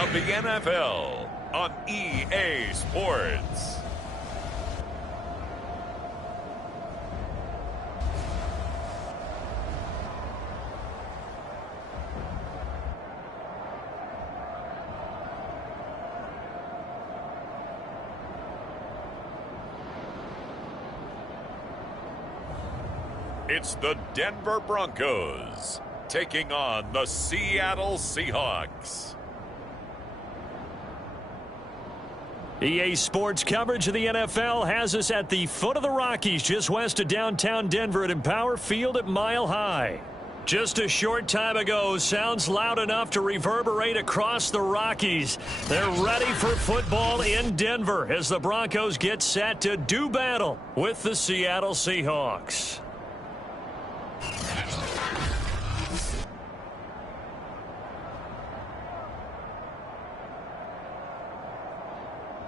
of the NFL on EA Sports. It's the Denver Broncos taking on the Seattle Seahawks. EA Sports coverage of the NFL has us at the foot of the Rockies, just west of downtown Denver at Empower Field at Mile High. Just a short time ago, sounds loud enough to reverberate across the Rockies. They're ready for football in Denver as the Broncos get set to do battle with the Seattle Seahawks.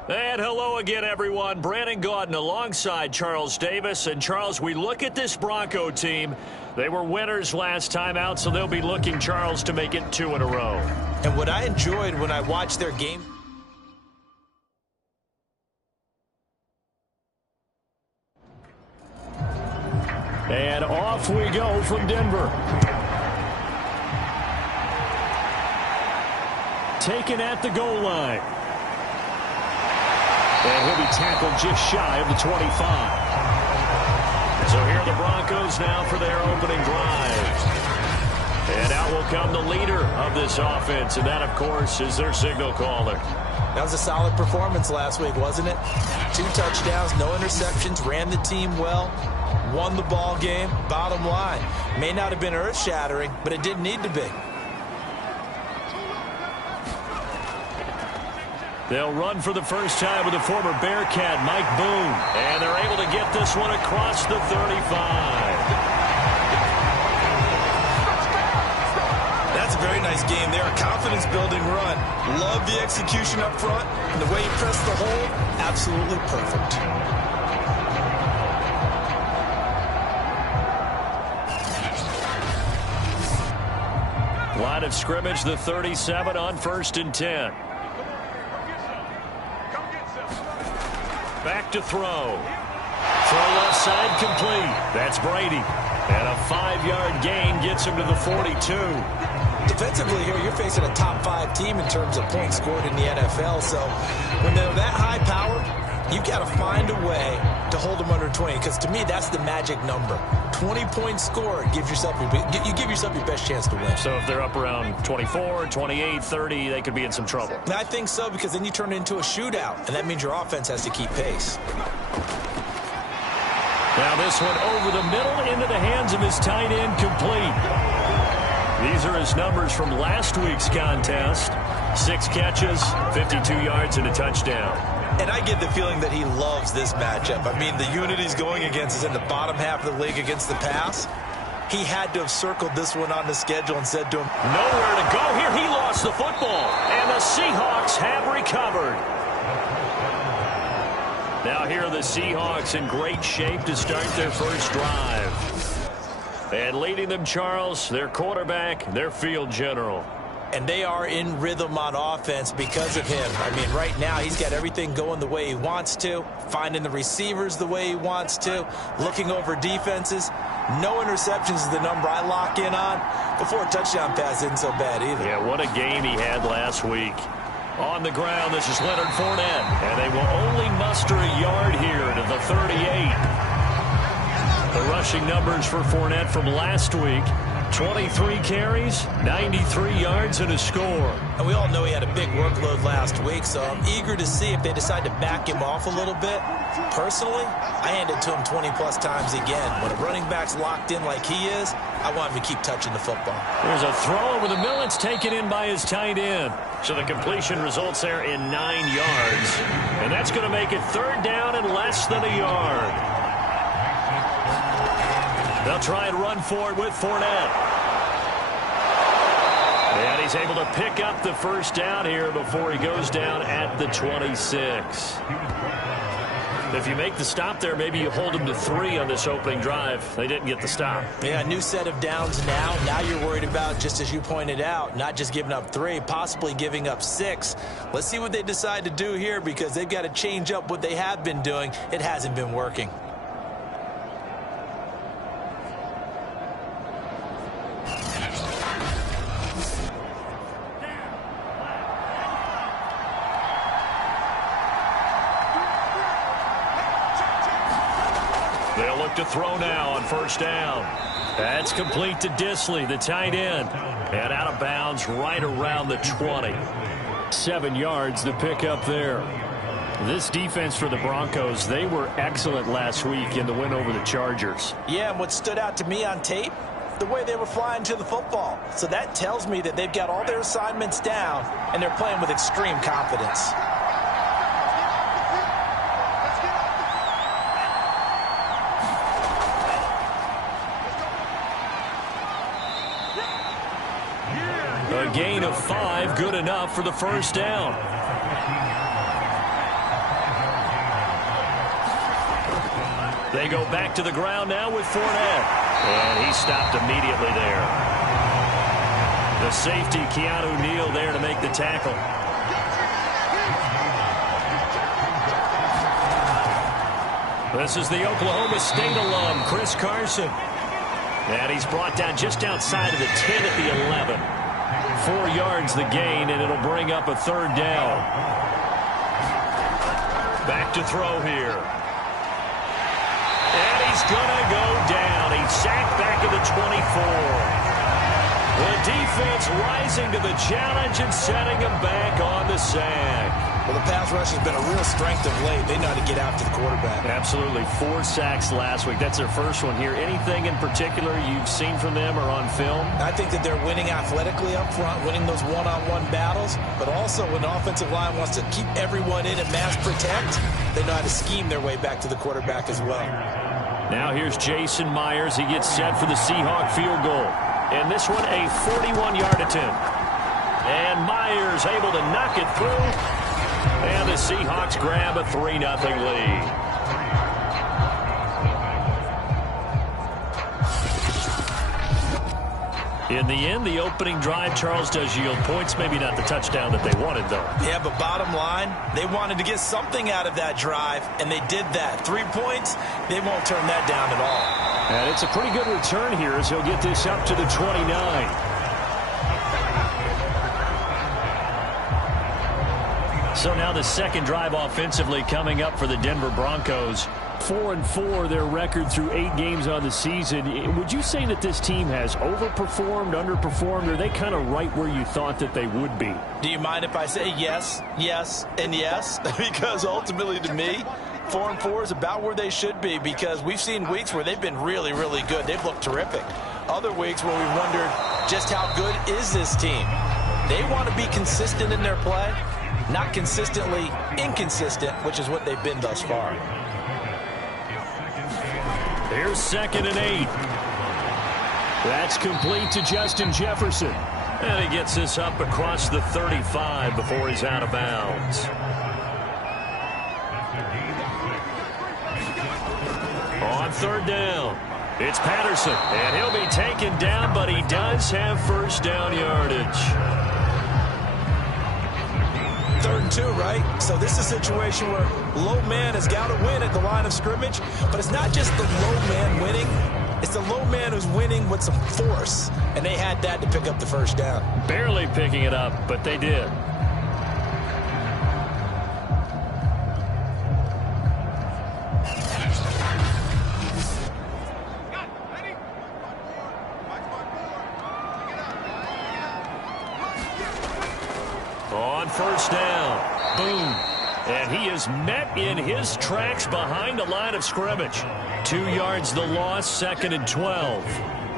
And hello again, everyone. Brandon Gaudin alongside Charles Davis. And, Charles, we look at this Bronco team. They were winners last time out, so they'll be looking, Charles, to make it 2 in a row. And what I enjoyed when I watched their game... And off we go from Denver. Taken at the goal line. And he'll be tackled just shy of the 25. So here are the Broncos now for their opening drive. And out will come the leader of this offense, and that, of course, is their signal caller. That was a solid performance last week, wasn't it? 2 touchdowns, no interceptions, ran the team well, won the ball game. Bottom line, may not have been earth-shattering, but it didn't need to be. They'll run for the first time with the former Bearcat, Mike Boone. And they're able to get this one across the 35. That's a very nice game there. A confidence-building run. Love the execution up front. And the way he pressed the hole, absolutely perfect. Line of scrimmage, the 37 on 1st and 10. Back to throw. Throw left side complete. That's Brady. And a 5-yard gain gets him to the 42. Defensively here, you're facing a top 5 team in terms of points scored in the NFL. So when they're that high-powered, you've got to find a way to hold them under 20. Because to me, that's the magic number. 20 points scored gives yourself you give yourself your best chance to win. So if they're up around 24, 28, 30, they could be in some trouble. And I think so, because then you turn it into a shootout, and that means your offense has to keep pace. Now this one over the middle into the hands of his tight end, complete. These are his numbers from last week's contest. 6 catches, 52 yards, and a touchdown. And I get the feeling that he loves this matchup. I mean, the unit he's going against is in the bottom half of the league against the pass. He had to have circled this one on the schedule and said to him, nowhere to go here. He lost the football. And the Seahawks have recovered. Now here are the Seahawks in great shape to start their first drive. And leading them, Charles, their quarterback, their field general. And they are in rhythm on offense because of him. I mean, right now he's got everything going the way he wants to, finding the receivers the way he wants to, looking over defenses. No interceptions is the number I lock in on. The 4 touchdown pass isn't so bad either. Yeah, what a game he had last week. On the ground, this is Leonard Fournette, and they will only muster a yard here to the 38. The rushing numbers for Fournette from last week: 23 carries, 93 yards, and a score. And we all know he had a big workload last week, so I'm eager to see if they decide to back him off a little bit. Personally, I hand it to him 20-plus times again. When a running back's locked in like he is, I want him to keep touching the football. There's a throw over the middle. It's taken in by his tight end. So the completion results there in 9 yards. And that's going to make it 3rd down and less than a yard. They'll try and run for it with Fournette. And he's able to pick up the first down here before he goes down at the 26. If you make the stop there, maybe you hold them to 3 on this opening drive. They didn't get the stop. Yeah, new set of downs now. Now you're worried about, just as you pointed out, not just giving up 3, possibly giving up 6. Let's see what they decide to do here, because they've got to change up what they have been doing. It hasn't been working. They'll look to throw now on first down. That's complete to Disley, the tight end. And out of bounds right around the 20. 7 yards to pick up there. This defense for the Broncos, they were excellent last week in the win over the Chargers. Yeah, and what stood out to me on tape, the way they were flying to the football. So that tells me that they've got all their assignments down, and they're playing with extreme confidence. A gain of 5, good enough for the first down. They go back to the ground now with Fournette. And he stopped immediately there. The safety, Keanu Neal, there to make the tackle. This is the Oklahoma State alum, Chris Carson. And he's brought down just outside of the 10 at the 11. 4 yards the gain, and it'll bring up a third down. Back to throw here. And he's going to go down. He's sacked back at the 24. The defense rising to the challenge and setting him back on the sack. Well, the pass rush has been a real strength of late. They know how to get after the quarterback. Absolutely. 4 sacks last week. That's their first one here. Anything in particular you've seen from them or on film? I think that they're winning athletically up front, winning those one-on-one battles, but also when the offensive line wants to keep everyone in and mass protect, they know how to scheme their way back to the quarterback as well. Now here's Jason Myers. He gets set for the Seahawk field goal. And this one, a 41-yard attempt. And Myers able to knock it through. And the Seahawks grab a 3-0 lead. In the end, the opening drive, Charles, does yield points. Maybe not the touchdown that they wanted, though. Yeah, but bottom line, they wanted to get something out of that drive, and they did that. 3 points, they won't turn that down at all. And it's a pretty good return here as he'll get this up to the 29. So now the second drive offensively coming up for the Denver Broncos. 4-4, their record through 8 games on the season. Would you say that this team has overperformed, underperformed, or are they kind of right where you thought that they would be? Do you mind if I say yes, yes, and yes? Because ultimately to me, 4-4 is about where they should be, because we've seen weeks where they've been really, really good. They've looked terrific. Other weeks where we wondered just how good is this team. They want to be consistent in their play. Not consistently inconsistent, which is what they've been thus far. Here's 2nd and 8. That's complete to Justin Jefferson. And he gets this up across the 35 before he's out of bounds. On 3rd down, it's Patterson. And he'll be taken down, but he does have first down yardage. 3rd and 2, right? So this is a situation where low man has got to win at the line of scrimmage, but it's not just the low man winning. It's the low man who's winning with some force, and they had that to pick up the first down. Barely picking it up, but they did. On first down, boom. And he is met in his tracks behind the line of scrimmage. 2 yards the loss, 2nd and 12.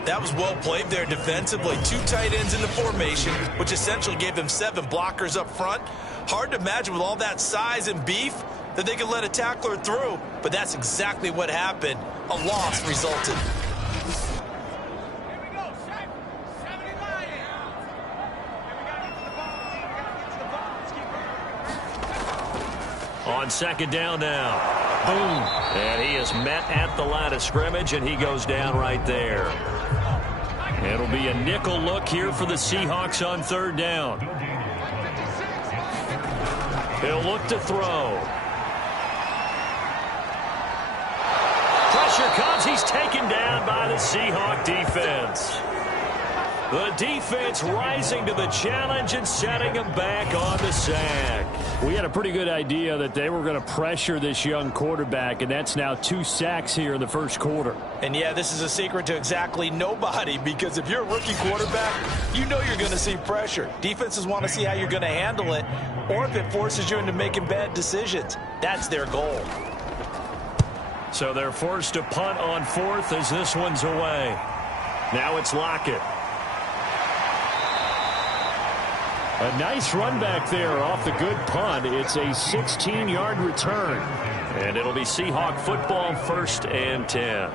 That was well played there defensively. 2 tight ends in the formation, which essentially gave them 7 blockers up front. Hard to imagine with all that size and beef that they could let a tackler through, but that's exactly what happened. A loss resulted. On 2nd down now. Boom. And he is met at the line of scrimmage, and he goes down right there. It'll be a nickel look here for the Seahawks on third down. He'll look to throw. Pressure comes. He's taken down by the Seahawk defense. The defense rising to the challenge and setting him back on the sack. We had a pretty good idea that they were going to pressure this young quarterback, and that's now 2 sacks here in the first quarter. And, yeah, this is a secret to exactly nobody, because if you're a rookie quarterback, you know you're going to see pressure. Defenses want to see how you're going to handle it, or if it forces you into making bad decisions. That's their goal. So they're forced to punt on 4th as this one's away. Now it's Lockett. A nice run back there off the good punt. It's a 16-yard return. And it'll be Seahawk football, 1st and 10.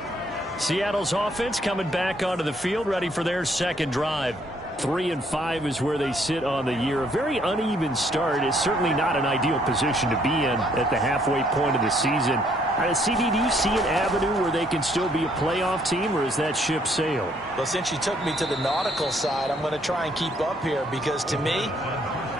Seattle's offense coming back onto the field, ready for their second drive. 3-5 is where they sit on the year. A very uneven start. It's certainly not an ideal position to be in at the halfway point of the season. CD, do you see an avenue where they can still be a playoff team, or is that ship sailed? Well, since you took me to the nautical side, I'm going to try and keep up here, because to me,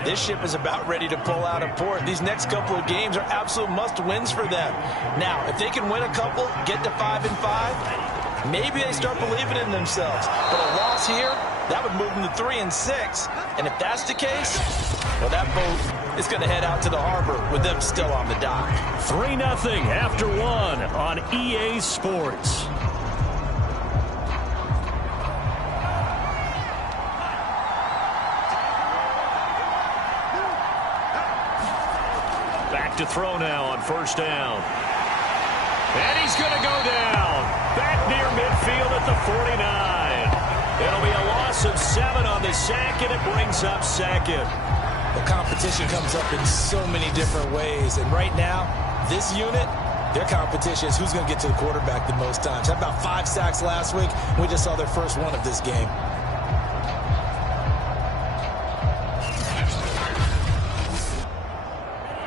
this ship is about ready to pull out of port. These next couple of games are absolute must-wins for them. Now, if they can win a couple, get to 5-5, maybe they start believing in themselves. But a loss here, that would move them to 3-6. And if that's the case, well, that boat is going to head out to the harbor with them still on the dock. 3-0 after 1 on EA Sports. Back to throw now on 1st down. And he's going to go down. Back near midfield at the 49. It'll be a loss of 7 on the sack, and it brings up 2nd. The competition comes up in so many different ways. And right now, this unit, their competition is who's going to get to the quarterback the most times. Had about 5 sacks last week. We just saw their first one of this game.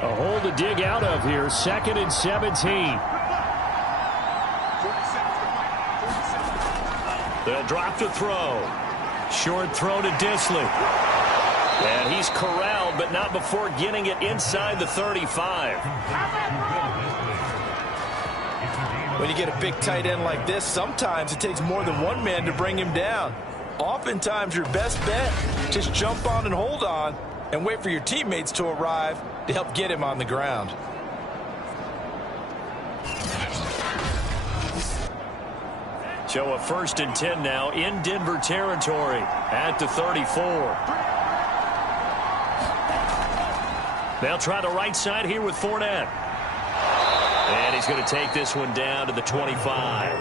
A hole to dig out of here. 2nd and 17. They'll drop to throw. Short throw to Disley. And he's corralled, but not before getting it inside the 35. When you get a big tight end like this, sometimes it takes more than one man to bring him down. Oftentimes, your best bet, just jump on and hold on and wait for your teammates to arrive to help get him on the ground. So a 1st and 10 now in Denver territory at the 34. They'll try the right side here with Fournette. And he's going to take this one down to the 25.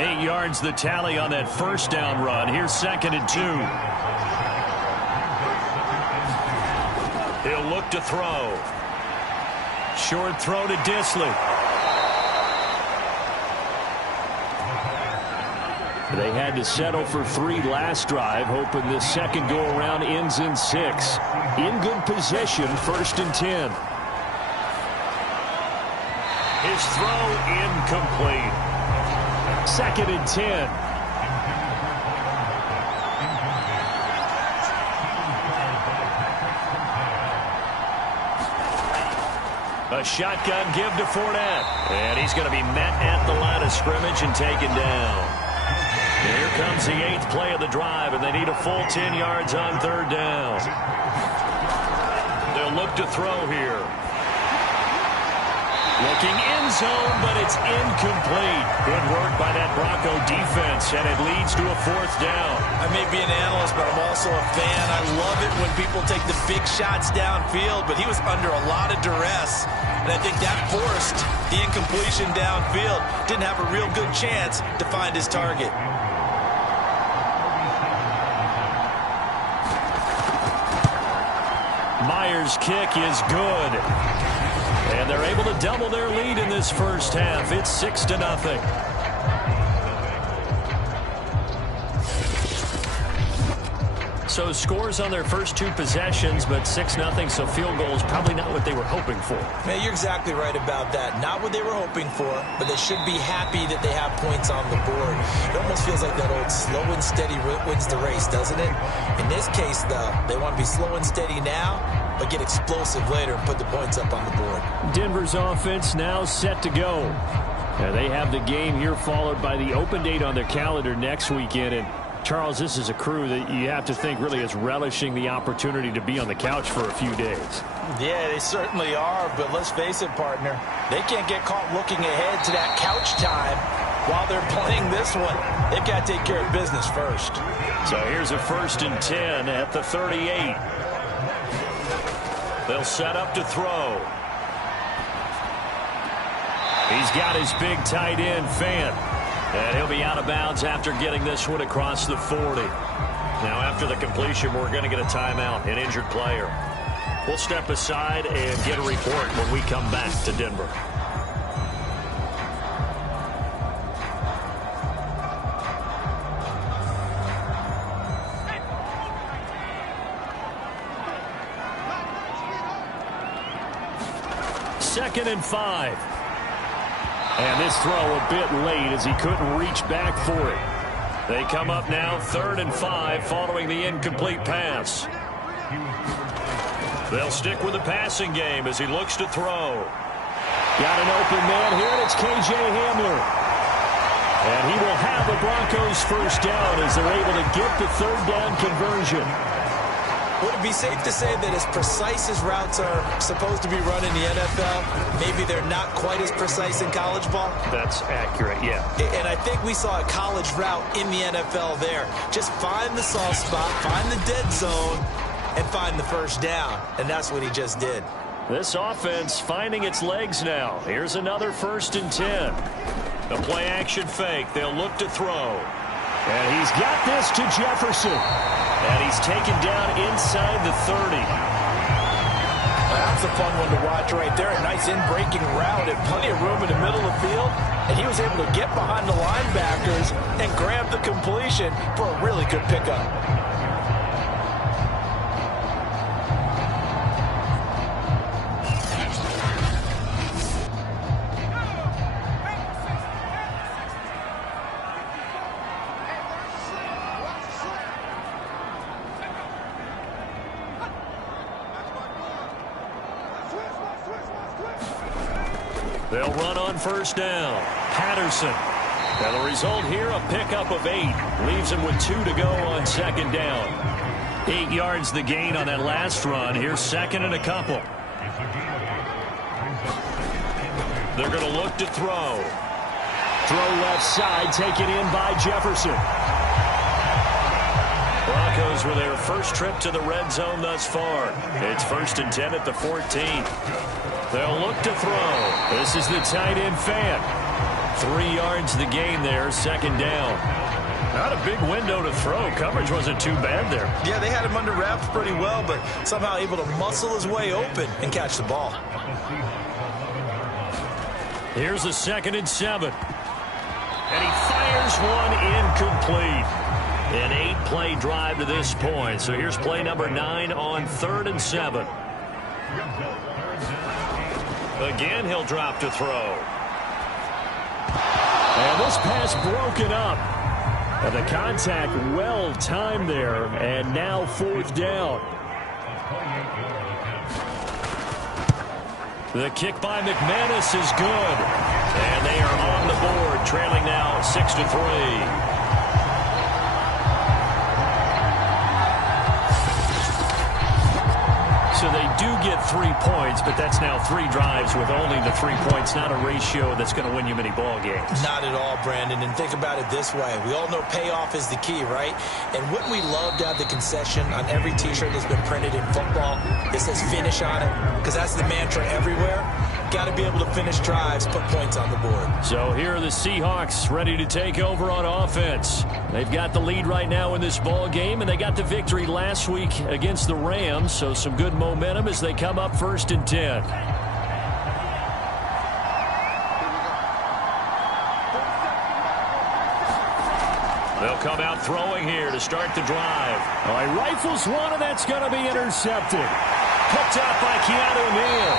8 yards the tally on that 1st down run. Here's 2nd and 2. He'll look to throw. Short throw to Disley. They had to settle for 3 last drive, hoping this second go-around ends in 6. In good position, 1st and 10. His throw incomplete. 2nd and 10. A shotgun give to Fournette. And he's going to be met at the line of scrimmage and taken down. Here comes the 8th play of the drive, and they need a full 10 yards on 3rd down. They'll look to throw here. Looking end zone, but it's incomplete. Good work by that Bronco defense, and it leads to a 4th down. I may be an analyst, but I'm also a fan. I love it when people take the big shots downfield, but he was under a lot of duress, and I think that forced the incompletion downfield. Didn't have a real good chance to find his target. Myers' kick is good. And they're able to double their lead in this first half. It's 6-0. So scores on their first 2 possessions, but 6-0, so field goals probably not what they were hoping for. Man, you're exactly right about that. Not what they were hoping for, but they should be happy that they have points on the board. It almost feels like that old slow and steady wins the race, doesn't it? In this case, though, they want to be slow and steady now, but get explosive later and put the points up on the board. Denver's offense now set to go. Now they have the game here followed by the open date on their calendar next weekend. And Charles, this is a crew that you have to think really is relishing the opportunity to be on the couch for a few days. Yeah, they certainly are, but let's face it, partner. They can't get caught looking ahead to that couch time while they're playing this one. They've got to take care of business first. So here's a 1st and 10 at the 38. They'll set up to throw. He's got his big tight end, Fant. And he'll be out of bounds after getting this one across the 40. Now, after the completion, we're going to get a timeout, an injured player. We'll step aside and get a report when we come back to Denver. Second and 5. And this throw a bit late as he couldn't reach back for it. They come up now 3rd and 5 following the incomplete pass. They'll stick with the passing game as he looks to throw. Got an open man here, and it's K.J. Hamler. And he will have the Broncos first down as they're able to get the 3rd down conversion. Would it be safe to say that as precise as routes are supposed to be run in the NFL, maybe they're not quite as precise in college ball? That's accurate, yeah. And I think we saw a college route in the NFL there. Just find the soft spot, find the dead zone, and find the first down. And that's what he just did. This offense finding its legs now. Here's another 1st and 10. A play-action fake. They'll look to throw. And he's got this to Jefferson. And he's taken down inside the 30. That's a fun one to watch right there. A nice in-breaking route and plenty of room in the middle of the field. And he was able to get behind the linebackers and grab the completion for a really good pickup. They'll run on 1st down. Patterson. And the result here, a pickup of 8. Leaves him with 2 to go on 2nd down. 8 yards the gain on that last run. Here's 2nd and a couple. They're going to look to throw. Throw left side, taken in by Jefferson. Broncos with their first trip to the red zone thus far. It's 1st and 10 at the 14. They'll look to throw. This is the tight end, Fant. 3 yards the gain there, 2nd down. Not a big window to throw. Coverage wasn't too bad there. Yeah, they had him under wraps pretty well, but somehow able to muscle his way open and catch the ball. Here's a 2nd and 7. And he fires one incomplete. An 8-play drive to this point. So here's play number 9 on 3rd and 7. Again, he'll drop to throw. And this pass broken up. And the contact well timed there. And now 4th down. The kick by McManus is good. And they are on the board, trailing now 6-3. So they do get 3 points, but that's now 3 drives with only the 3 points. Not a ratio that's going to win you many ball games. Not at all, Brandon. And think about it this way. We all know payoff is the key, right? And wouldn't we love to have the concession on every T-shirt that's been printed in football? It says finish on it, because that's the mantra everywhere. Got to be able to finish drives, put points on the board. So here are the Seahawks ready to take over on offense. They've got the lead right now in this ball game, and they got the victory last week against the Rams. So some good momentum as they come up 1st and 10. They'll come out throwing here to start the drive. All right, rifles one, and that's going to be intercepted. Picked up by Keanu Neal.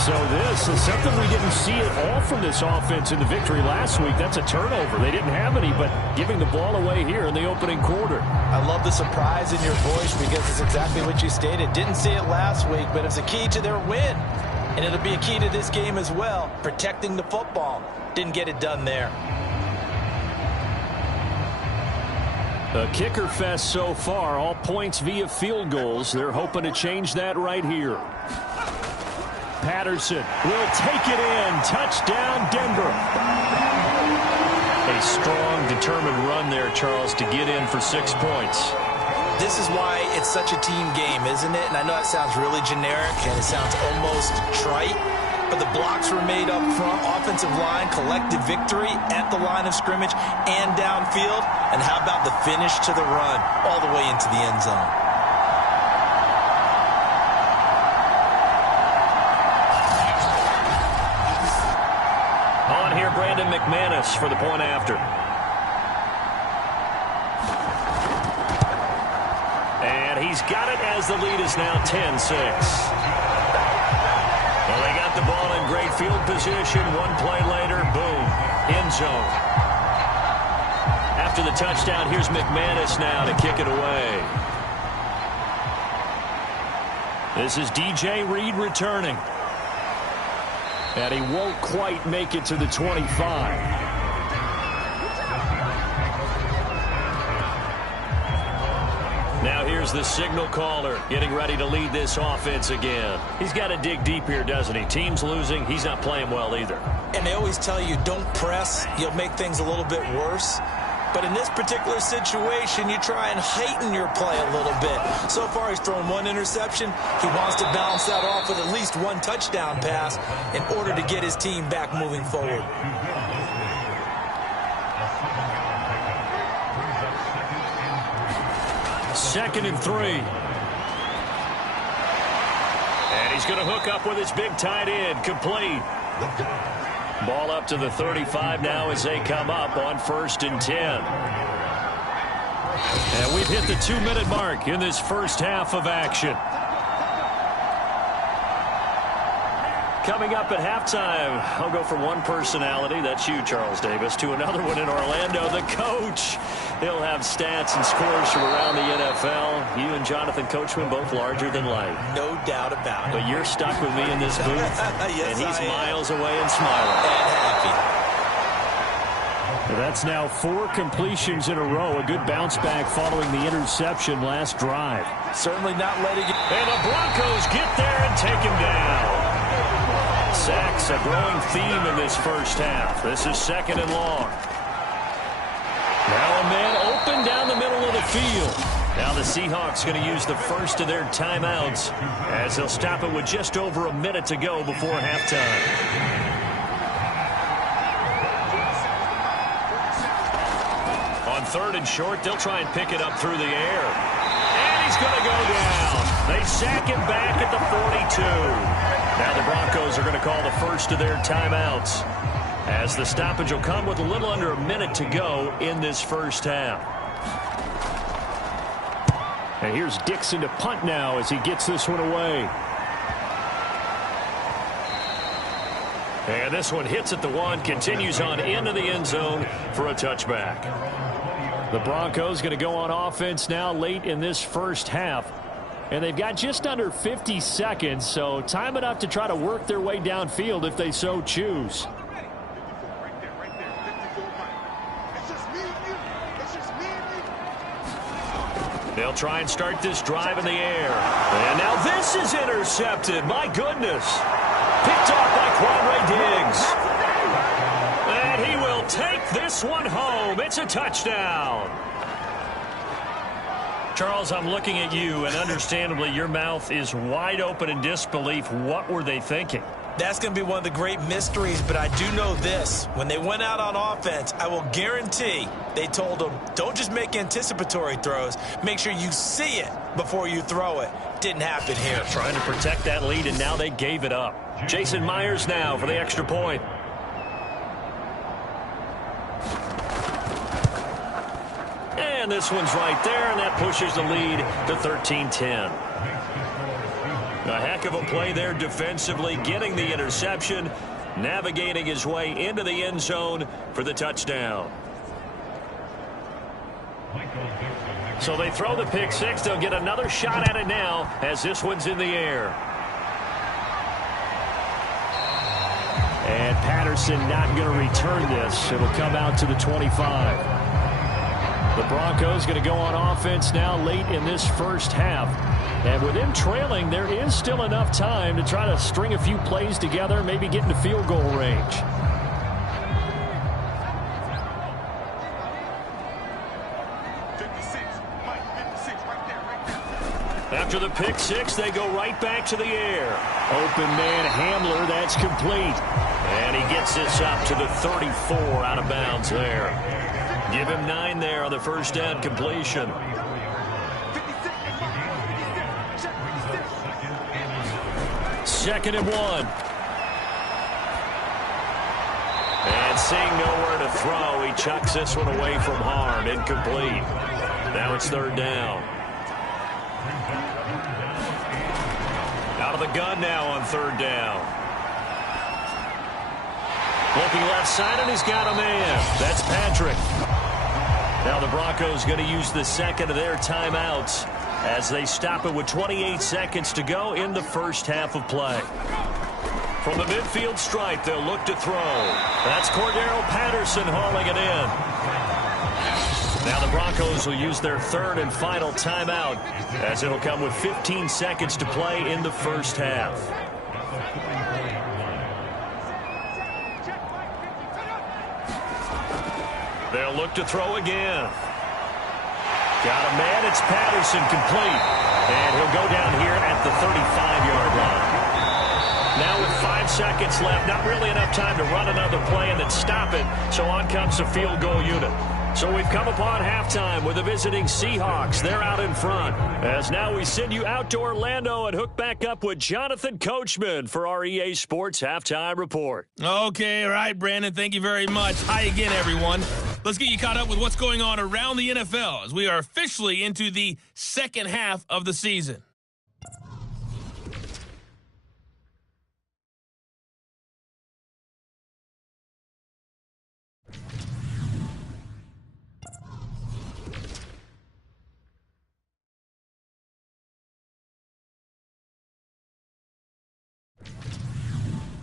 So this is something we didn't see at all from this offense in the victory last week. That's a turnover. They didn't have any, but giving the ball away here in the opening quarter. I love the surprise in your voice because it's exactly what you stated. Didn't see it last week, but it's a key to their win. And it'll be a key to this game as well, protecting the football. Didn't get it done there. A kicker fest so far, all points via field goals. They're hoping to change that right here. Patterson will take it in. Touchdown, Denver. A strong, determined run there, Charles, to get in for 6 points. This is why it's such a team game, isn't it? And I know that sounds really generic and it sounds almost trite, but the blocks were made up front, offensive line, collective victory at the line of scrimmage and downfield. And how about the finish to the run all the way into the end zone? On here, Brandon McManus for the point after. And he's got it as the lead is now 10-6. Well, they got the ball in great field position. One play later, boom, end zone. After the touchdown, here's McManus now to kick it away. This is DJ Reed returning. And he won't quite make it to the 25. Now here's the signal caller getting ready to lead this offense again. He's got to dig deep here, doesn't he? Team's losing. He's not playing well either. And they always tell you, don't press. You'll make things a little bit worse. But in this particular situation, you try and heighten your play a little bit. So far, he's thrown one interception. He wants to balance that off with at least one touchdown pass in order to get his team back moving forward. Second and 3. And he's going to hook up with his big tight end. Complete. Ball up to the 35 now as they come up on 1st and 10. And we've hit the 2-minute mark in this first half of action. Coming up at halftime, I'll go from one personality, that's you, Charles Davis, to another one in Orlando, the coach. He'll have stats and scores from around the NFL. You and Jonathan Coachman both larger than life. No doubt about it. But you're stuck with me in this booth, yes, and he's miles away and smiling. And happy. That's now 4 completions in a row. A good bounce back following the interception last drive. Certainly not letting it. And the Broncos get there and take him down. Sacks, a growing theme in this first half. This is 2nd and long. Now a man open down the middle of the field. Now the Seahawks going to use the first of their timeouts as they'll stop it with just over a minute to go before halftime. On 3rd and short, they'll try and pick it up through the air. And he's going to go down. They sack him back at the 42. Now the Broncos are going to call the first of their timeouts as the stoppage will come with a little under a minute to go in this first half. And here's Dixon to punt now as he gets this one away. And this one hits at the 1, continues on into the end zone for a touchback. The Broncos going to go on offense now late in this first half. And they've got just under 50 seconds, so time enough to try to work their way downfield if they so choose. They'll try and start this drive in the air. And now this is intercepted. My goodness. Picked off by Quandre Diggs. And he will take this one home. It's a touchdown. Charles, I'm looking at you, and understandably, your mouth is wide open in disbelief. What were they thinking? That's going to be one of the great mysteries, but I do know this. When they went out on offense, I will guarantee they told them, don't just make anticipatory throws. Make sure you see it before you throw it. Didn't happen here. Trying to protect that lead, and now they gave it up. Jason Myers now for the extra point. And this one's right there, and that pushes the lead to 13-10. A heck of a play there defensively, getting the interception, navigating his way into the end zone for the touchdown. So they throw the pick six. They'll get another shot at it now as this one's in the air. And Patterson not going to return this. It'll come out to the 25. The Broncos going to go on offense now late in this first half. And with them trailing, there is still enough time to try to string a few plays together, maybe get into field goal range. After the pick six, they go right back to the air. Open man Hamler, that's complete. And he gets this up to the 34 out of bounds there. Give him 9 there on the first down completion. Second and 1. And seeing nowhere to throw, he chucks this one away from harm. Incomplete. Now it's third down. Out of the gun now on third down. Looking left side, and he's got a man. That's Patrick. Now the Broncos going to use the second of their timeouts as they stop it with 28 seconds to go in the first half of play. From the midfield stripe, they'll look to throw. That's Cordero Patterson hauling it in. Now the Broncos will use their third and final timeout as it'll come with 15 seconds to play in the first half. They'll look to throw again. Got a man. It's Patterson, complete. And he'll go down here at the 35-yard line. Now with 5 seconds left, not really enough time to run another play and then stop it. So on comes the field goal unit. So we've come upon halftime with the visiting Seahawks. They're out in front. As now we send you out to Orlando and hook back up with Jonathan Coachman for our EA Sports Halftime Report. Okay, all right, Brandon. Thank you very much. Hi again, everyone. Let's get you caught up with what's going on around the NFL as we are officially into the second half of the season.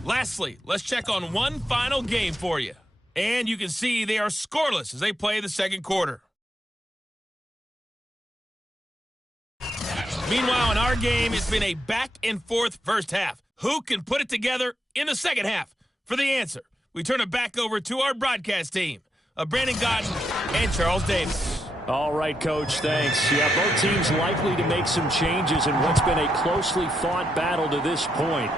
Lastly, let's check on one final game for you. And you can see they are scoreless as they play the second quarter. Meanwhile, in our game, it's been a back-and-forth first half. Who can put it together in the second half? For the answer, we turn it back over to our broadcast team of Brandon Godden and Charles Davis. All right, Coach, thanks. Yeah, both teams likely to make some changes in what's been a closely fought battle to this point.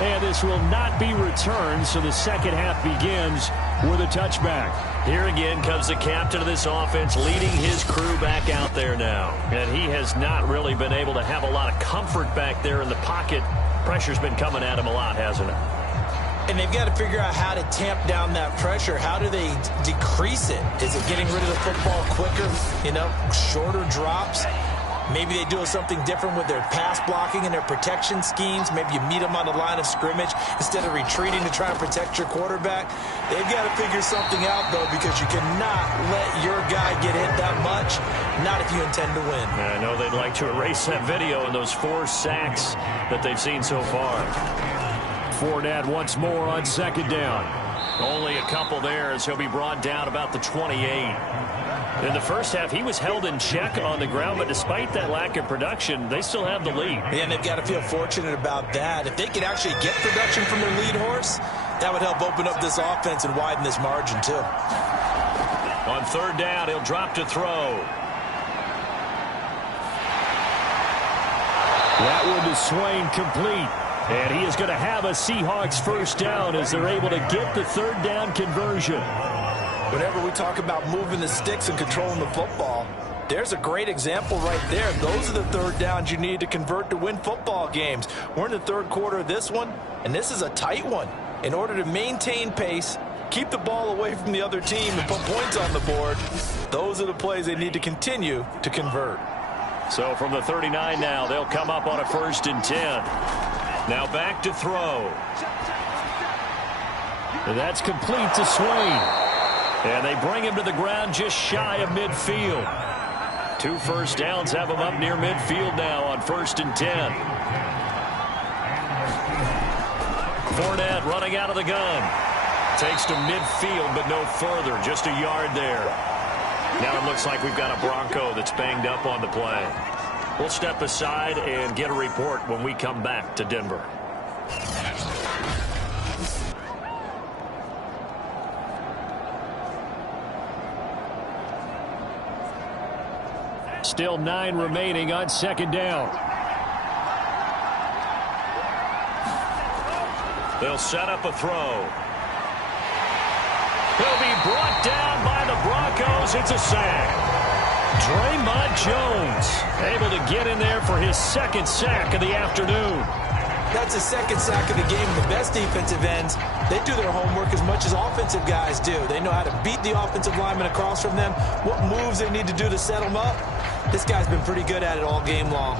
And this will not be returned, so the second half begins with a touchback. Here again comes the captain of this offense leading his crew back out there now. And he has not really been able to have a lot of comfort back there in the pocket. Pressure's been coming at him a lot, hasn't it? And they've got to figure out how to tamp down that pressure. How do they decrease it? Is it getting rid of the football quicker? You know, shorter drops? Maybe they do something different with their pass blocking and their protection schemes. Maybe you meet them on the line of scrimmage instead of retreating to try and protect your quarterback. They've got to figure something out, though, because you cannot let your guy get hit that much, not if you intend to win. I know they'd like to erase that video and those 4 sacks that they've seen so far. Fournette once more on second down. Only a couple there as he'll be brought down about the 28. In the first half, he was held in check on the ground, but despite that lack of production, they still have the lead. And they've got to feel fortunate about that. If they could actually get production from their lead horse, that would help open up this offense and widen this margin, too. On third down, he'll drop to throw. That one to Swain, complete. And he is going to have a Seahawks first down as they're able to get the third down conversion. Whenever we talk about moving the sticks and controlling the football, There's a great example right there. Those are the third downs you need to convert to win football games. We're in the third quarter of this one, and this is a tight one. In order to maintain pace, keep the ball away from the other team, and put points on the board, those are the plays they need to continue to convert. So from the 39 now, they'll come up on a 1st and 10. Now back to throw. And that's complete to Swain. And they bring him to the ground just shy of midfield. 2 first downs have him up near midfield now on 1st and 10. Fournette running out of the gun. Takes to midfield, but no further. Just a yard there. Now it looks like we've got a Bronco that's banged up on the play. We'll step aside and get a report when we come back to Denver. Still 9 remaining on 2nd down. They'll set up a throw. He'll be brought down by the Broncos. It's a sack. Draymond Jones able to get in there for his 2nd sack of the afternoon. That's the 2nd sack of the game. The best defensive ends, they do their homework as much as offensive guys do. They know how to beat the offensive lineman across from them, what moves they need to do to set them up. This guy's been pretty good at it all game long.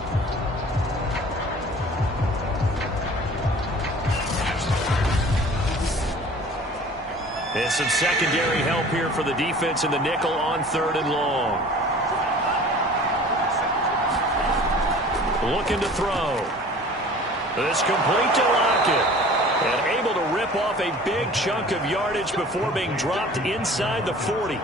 And some secondary help here for the defense in the nickel on 3rd and long. Looking to throw. This complete to Lockett. And able to rip off a big chunk of yardage before being dropped inside the 40.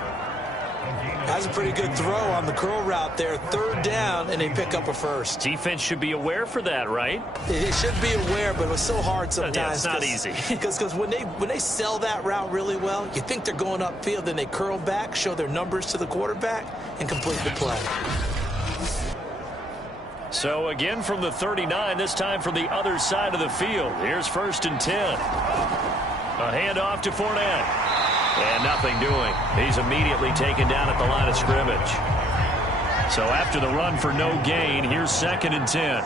That's a pretty good throw on the curl route there. 3rd down, and they pick up a 1st. Defense should be aware for that, right? They should be aware, but it was so hard sometimes. Yeah, it's not easy. Because when they sell that route really well, you think they're going upfield, then they curl back, show their numbers to the quarterback, and complete the play. So again from the 39, this time from the other side of the field. Here's 1st and 10. A handoff to Fournette. And nothing doing. He's immediately taken down at the line of scrimmage. So after the run for no gain, here's 2nd and 10.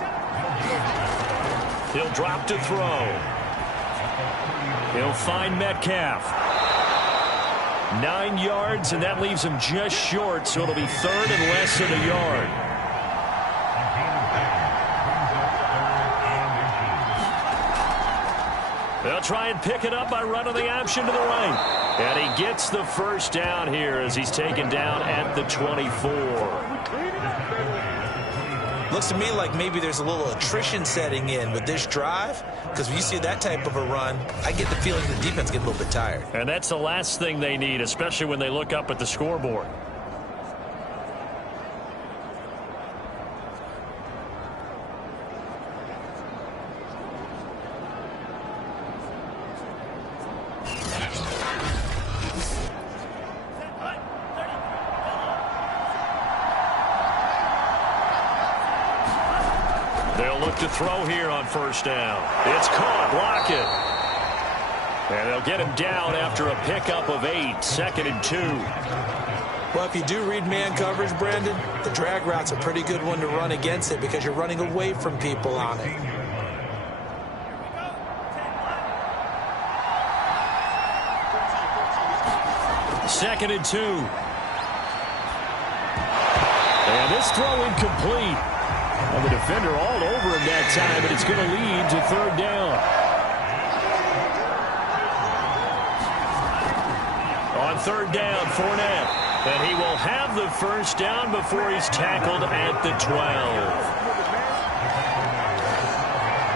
He'll drop to throw. He'll find Metcalf. 9 yards, and that leaves him just short, so it'll be 3rd and less than a yard. They'll try and pick it up by running the option to the right. And he gets the 1st down here as he's taken down at the 24. Looks to me like maybe there's a little attrition setting in with this drive, because when you see that type of a run, I get the feeling the defense gets a little bit tired. And that's the last thing they need, especially when they look up at the scoreboard. To throw here on 1st down. It's caught. Lockett. And they'll get him down after a pickup of 8. 2nd and 2. Well, if you do read man coverage, Brandon, the drag route's a pretty good one to run against it because you're running away from people on it. Second and 2. And this throw incomplete. And the defender all over him that time, but it's going to lead to 3rd down. On 3rd down, Fournette. And he will have the 1st down before he's tackled at the 12.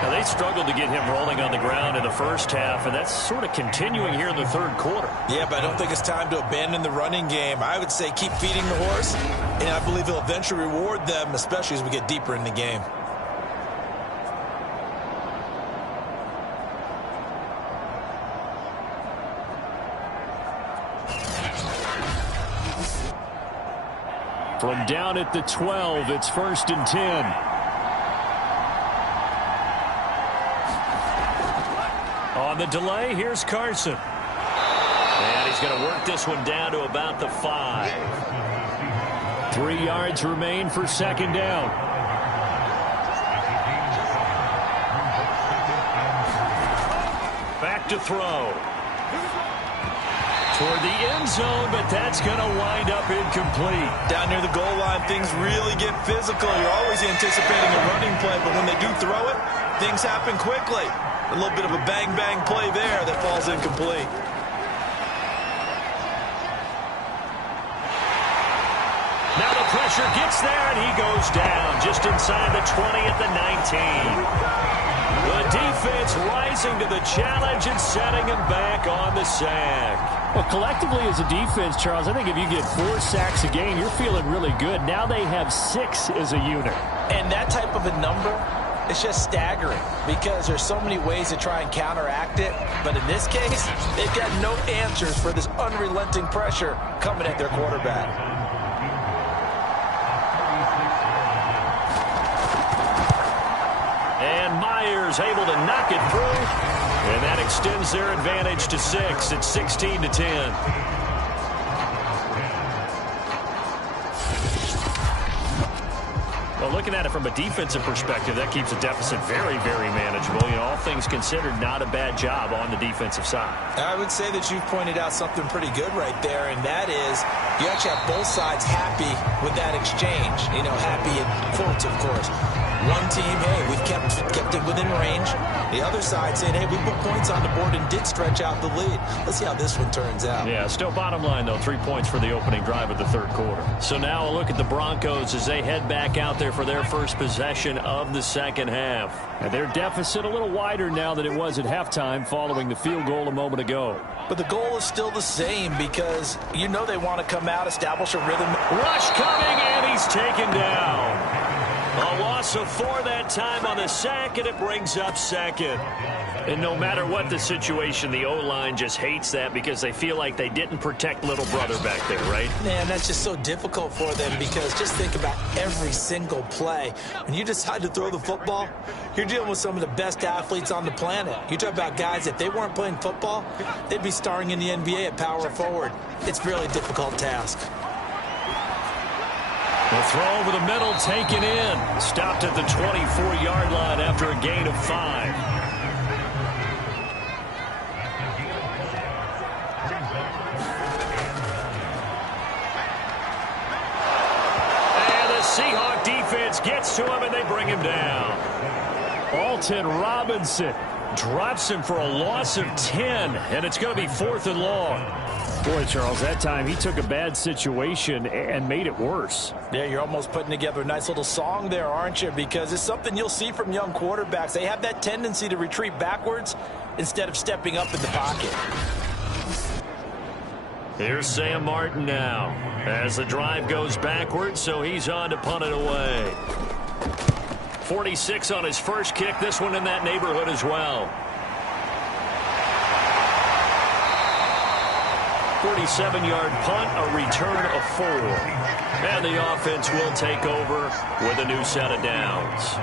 Now, they struggled to get him rolling on the ground in the 1st half, and that's sort of continuing here in the 3rd quarter. Yeah, but I don't think it's time to abandon the running game. I would say keep feeding the horse, and I believe he'll eventually reward them, especially as we get deeper in the game. From down at the 12, it's 1st and 10. On the delay, here's Carson. And he's going to work this one down to about the 5. 3 yards remain for second down. Back to throw. Toward the end zone, but that's going to wind up incomplete. Down near the goal line, things really get physical. You're always anticipating a running play, but when they do throw it, things happen quickly. A little bit of a bang-bang play there that falls incomplete. Now the pressure gets there, and he goes down just inside the 20 at the 19. The defense rising to the challenge and setting him back on the sack. Well, collectively as a defense, Charles, I think if you get 4 sacks a game, you're feeling really good. Now they have 6 as a unit. And that type of a number, it's just staggering because there's so many ways to try and counteract it. But in this case, they've got no answers for this unrelenting pressure coming at their quarterback. And Myers able to knock it through. And that extends their advantage to 6. It's 16-10. Well, looking at it from a defensive perspective, that keeps the deficit very, very manageable. You know, all things considered, not a bad job on the defensive side. I would say that you've pointed out something pretty good right there, and that is you actually have both sides happy with that exchange. You know, happy in quotes, of course. One team, hey, we've kept it within range. The other side saying, hey, we put points on the board and did stretch out the lead. Let's see how this one turns out. Yeah, still bottom line, though, 3 points for the opening drive of the third quarter. So now a look at the Broncos as they head back out there for their first possession of the second half. And their deficit a little wider now than it was at halftime following the field goal a moment ago. But the goal is still the same because you know they want to come out, establish a rhythm. Rush coming, and he's taken down. A loss of 4 that time on the sack, and it brings up second. And no matter what the situation, the O-line just hates that because they feel like they didn't protect little brother back there, right? Man, that's just so difficult for them because just think about every single play. When you decide to throw the football, you're dealing with some of the best athletes on the planet. You talk about guys, if they weren't playing football, they'd be starring in the NBA at power forward. It's a really difficult task. The throw over the middle taken in. Stopped at the 24-yard line after a gain of 5. And the Seahawk defense gets to him, and they bring him down. Alton Robinson drops him for a loss of 10, and it's going to be 4th and long. Boy, Charles, that time he took a bad situation and made it worse. Yeah, you're almost putting together a nice little song there, aren't you? Because it's something you'll see from young quarterbacks. They have that tendency to retreat backwards instead of stepping up in the pocket. Here's Sam Martin now as the drive goes backwards, so he's on to punt it away. 46 on his first kick, this one in that neighborhood as well. 47-yard punt, a return of 4. And the offense will take over with a new set of downs.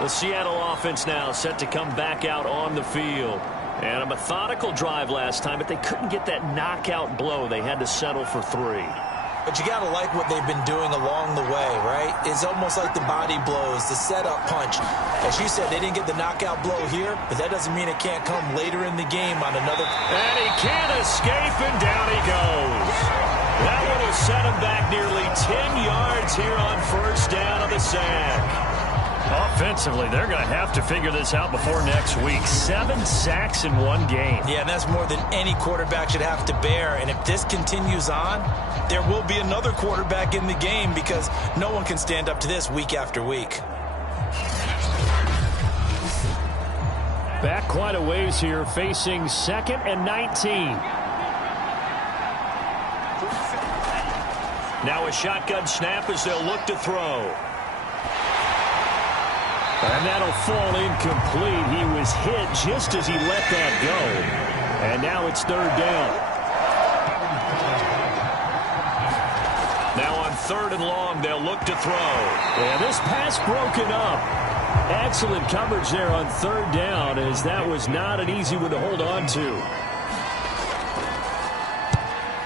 The Seattle offense now set to come back out on the field. And a methodical drive last time, but they couldn't get that knockout blow. They had to settle for 3. But you got to like what they've been doing along the way, right? It's almost like the body blows, the setup punch. As you said, they didn't get the knockout blow here, but that doesn't mean it can't come later in the game on another. And he can't escape, and down he goes. That one will set him back nearly 10 yards here on first down on the sack. Offensively, they're going to have to figure this out before next week. 7 sacks in one game. Yeah, and that's more than any quarterback should have to bear. And if this continues on, there will be another quarterback in the game because no one can stand up to this week after week. Back quite a ways here, facing 2nd and 19. Now a shotgun snap as they'll look to throw. And that'll fall incomplete. He was hit just as he let that go. And now it's 3rd down. Now on 3rd and long, they'll look to throw. And this pass broken up. Excellent coverage there on 3rd down, as that was not an easy one to hold on to.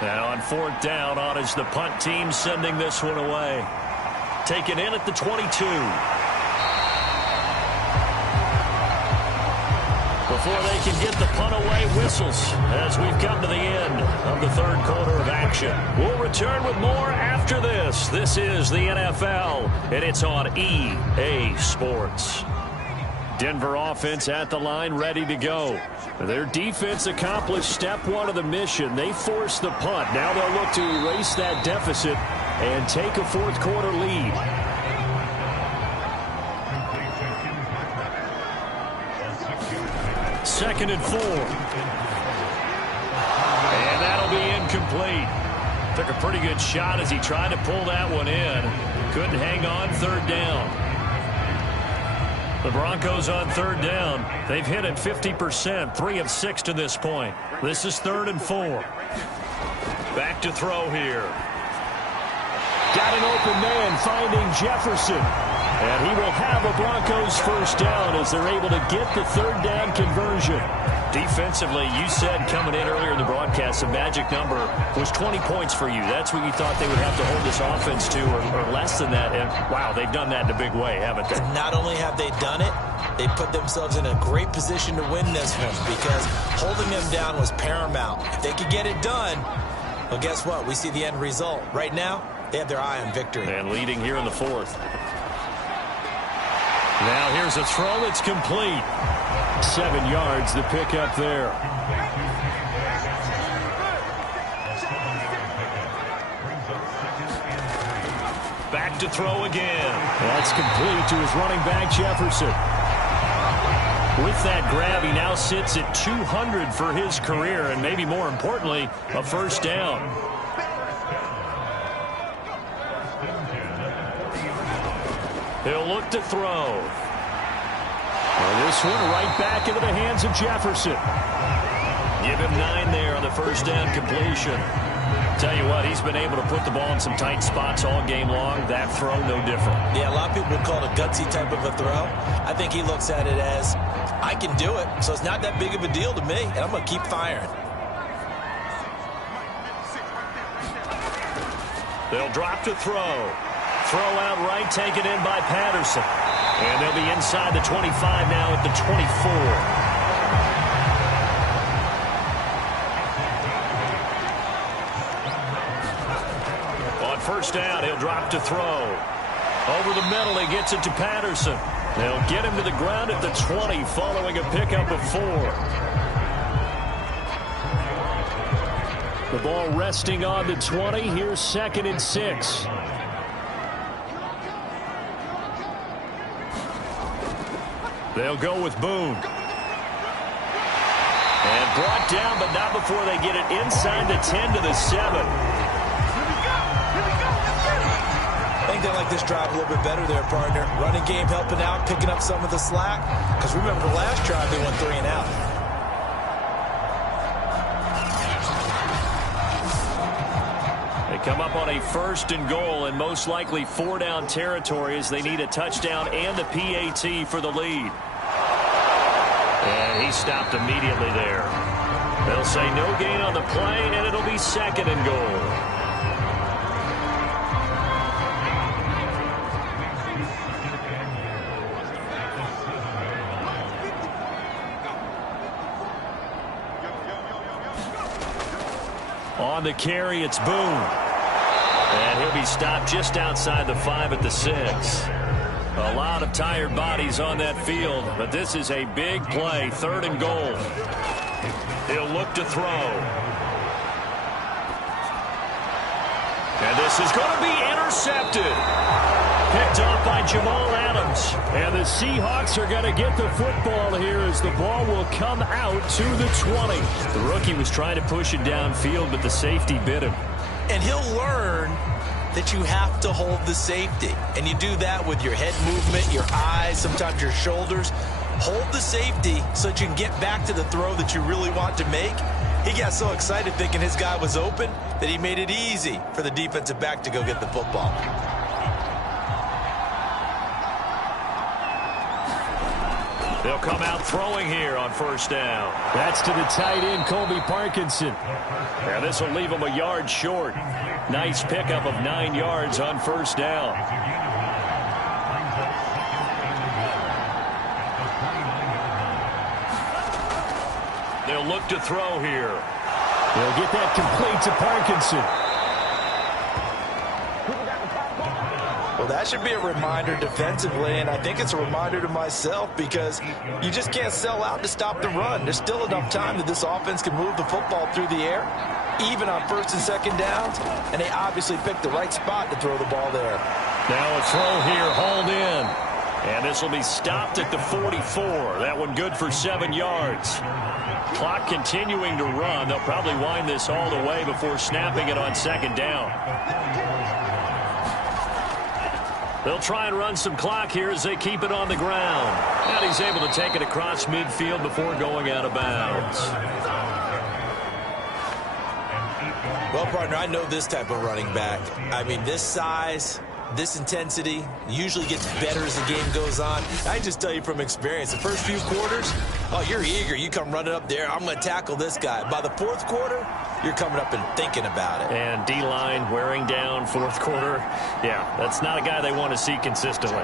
Now on 4th down, on is the punt team sending this one away. Taken in at the 22. Before they can get the punt away, whistles as we've come to the end of the 3rd quarter of action. We'll return with more after this. This is the NFL, and it's on EA Sports. Denver offense at the line, ready to go. Their defense accomplished step 1 of the mission. They forced the punt. Now they'll look to erase that deficit and take a 4th quarter lead. Second and 4. And that'll be incomplete. Took a pretty good shot as he tried to pull that one in. Couldn't hang on. 3rd down. The Broncos on 3rd down. They've hit it 50%, 3 of 6 to this point. This is 3rd and 4. Back to throw here. Got an open man finding Jefferson. And he will have a Broncos 1st down as they're able to get the 3rd down conversion. Defensively, you said coming in earlier in the broadcast, the magic number was 20 points for you. That's what you thought they would have to hold this offense to, or less than that. And, wow, they've done that in a big way, haven't they? Not only have they done it, they put themselves in a great position to win this one because holding them down was paramount. If they could get it done, well, guess what? We see the end result. Right now, they have their eye on victory. And leading here in the 4th. Now here's a throw that's complete. 7 yards, the pickup there. Back to throw again. That's complete to his running back, Jefferson. With that grab, he now sits at 200 for his career, and maybe more importantly, a 1st down. He'll look to throw. And this one right back into the hands of Jefferson. Give him 9 there on the 1st down completion. Tell you what, he's been able to put the ball in some tight spots all game long. That throw, no different. Yeah, a lot of people would call it a gutsy type of a throw. I think he looks at it as, I can do it, so it's not that big of a deal to me, and I'm going to keep firing. They'll drop to throw. Throw out right, taken in by Patterson. And they'll be inside the 25 now at the 24. On 1st down, he'll drop to throw. Over the middle, he gets it to Patterson. They'll get him to the ground at the 20 following a pickup of 4. The ball resting on the 20. Here's 2nd and 6. They'll go with Boone. And brought down, but not before they get it inside the 10 to the 7. I think they like this drive a little bit better there, partner. Running game helping out, picking up some of the slack. Because remember, the last drive, they went 3 and out. They come up on a 1st and goal and most likely 4-down territory as they need a touchdown and a PAT for the lead. And he stopped immediately there. They'll say no gain on the play, and it'll be 2nd and goal. On the carry, it's Boone. And he'll be stopped just outside the 5 at the 6. A lot of tired bodies on that field, but this is a big play, 3rd and goal. He'll look to throw. And this is going to be intercepted. Picked off by Jamal Adams. And the Seahawks are going to get the football here as the ball will come out to the 20. The rookie was trying to push it downfield, but the safety bit him. And he'll learn that you have to hold the safety. And you do that with your head movement, your eyes, sometimes your shoulders. Hold the safety so that you can get back to the throw that you really want to make. He got so excited thinking his guy was open that he made it easy for the defensive back to go get the football. They'll come out throwing here on first down. That's to the tight end, Colby Parkinson. And this will leave them a yard short. Nice pickup of 9 yards on first down. They'll look to throw here. They'll get that complete to Parkinson. Well, that should be a reminder defensively, and I think it's a reminder to myself because you just can't sell out to stop the run. There's still enough time that this offense can move the football through the air, even on first and second downs, and they obviously picked the right spot to throw the ball there. Now a throw here, hauled in. And this will be stopped at the 44. That one good for 7 yards. Clock continuing to run. They'll probably wind this all the way before snapping it on second down. They'll try and run some clock here as they keep it on the ground. And he's able to take it across midfield before going out of bounds. Well, partner, I know this type of running back. I mean, this size, this intensity usually gets better as the game goes on. I just tell you from experience, the first few quarters, oh, you're eager. You come running up there. I'm going to tackle this guy. By the fourth quarter, you're coming up and thinking about it. And D-line wearing down fourth quarter. Yeah, that's not a guy they want to see consistently.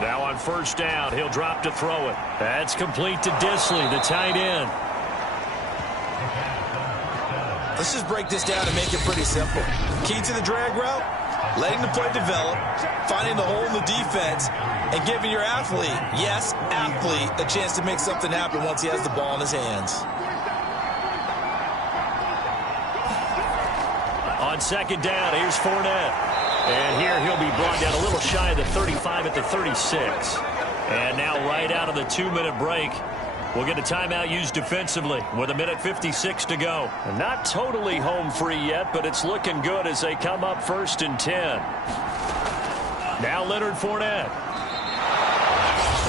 Now on first down, he'll drop to throw it. That's complete to Disley, the tight end. Let's just break this down and make it pretty simple. Key to the drag route, letting the play develop, finding the hole in the defense, and giving your athlete, yes, athlete, a chance to make something happen once he has the ball in his hands. On second down, here's Fournette. And here he'll be brought down a little shy of the 35 at the 36. And now right out of the 2-minute break, we'll get a timeout used defensively with 1:56 to go. And not totally home free yet, but it's looking good as they come up 1st and 10. Now Leonard Fournette.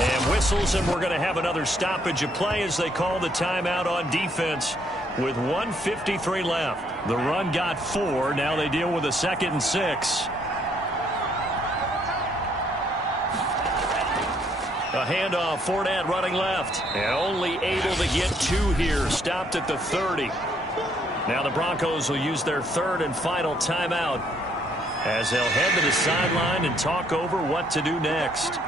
And whistles, and we're going to have another stoppage of play as they call the timeout on defense with 1:53 left. The run got 4. Now they deal with a 2nd and 6. A handoff, Fournette running left. And only able to get 2 here. Stopped at the 30. Now the Broncos will use their 3rd and final timeout as they'll head to the sideline and talk over what to do next.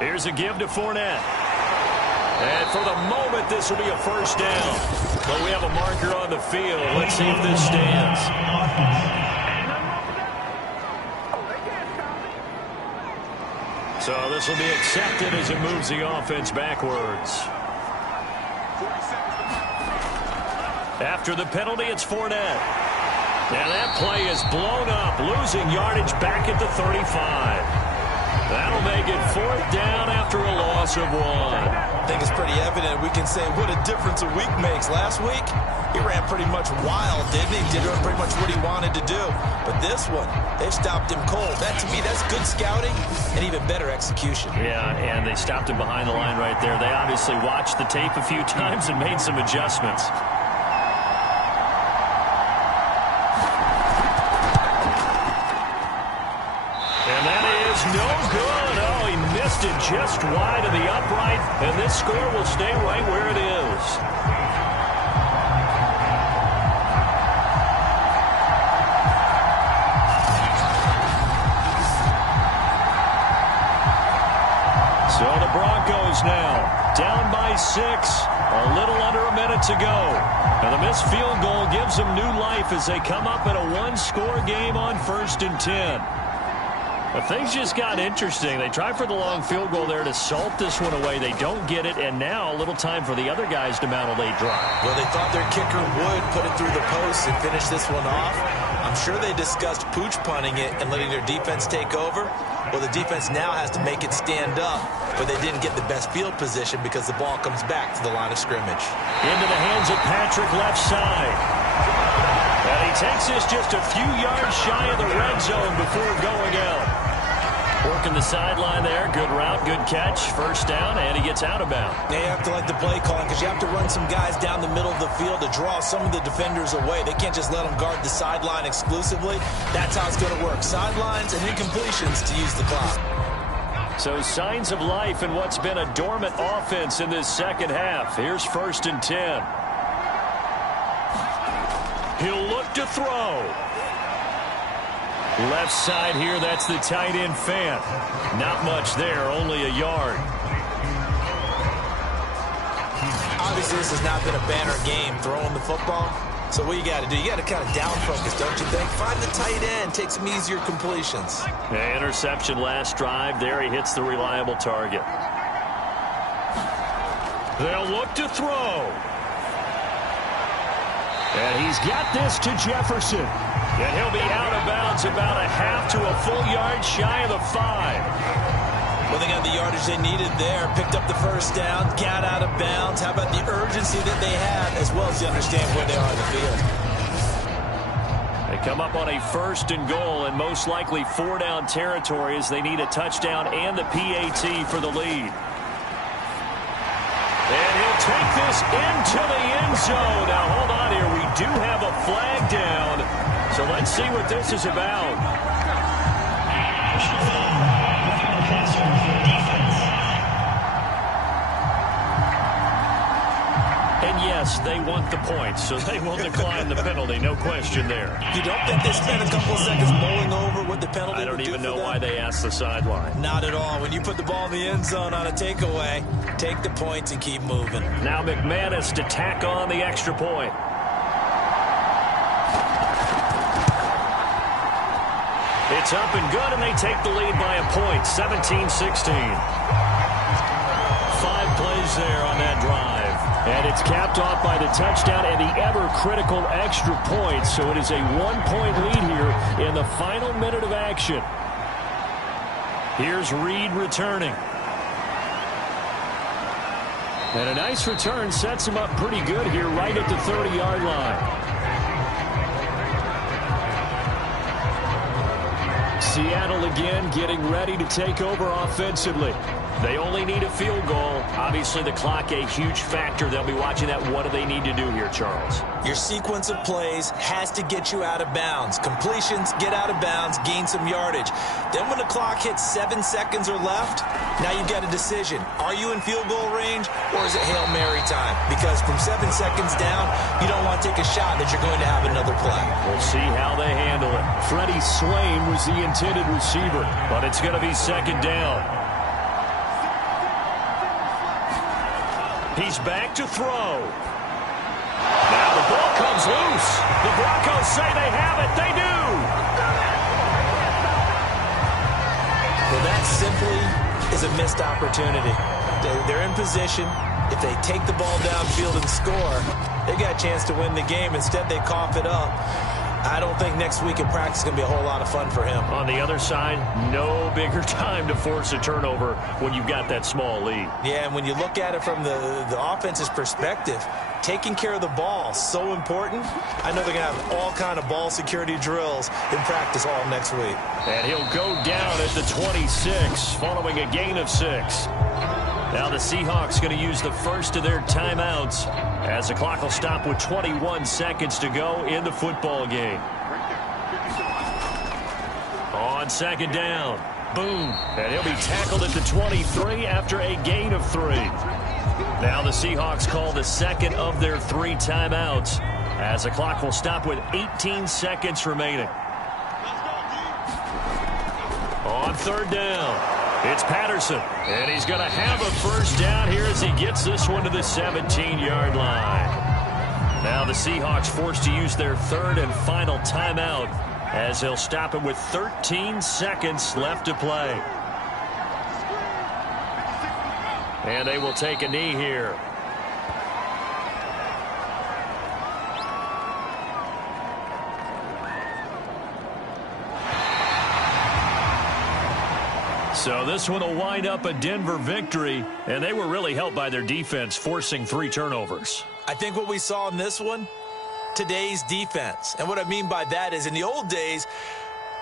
Here's a give to Fournette. And for the moment, this will be a first down. But we have a marker on the field. Let's see if this stands. So this will be accepted as it moves the offense backwards. After the penalty, it's Fournette. And that play is blown up, losing yardage back at the 35. That'll make it 4th down after a loss of 1. I think it's pretty evident. We can say what a difference a week makes. Last week, he ran pretty much wild, didn't he? Did pretty much what he wanted to do. But this one, they've stopped him cold. That, to me, that's good scouting and even better execution. Yeah, and they stopped him behind the line right there. They obviously watched the tape a few times and made some adjustments. And that is no good. Oh, he missed it just wide of the upright, and this score will stay right where it is. So the Broncos now down by 6, a little under a minute to go. And the missed field goal gives them new life as they come up in a 1-score game on 1st and 10. But things just got interesting. They try for the long field goal there to salt this one away. They don't get it, and now a little time for the other guys to mount a late drive. Well, they thought their kicker would put it through the post and finish this one off. I'm sure they discussed pooch punting it and letting their defense take over. Well, the defense now has to make it stand up, but they didn't get the best field position because the ball comes back to the line of scrimmage. Into the hands of Patrick left side. And he takes this just a few yards shy of the red zone before going out. Working the sideline there. Good route, good catch. First down, and he gets out of bounds. They have to like the play calling because you have to run some guys down the middle of the field to draw some of the defenders away. They can't just let them guard the sideline exclusively. That's how it's going to work. Sidelines and incompletions to use the clock. So signs of life in what's been a dormant offense in this second half. Here's 1st and 10. He'll look to throw. Left side here, that's the tight end Fant. Not much there, only a yard. Obviously, this has not been a banner game throwing the football. So what you got to do, you got to kind of down focus, don't you think? Find the tight end, take some easier completions. Yeah, interception last drive. There he hits the reliable target. They'll look to throw. And he's got this to Jefferson. And he'll be out of bounds about a half to a full yard shy of the 5. Well, they got the yardage they needed there. Picked up the first down, got out of bounds. How about the urgency that they have, as well as you understand where they are on the field? They come up on a 1st and goal, and most likely 4-down territory as they need a touchdown and the PAT for the lead. And he'll take this into the end zone. Now, hold on here. We do have a flag down. So let's see what this is about. And yes, they want the points, so they will decline the penalty. No question there. You don't think they spent a couple of seconds mulling over what the penalty I don't would do even for know them? why they asked the sideline. Not at all. When you put the ball in the end zone on a takeaway, take the points and keep moving. Now McManus to tack on the extra point. It's up and good, and they take the lead by a point, 17-16. 5 plays there on that drive. And it's capped off by the touchdown and the ever-critical extra point. So it is a 1-point lead here in the final minute of action. Here's Reed returning. And a nice return sets him up pretty good here right at the 30-yard line. Seattle again getting ready to take over offensively. They only need a field goal. Obviously, the clock a huge factor. They'll be watching that. What do they need to do here, Charles? Your sequence of plays has to get you out of bounds. Completions, get out of bounds, gain some yardage. Then when the clock hits 7 seconds or left, now you've got a decision. Are you in field goal range, or is it Hail Mary time? Because from 7 seconds down, you don't want to take a shot that you're going to have another play. We'll see how they handle it. Freddie Swain was the intended receiver, but it's going to be 2nd down. He's back to throw. Now the ball comes loose. The Broncos say they have it. They do. Well, that simply is a missed opportunity. They're in position. If they take the ball downfield and score, they got a chance to win the game. Instead, they cough it up. I don't think next week in practice is going to be a whole lot of fun for him. On the other side, no bigger time to force a turnover when you've got that small lead. Yeah, and when you look at it from the offense's perspective, taking care of the ball, so important. I know they're going to have all kind of ball security drills in practice all next week. And he'll go down at the 26 following a gain of 6. Now the Seahawks going to use the first of their timeouts as the clock will stop with 21 seconds to go in the football game. On 2nd down, boom, and he'll be tackled at the 23 after a gain of 3. Now the Seahawks call the 2nd of their 3 timeouts as the clock will stop with 18 seconds remaining. On 3rd down. It's Patterson, and he's going to have a first down here as he gets this one to the 17-yard line. Now the Seahawks forced to use their 3rd and final timeout as they'll stop it with 13 seconds left to play. And they will take a knee here. So this one will wind up a Denver victory, and they were really helped by their defense forcing 3 turnovers. I think what we saw in this one, today's defense. And what I mean by that is in the old days,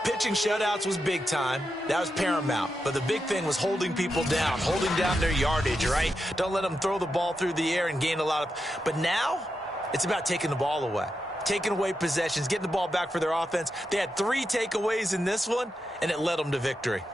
Pitching shutouts was big time. That was paramount. But the big thing was holding people down, holding down their yardage, right? Don't let them throw the ball through the air and gain a lot of... But now, it's about taking the ball away. Taking away possessions, getting the ball back for their offense. They had 3 takeaways in this one, and it led them to victory.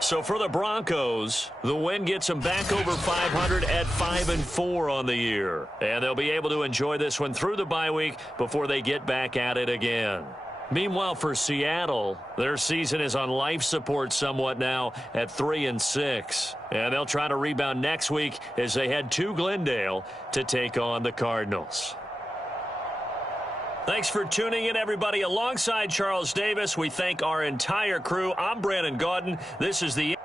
So for the Broncos, the win gets them back over 500 at 5-4 on the year. And they'll be able to enjoy this one through the bye week before they get back at it again. Meanwhile, for Seattle, their season is on life support somewhat now at 3-6. And they'll try to rebound next week as they head to Glendale to take on the Cardinals. Thanks for tuning in, everybody. Alongside Charles Davis, we thank our entire crew. I'm Brandon Gaudin. This is the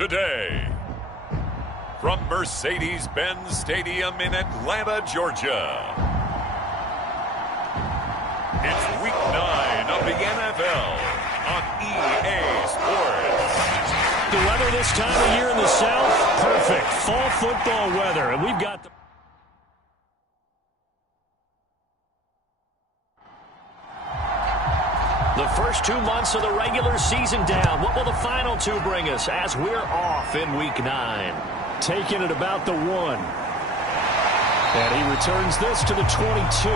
today. From Mercedes-Benz Stadium in Atlanta, Georgia. It's Week 9 of the NFL on EA Sports. The weather this time of year in the South, perfect. Fall football weather, and we've got the first 2 months of the regular season down. What will the final 2 bring us as we're off in Week 9? Taking it about the 1. And he returns this to the 22.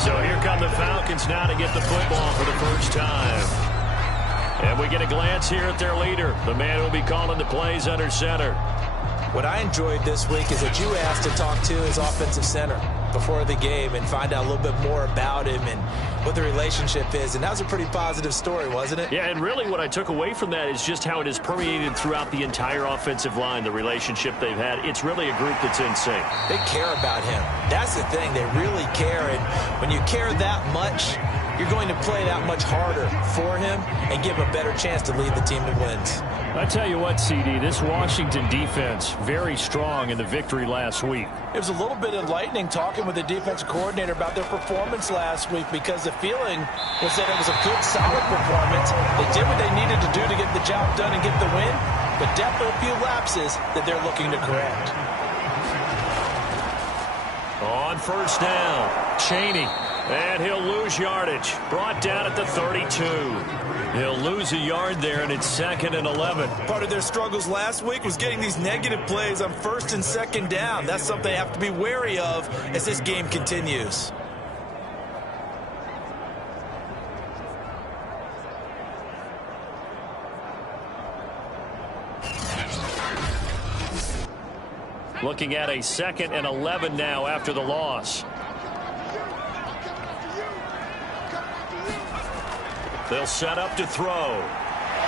So here come the Falcons now to get the football for the first time. And we get a glance here at their leader, the man who will be calling the plays under center. What I enjoyed this week is that you asked to talk to his offensive center before the game and find out a little bit more about him and what the relationship is. And that was a pretty positive story, wasn't it? Yeah, and really what I took away from that is just how it has permeated throughout the entire offensive line, the relationship they've had. It's really a group that's in sync. They care about him. That's the thing. They really care. And when you care that much, you're going to play that much harder for him and give him a better chance to lead the team to wins. I tell you what, CD, this Washington defense, very strong in the victory last week. It was a little bit enlightening talking with the defensive coordinator about their performance last week because the feeling was that it was a good, solid performance. They did what they needed to do to get the job done and get the win, but definitely a few lapses that they're looking to correct. On first down, Chaney. And he'll lose yardage. Brought down at the 32. He'll lose a yard there, and it's 2nd and 11. Part of their struggles last week was getting these negative plays on 1st and 2nd down. That's something they have to be wary of as this game continues. Looking at a 2nd and 11 now after the loss. They'll set up to throw.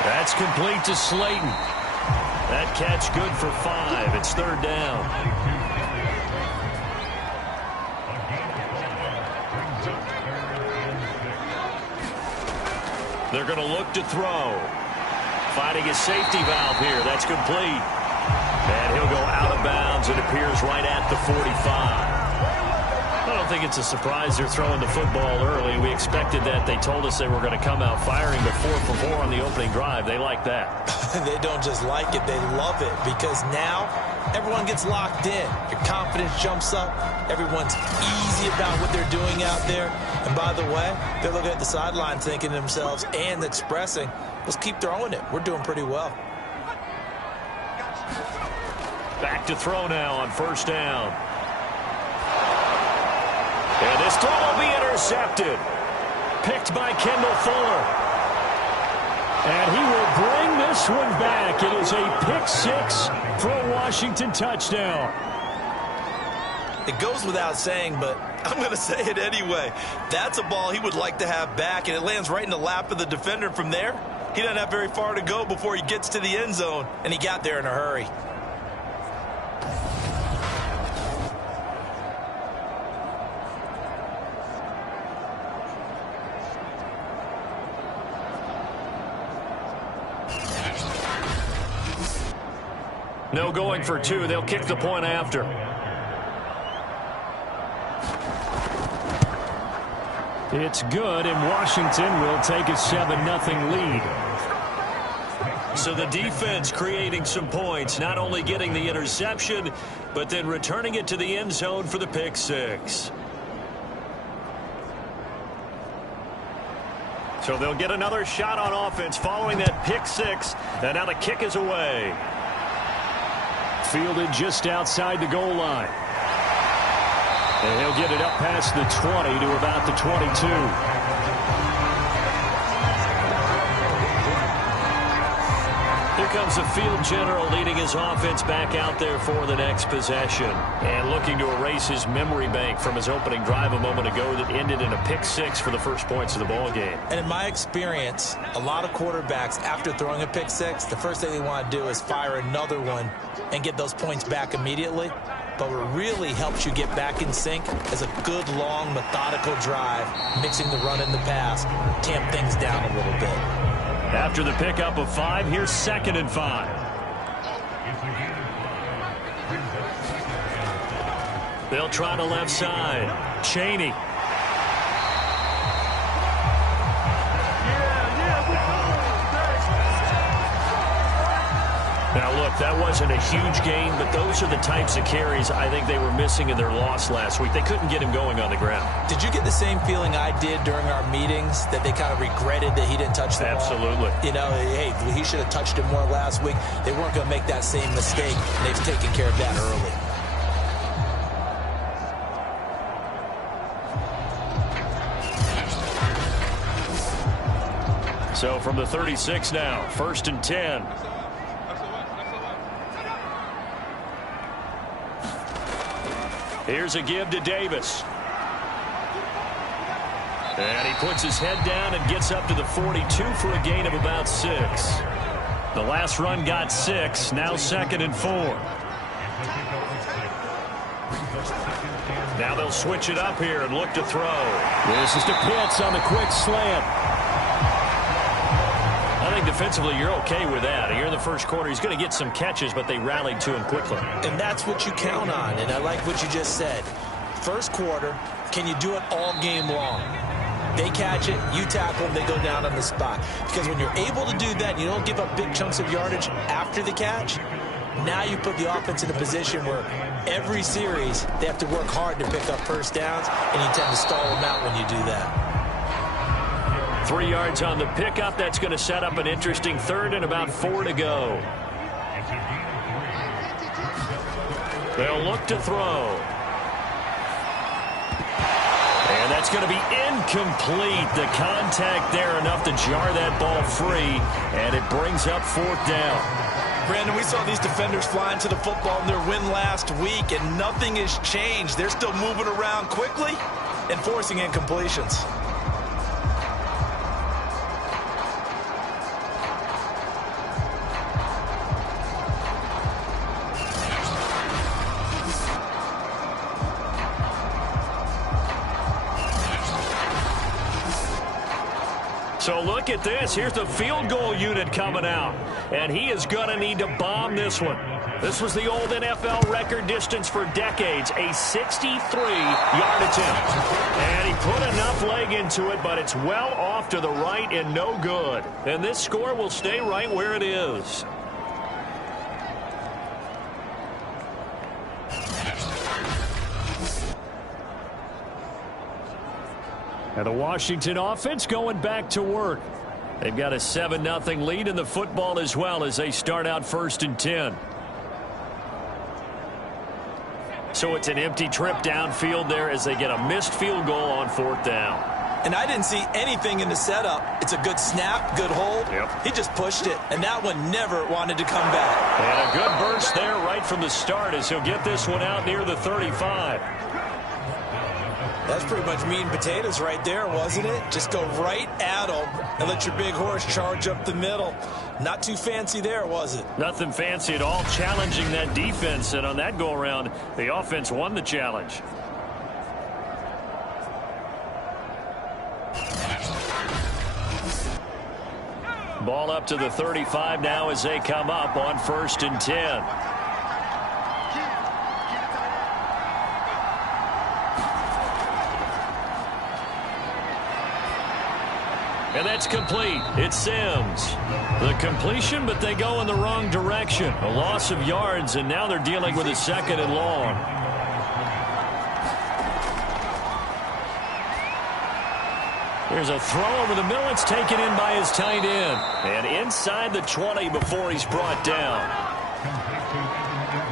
That's complete to Slayton. That catch good for 5. It's 3rd down. They're going to look to throw. Finding a safety valve here. That's complete. And he'll go out of bounds. It appears right at the 45. I don't think it's a surprise they're throwing the football early. We expected that. They told us they were going to come out firing, but 4 for 4 on the opening drive. They like that. They don't just like it, they love it, because now everyone gets locked in. Your confidence jumps up. Everyone's easy about what they're doing out there. And by the way, they're looking at the sideline thinking to themselves and expressing, let's keep throwing it. We're doing pretty well. Back to throw now on first down. And this throw will be intercepted. Picked by Kendall Fuller. And he will bring this one back. It is a pick 6 for a Washington touchdown. It goes without saying, but I'm going to say it anyway. That's a ball he would like to have back, and it lands right in the lap of the defender. From there, he doesn't have very far to go before he gets to the end zone, and he got there in a hurry. No going for 2. They'll kick the point after. It's good, and Washington will take a 7-0 lead. So the defense creating some points, not only getting the interception, but then returning it to the end zone for the pick 6. So they'll get another shot on offense following that pick 6, and now the kick is away. Fielded just outside the goal line. And he'll get it up past the 20 to about the 22. Here comes the field general leading his offense back out there for the next possession. And looking to erase his memory bank from his opening drive a moment ago that ended in a pick 6 for the first points of the ball game. And in my experience, a lot of quarterbacks, after throwing a pick 6, the first thing they want to do is fire another one and get those points back immediately. But what really helps you get back in sync is a good, long, methodical drive, mixing the run and the pass, tamp things down a little bit. After the pickup of 5, here's 2nd and 5. They'll try to left side. Cheney. Now, look, that wasn't a huge gain, but those are the types of carries I think they were missing in their loss last week. They couldn't get him going on the ground. Did you get the same feeling I did during our meetings, that they kind of regretted that he didn't touch the ball? Absolutely. You know, hey, he should have touched it more last week. They weren't going to make that same mistake, and they've taken care of that early. So from the 36 now, 1st and 10. Here's a give to Davis. And he puts his head down and gets up to the 42 for a gain of about 6. The last run got 6. Now 2nd and 4. Now they'll switch it up here and look to throw. This is to Pitts on the quick slant. I think defensively you're okay with that. Here in the first quarter, he's going to get some catches, but they rallied to him quickly. And that's what you count on, and I like what you just said. First quarter, can you do it all game long? They catch it, you tackle them, they go down on the spot. Because when you're able to do that, you don't give up big chunks of yardage after the catch, now you put the offense in a position where every series they have to work hard to pick up first downs, and you tend to stall them out when you do that. 3 yards on the pickup. That's going to set up an interesting 3rd and about 4 to go. They'll look to throw. And that's going to be incomplete. The contact there enough to jar that ball free, and it brings up 4th down. Brandon, we saw these defenders flying to the football in their win last week, and nothing has changed. They're still moving around quickly and forcing incompletions. So look at this. Here's the field goal unit coming out. And he is going to need to bomb this one. This was the old NFL record distance for decades, a 63-yard attempt. And he put enough leg into it, but it's well off to the right and no good. And this score will stay right where it is. And the Washington offense going back to work. They've got a 7-0 lead in the football as well as they start out 1st and 10. So it's an empty trip downfield there as they get a missed field goal on 4th down. And I didn't see anything in the setup. It's a good snap, good hold. Yep. He just pushed it, and that one never wanted to come back. And a good burst there right from the start as he'll get this one out near the 35. That's pretty much meat and potatoes right there, wasn't it? Just go right at him and let your big horse charge up the middle. Not too fancy there, was it? Nothing fancy at all, challenging that defense. And on that go-around, the offense won the challenge. Ball up to the 35 now as they come up on 1st and 10. And that's complete. It's Sims. The completion, but they go in the wrong direction. A loss of yards, and now they're dealing with a 2nd and long. There's a throw over the middle. It's taken in by his tight end. And inside the 20 before he's brought down.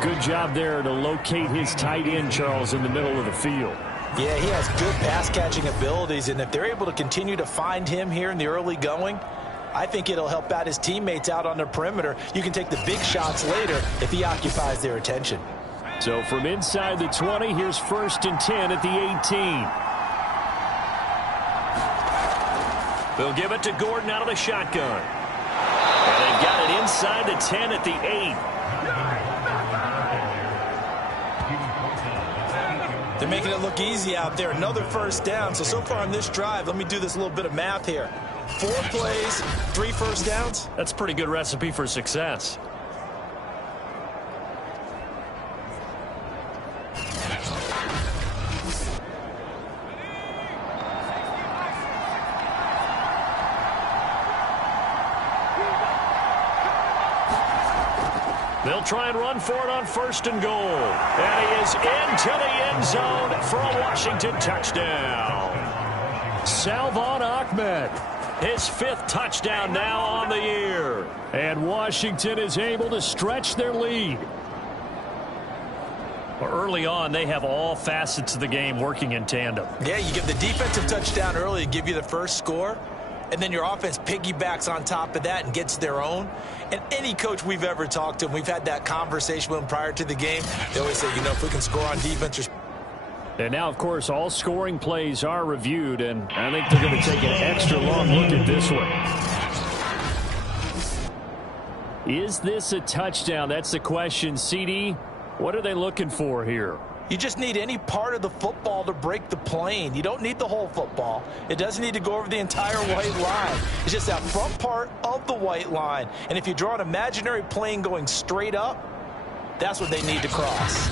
Good job there to locate his tight end, Charles, in the middle of the field. Yeah, he has good pass-catching abilities, and if they're able to continue to find him here in the early going, I think it'll help out his teammates out on the perimeter. You can take the big shots later if he occupies their attention. So from inside the 20, here's 1st and 10 at the 18. They'll give it to Gordon out of the shotgun. And they've got it inside the 10 at the 8. They're making it look easy out there. Another 1st down. So far on this drive, let me do this little bit of math here. 4 plays, 3 first downs. That's a pretty good recipe for success. They'll try and run for it on 1st and goal. And he is into the end zone for a Washington touchdown. Salvon Ahmed, his 5th touchdown now on the year. And Washington is able to stretch their lead. Early on, they have all facets of the game working in tandem. Yeah, you give the defensive touchdown early to give you the first score, and then your offense piggybacks on top of that and gets their own. And any coach we've ever talked to, and we've had that conversation with them prior to the game, they always say, you know, if we can score on defense. And now, of course, all scoring plays are reviewed, and I think they're going to take an extra long look at this one. Is this a touchdown? That's the question. CD, what are they looking for here? You just need any part of the football to break the plane. You don't need the whole football. It doesn't need to go over the entire white line. It's just that front part of the white line. And if you draw an imaginary plane going straight up, that's what they need to cross.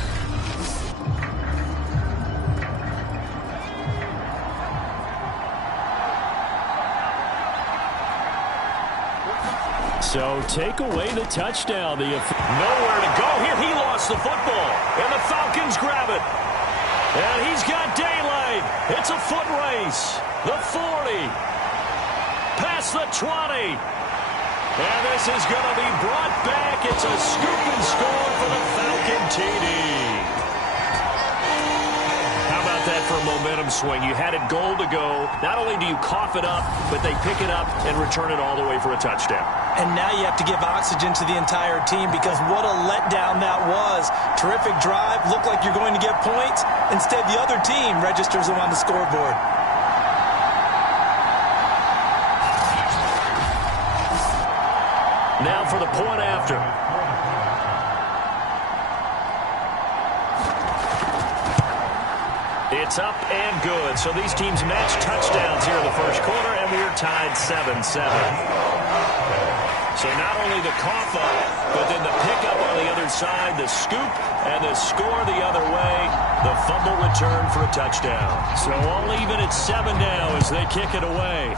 So take away the touchdown. Nowhere to go here. He lost the football, and the Falcons grab it. And he's got daylight. It's a foot race. The 40. Past the 20. And this is going to be brought back. It's a scoop and score for the Falcon TD. How about that for a momentum swing? You had it goal to go. Not only do you cough it up, but they pick it up and return it all the way for a touchdown. And now you have to give oxygen to the entire team, because what a letdown that was. Terrific drive. Looked like you're going to get points. Instead, the other team registers them on the scoreboard. Now for the point after. It's up and good. So these teams match touchdowns here in the first quarter, and we're tied 7-7. So not only the cough up, but then the pickup on the other side, the scoop, and the score the other way, the fumble return for a touchdown. So all even at 7 now as they kick it away.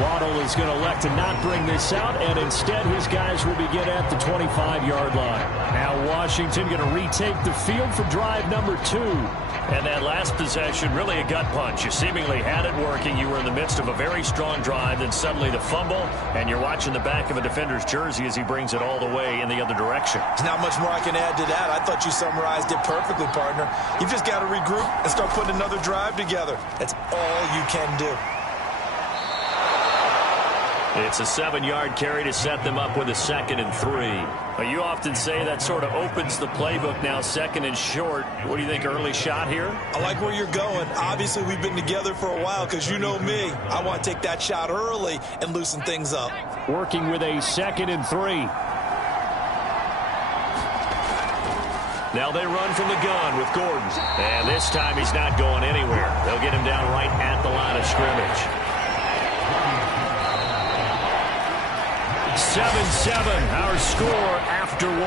Waddle is going to elect to not bring this out, and instead his guys will begin at the 25-yard line. Now Washington going to retake the field for drive number 2. And that last possession, really a gut punch. You seemingly had it working. You were in the midst of a very strong drive, then suddenly the fumble, and you're watching the back of a defender's jersey as he brings it all the way in the other direction. There's not much more I can add to that. I thought you summarized it perfectly, partner. You've just got to regroup and start putting another drive together. That's all you can do. It's a 7-yard carry to set them up with a 2nd and 3. You often say that sort of opens the playbook now, 2nd and short. What do you think, early shot here? I like where you're going. Obviously, we've been together for a while, because you know me. I want to take that shot early and loosen things up. Working with a 2nd and 3. Now they run from the gun with Gordon. And this time he's not going anywhere. They'll get him down right at the line of scrimmage. 7-7, our score after 1.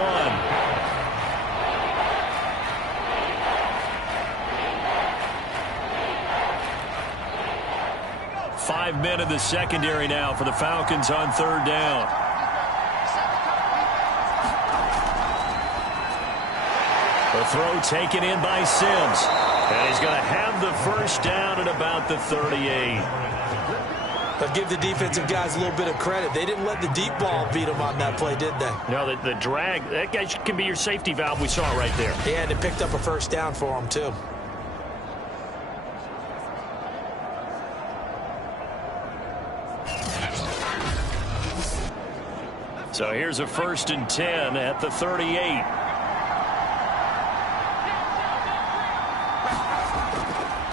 Five men in the secondary now for the Falcons on 3rd down. The throw taken in by Sims. And he's going to have the first down at about the 38. But give the defensive guys a little bit of credit. They didn't let the deep ball beat them on that play, did they? No, the drag, that guy can be your safety valve. We saw it right there. Yeah, and it picked up a first down for them, too. So here's a 1st and 10 at the 38.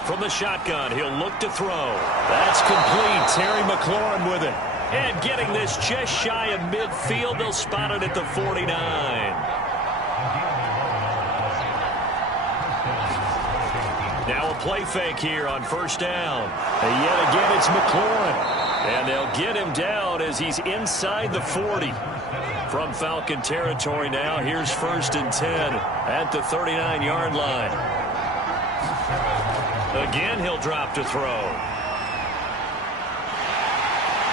From the shotgun, he'll look to throw. That's complete. Terry McLaurin with it. And getting this just shy of midfield. They'll spot it at the 49. Now a play fake here on first down. And yet again, it's McLaurin. And they'll get him down as he's inside the 40. From Falcon territory now, here's 1st and 10 at the 39-yard line. Again, he'll drop to throw.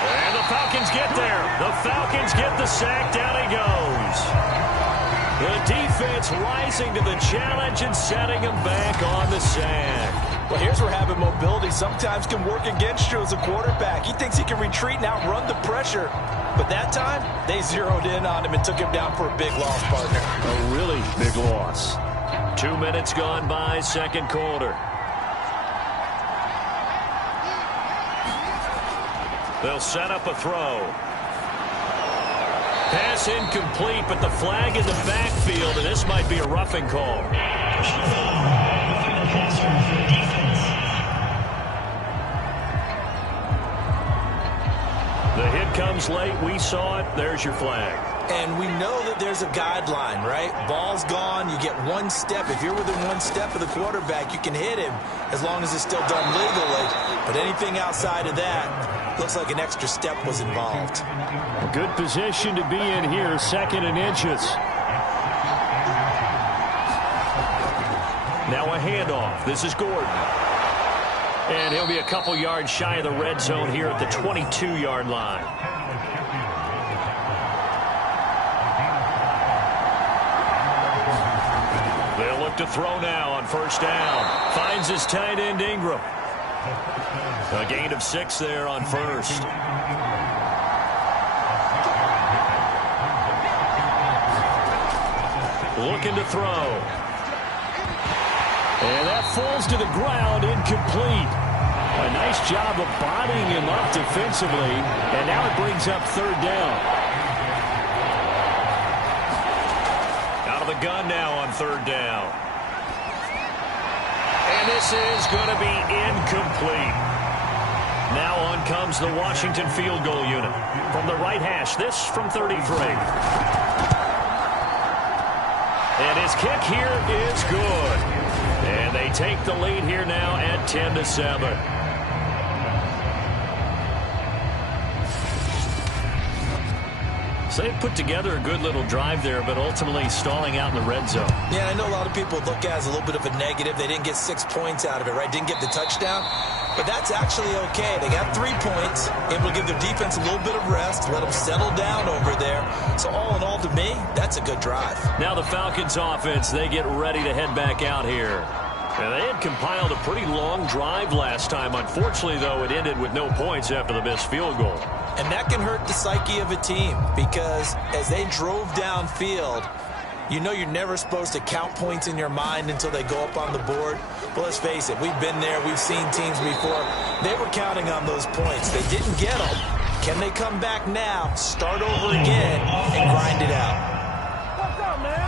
And the Falcons get there. The Falcons get the sack. Down he goes. The defense rising to the challenge and setting him back on the sack. Well, here's where having mobility sometimes can work against you as a quarterback. He thinks he can retreat and outrun the pressure. But that time, they zeroed in on him and took him down for a big loss, partner. A really big loss. 2 minutes gone by, second quarter. They'll set up a throw. Pass incomplete, but the flag in the backfield, and this might be a roughing call. The hit comes late. We saw it. There's your flag. And we know that there's a guideline, right? Ball's gone. You get one step. If you're within one step of the quarterback, you can hit him as long as it's still done legally. But anything outside of that, looks like an extra step was involved. Good position to be in here, 2nd and inches. Now a handoff. This is Gordon. And he'll be a couple yards shy of the red zone here at the 22-yard line. They'll look to throw now on first down. Finds his tight end Ingram. A gain of 6 there on first. Looking to throw. And that falls to the ground, incomplete. A nice job of bodying him up defensively, and now it brings up 3rd down. Out of the gun now on 3rd down. And this is going to be incomplete. Now on comes the Washington field goal unit. From the right hash, this from 33. And his kick here is good. And they take the lead here now at 10-7. So they put together a good little drive there, but ultimately stalling out in the red zone. Yeah, I know a lot of people look at it as a little bit of a negative. They didn't get 6 points out of it, right? Didn't get the touchdown. But that's actually okay. They got 3 points, able to give their defense a little bit of rest, let them settle down over there. So all in all, to me, that's a good drive. Now the Falcons offense, they get ready to head back out here. And they had compiled a pretty long drive last time. Unfortunately, though, it ended with no points after the missed field goal. And that can hurt the psyche of a team because as they drove downfield, you know you're never supposed to count points in your mind until they go up on the board. But let's face it, we've been there. We've seen teams before. They were counting on those points. They didn't get them. Can they come back now, start over again, and grind it out? What's up, man?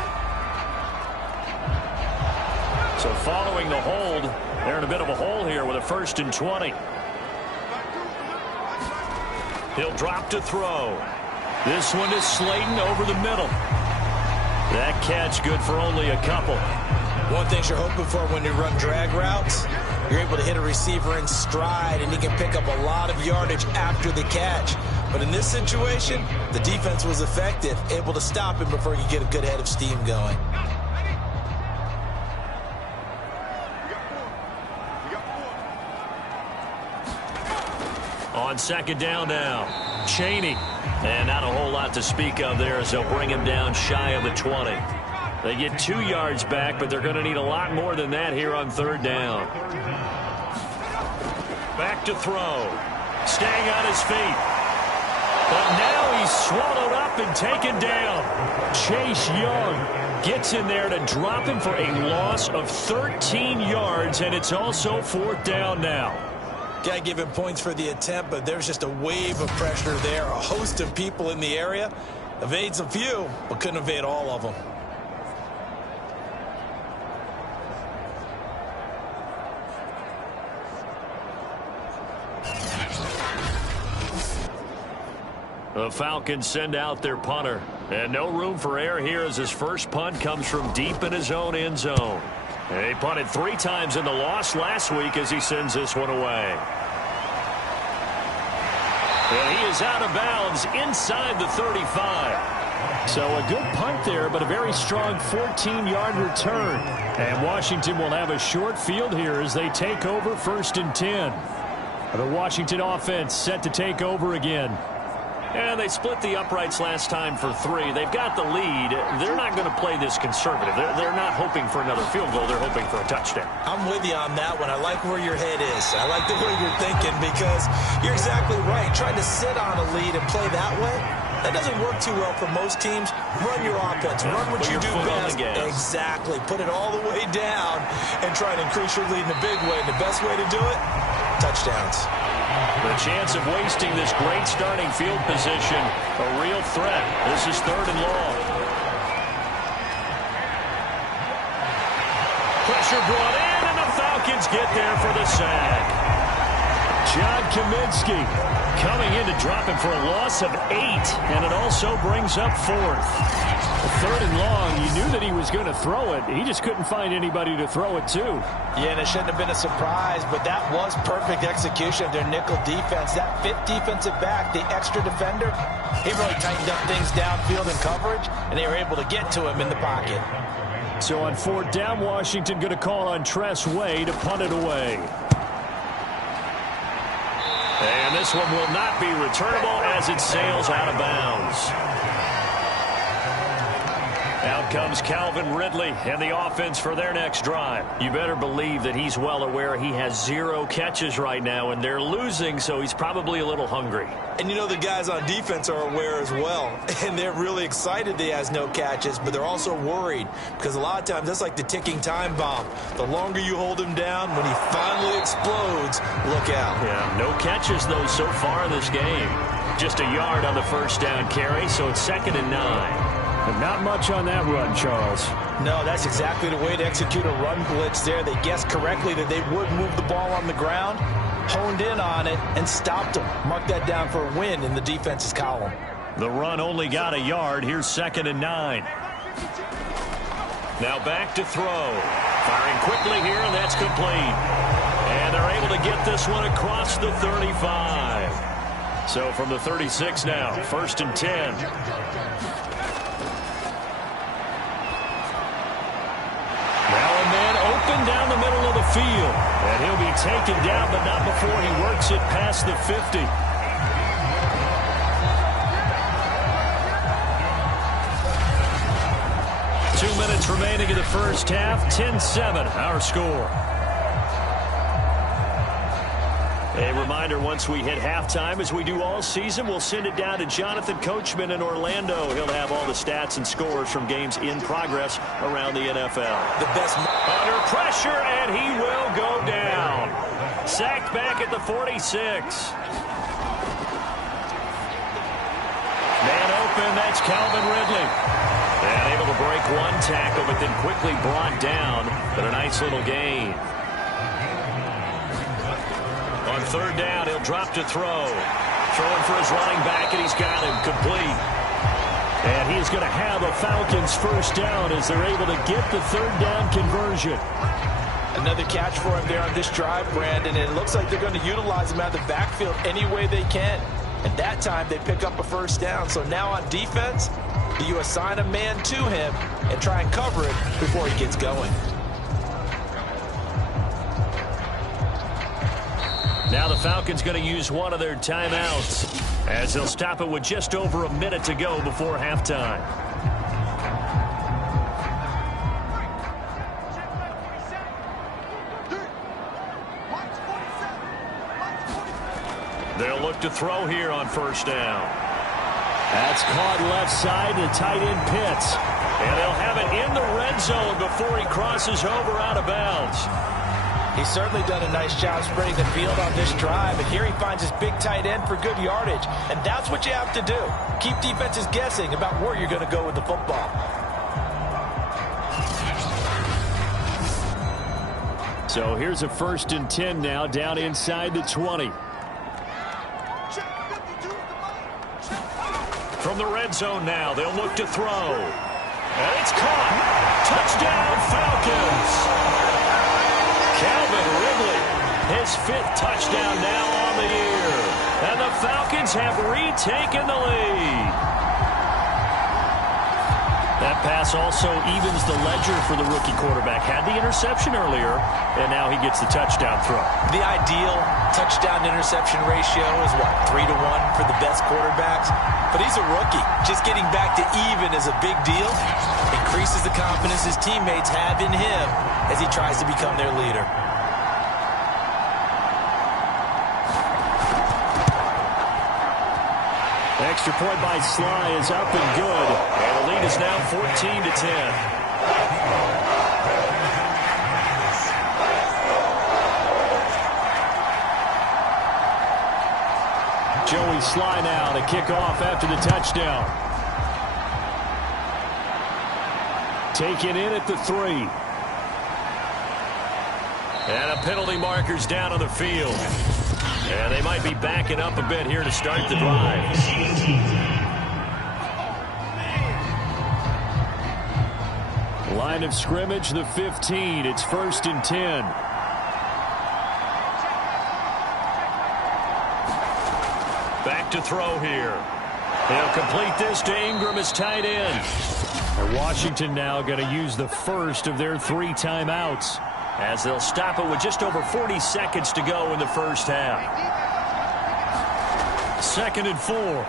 So following the hold, they're in a bit of a hole here with a 1st and 20. He'll drop to throw. This one is Slayton over the middle. That catch good for only a couple. One thing you're hoping for when you run drag routes, you're able to hit a receiver in stride, and he can pick up a lot of yardage after the catch. But in this situation, the defense was effective, able to stop him before you get a good head of steam going. On 2nd down now, Chaney. And not a whole lot to speak of there as they'll bring him down shy of the 20. They get 2 yards back, but they're going to need a lot more than that here on 3rd down. Back to throw. Staying on his feet. But now he's swallowed up and taken down. Chase Young gets in there to drop him for a loss of 13 yards, and it's also 4th down now. Got to give him points for the attempt, but there's just a wave of pressure there. A host of people in the area. Evades a few, but couldn't evade all of them. The Falcons send out their punter. And no room for error here as his first punt comes from deep in his own end zone. He punted 3 times in the loss last week as he sends this one away. And he is out of bounds inside the 35. So a good punt there, but a very strong 14-yard return. And Washington will have a short field here as they take over 1st and 10. The Washington offense set to take over again. And they split the uprights last time for 3. They've got the lead. They're not going to play this conservative. They're not hoping for another field goal. They're hoping for a touchdown. I'm with you on that one. I like where your head is. I like the way you're thinking because you're exactly right. Trying to sit on a lead and play that way, that doesn't work too well for most teams. Run your offense. Run what you do best. Exactly. Put it all the way down and try to increase your lead in a big way. And the best way to do it, touchdowns. The chance of wasting this great starting field position, a real threat. This is 3rd and long. Pressure brought in, and the Falcons get there for the sack. John Kaminsky coming in to drop him for a loss of 8, and it also brings up 4th. 3rd and long, you knew that he was going to throw it. He just couldn't find anybody to throw it to. Yeah, and it shouldn't have been a surprise, but that was perfect execution of their nickel defense. That 5th defensive back, the extra defender, he really tightened up things downfield in coverage, and they were able to get to him in the pocket. So on 4th down, Washington going to call on Tress Way to punt it away. And this one will not be returnable as it sails out of bounds. Out comes Calvin Ridley and the offense for their next drive. You better believe that he's well aware he has 0 catches right now, and they're losing, so he's probably a little hungry. And you know the guys on defense are aware as well, and they're really excited that he has no catches, but they're also worried because a lot of times that's like the ticking time bomb. The longer you hold him down, when he finally explodes, look out. Yeah, no catches, though, so far in this game. Just a yard on the 1st down carry, so it's 2nd and 9. But not much on that run, Charles. No, that's exactly the way to execute a run blitz there. They guessed correctly that they would move the ball on the ground, honed in on it, and stopped them. Mark that down for a win in the defense's column. The run only got a yard. Here's 2nd and 9. Now back to throw. Firing quickly here, and that's complete. And they're able to get this one across the 35. So from the 36 now, 1st and 10. Open down the middle of the field. And he'll be taken down, but not before he works it past the 50. Two minutes remaining in the 1st half. 10-7, our score. A reminder, once we hit halftime, as we do all season, we'll send it down to Jonathan Coachman in Orlando. He'll have all the stats and scores from games in progress around the NFL. The best under pressure, and he will go down. Sacked back at the 46. Man open, that's Calvin Ridley. And able to break one tackle, but then quickly brought down. But a nice little gain. On 3rd down, he'll drop to throw. Throwing for his running back, and he's got him complete. And he's going to have a Falcons 1st down as they're able to get the 3rd down conversion. Another catch for him there on this drive, Brandon. And it looks like they're going to utilize him out of the backfield any way they can. And that time, they pick up a 1st down. So now on defense, you assign a man to him and try and cover it before he gets going. Now the Falcons going to use one of their timeouts as they'll stop it with just over a minute to go before halftime. They'll look to throw here on 1st down. That's caught left side to tight end Pitts. And they'll have it in the red zone before he crosses over out of bounds. He's certainly done a nice job spreading the field on this drive, and here he finds his big tight end for good yardage. And that's what you have to do. Keep defenses guessing about where you're going to go with the football. So here's a 1st and 10 now, down inside the 20. From the red zone now, they'll look to throw. And it's caught. Touchdown, Falcons. Calvin Ridley, his 5th touchdown now on the year. And the Falcons have retaken the lead. That pass also evens the ledger for the rookie quarterback. Had the interception earlier, and now he gets the touchdown throw. The ideal touchdown-interception ratio is, 3-1 for the best quarterbacks? But he's a rookie. Just getting back to even is a big deal. Increases the confidence his teammates have in him as he tries to become their leader. Extra point by Sly is up and good. And the lead is now 14-10. Joey Sly now to kick off after the touchdown. Taken in at the 3. And a penalty marker's down on the field. And they might be backing up a bit here to start the drive. Line of scrimmage, the 15. It's 1st and 10. Back to throw here. He'll complete this to Ingram as tight end. And Washington now going to use the first of their 3 timeouts, as they'll stop it with just over 40 seconds to go in the first half. 2nd and 4.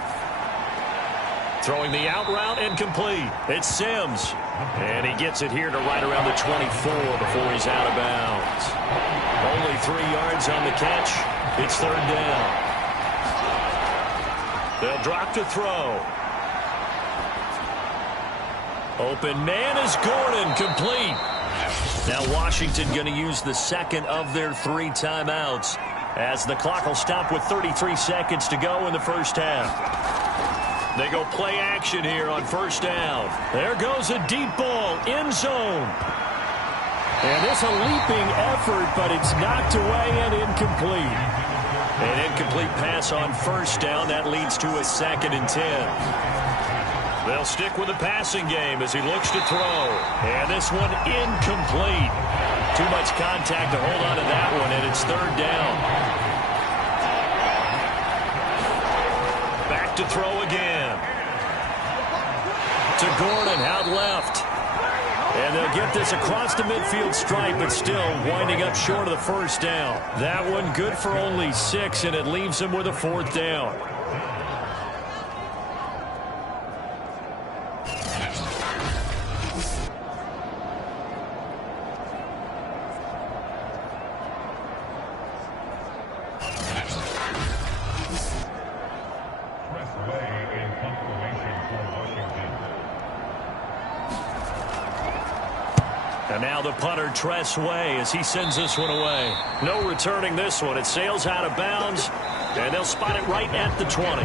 Throwing the out route and complete. It's Sims. And he gets it here to right around the 24 before he's out of bounds. Only 3 yards on the catch. It's 3rd down. They'll drop to throw. Open man is Gordon, complete. Now Washington going to use the 2nd of their 3 timeouts, as the clock will stop with 33 seconds to go in the first half. They go play action here on 1st down. There goes a deep ball, end zone. And it's a leaping effort, but it's knocked away and incomplete. An incomplete pass on 1st down. That leads to a 2nd and 10. They'll stick with the passing game as he looks to throw. And this one incomplete. Too much contact to hold on to that one, and it's 3rd down. Back to throw again. To Gordon, out left. And they'll get this across the midfield stripe, but still winding up short of the 1st down. That one good for only 6, and it leaves them with a 4th down. And now the punter, Tress Way, as he sends this one away. No returning this one. It sails out of bounds, and they'll spot it right at the 20.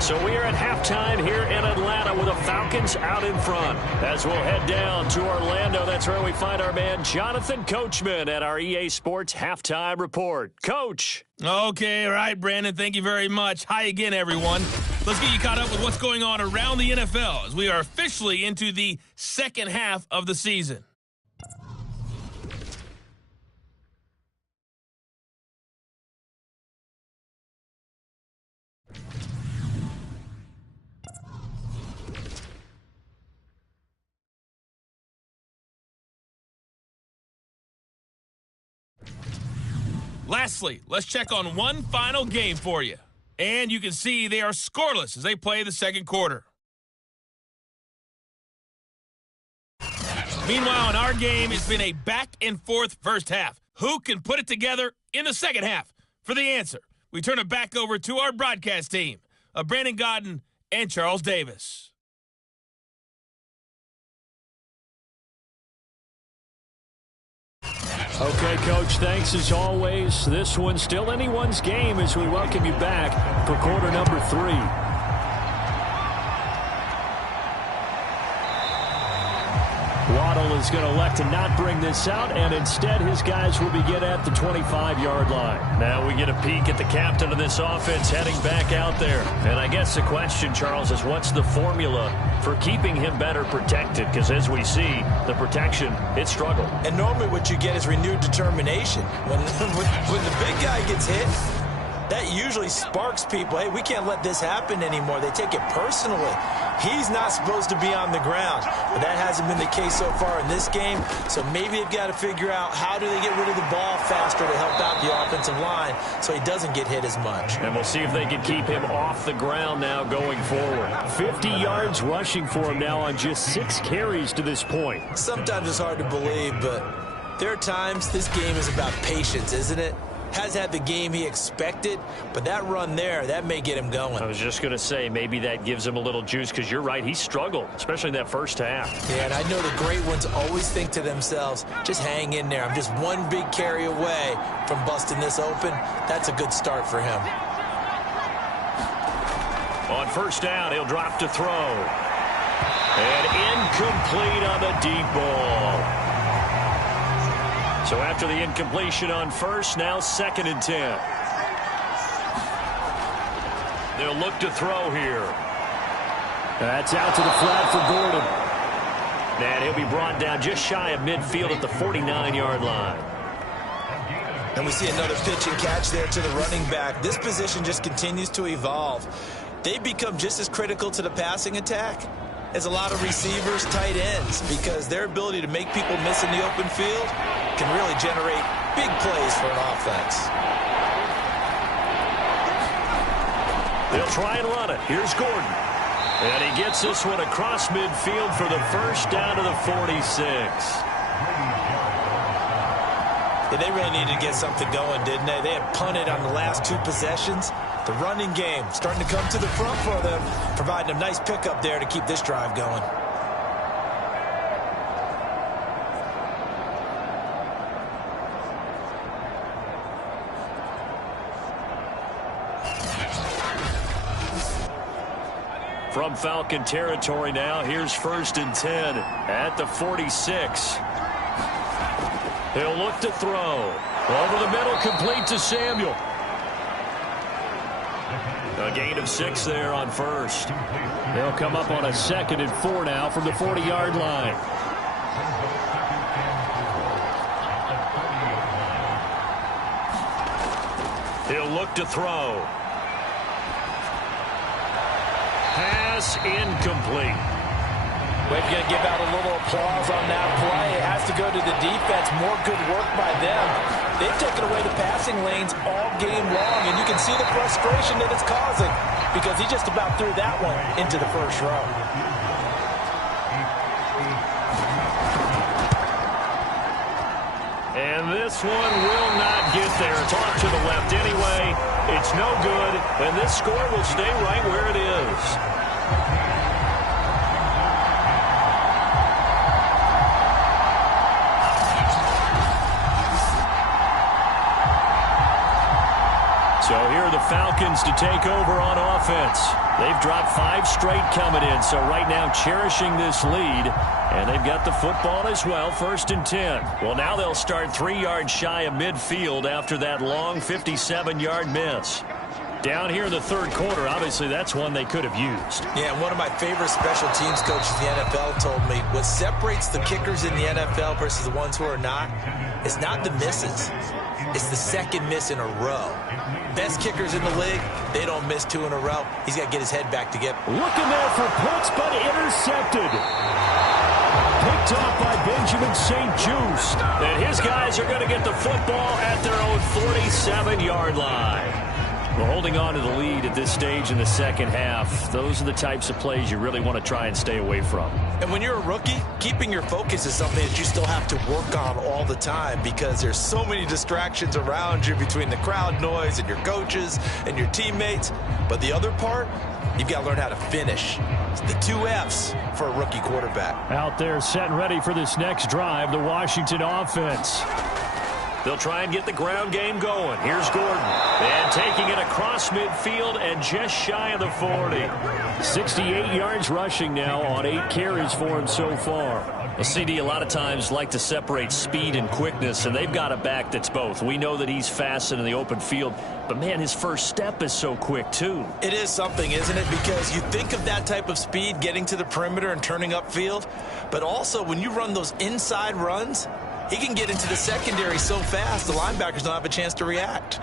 So we are at halftime here in Atlanta with the Falcons out in front. As we'll head down to Orlando, that's where we find our man Jonathan Coachman at our EA Sports Halftime Report. Coach. Okay, all right, Brandon, thank you very much. Hi again, everyone. Let's get you caught up with what's going on around the NFL as we are officially into the second half of the season. Lastly, let's check on one final game for you. And you can see they are scoreless as they play the second quarter. Meanwhile, in our game, it's been a back-and-forth first half. Who can put it together in the second half? For the answer, we turn it back over to our broadcast team of Brandon Godden and Charles Davis. Okay, Coach, thanks as always. This one's still anyone's game as we welcome you back for quarter number 3. Waddle is going to elect to not bring this out, and instead his guys will begin at the 25-yard line. Now we get a peek at the captain of this offense heading back out there. And I guess the question, Charles, is what's the formula for keeping him better protected? Because as we see, the protection, it struggled. And normally what you get is renewed determination. When the big guy gets hit, that usually sparks people. Hey, we can't let this happen anymore. They take it personally. He's not supposed to be on the ground. But that hasn't been the case so far in this game. So maybe they've got to figure out how do they get rid of the ball faster to help out the offensive line so he doesn't get hit as much. And we'll see if they can keep him off the ground now going forward. 50 yards rushing for him now on just 6 carries to this point. Sometimes it's hard to believe, but there are times this game is about patience, isn't it? Has had the game he expected, but that run there, that may get him going. I was just going to say, maybe that gives him a little juice, because you're right, he struggled, especially in that first half. Yeah, and I know the great ones always think to themselves, just hang in there. I'm just one big carry away from busting this open. That's a good start for him. On first down, he'll drop to throw. And incomplete on the deep ball. So after the incompletion on first, now 2nd and 10. They'll look to throw here. That's out to the flat for Gordon. And he'll be brought down just shy of midfield at the 49-yard line. And we see another pitch and catch there to the running back. This position just continues to evolve. They become just as critical to the passing attack as a lot of receivers, tight ends, because their ability to make people miss in the open field can really generate big plays for an offense. They'll try and run it. Here's Gordon. And he gets this one across midfield for the first down to the 46. Yeah, they really needed to get something going, didn't they? They had punted on the last 2 possessions. The running game starting to come to the front for them, providing a nice pickup there to keep this drive going. From Falcon territory now, here's 1st and 10 at the 46. He'll look to throw. Over the middle, complete to Samuel. A gain of 6 there on first. They'll come up on a 2nd and 4 now from the 40-yard line. He'll look to throw. Pass incomplete. We're going to give out a little applause on that play. It has to go to the defense. More good work by them. They've taken away the passing lanes all game long, and you can see the frustration that it's causing because he just about threw that one into the first row. And this one will not get there. It's off to the left anyway. It's no good, and this score will stay right where it is. So here are the Falcons to take over on offense. They've dropped 5 straight coming in, so right now cherishing this lead. And they've got the football as well, 1st and 10. Well, now they'll start 3 yards shy of midfield after that long 57-yard miss. Down here in the 3rd quarter, obviously that's one they could have used. Yeah, and one of my favorite special teams coaches in the NFL told me what separates the kickers in the NFL versus the ones who are not is not the misses. It's the 2nd miss in a row. Best kickers in the league, they don't miss 2 in a row. He's got to get his head back together. Looking there for Pitts, but intercepted. Picked off by Benjamin St. Just. And his guys are going to get the football at their own 47-yard line. Well, holding on to the lead at this stage in the 2nd half, those are the types of plays you really want to try and stay away from. And when you're a rookie, keeping your focus is something that you still have to work on all the time because there's so many distractions around you between the crowd noise and your coaches and your teammates. But the other part, you've got to learn how to finish. It's the 2 F's for a rookie quarterback. Out there set and ready for this next drive, the Washington offense. They'll try and get the ground game going. Here's Gordon. And taking it across midfield and just shy of the 40. 68 yards rushing now on 8 carries for him so far. Well, CD a lot of times like to separate speed and quickness, and they've got a back that's both. We know that he's fast in the open field, but, man, his first step is so quick, too. It is something, isn't it? Because you think of that type of speed getting to the perimeter and turning upfield, but also when you run those inside runs, he can get into the secondary so fast the linebackers don't have a chance to react.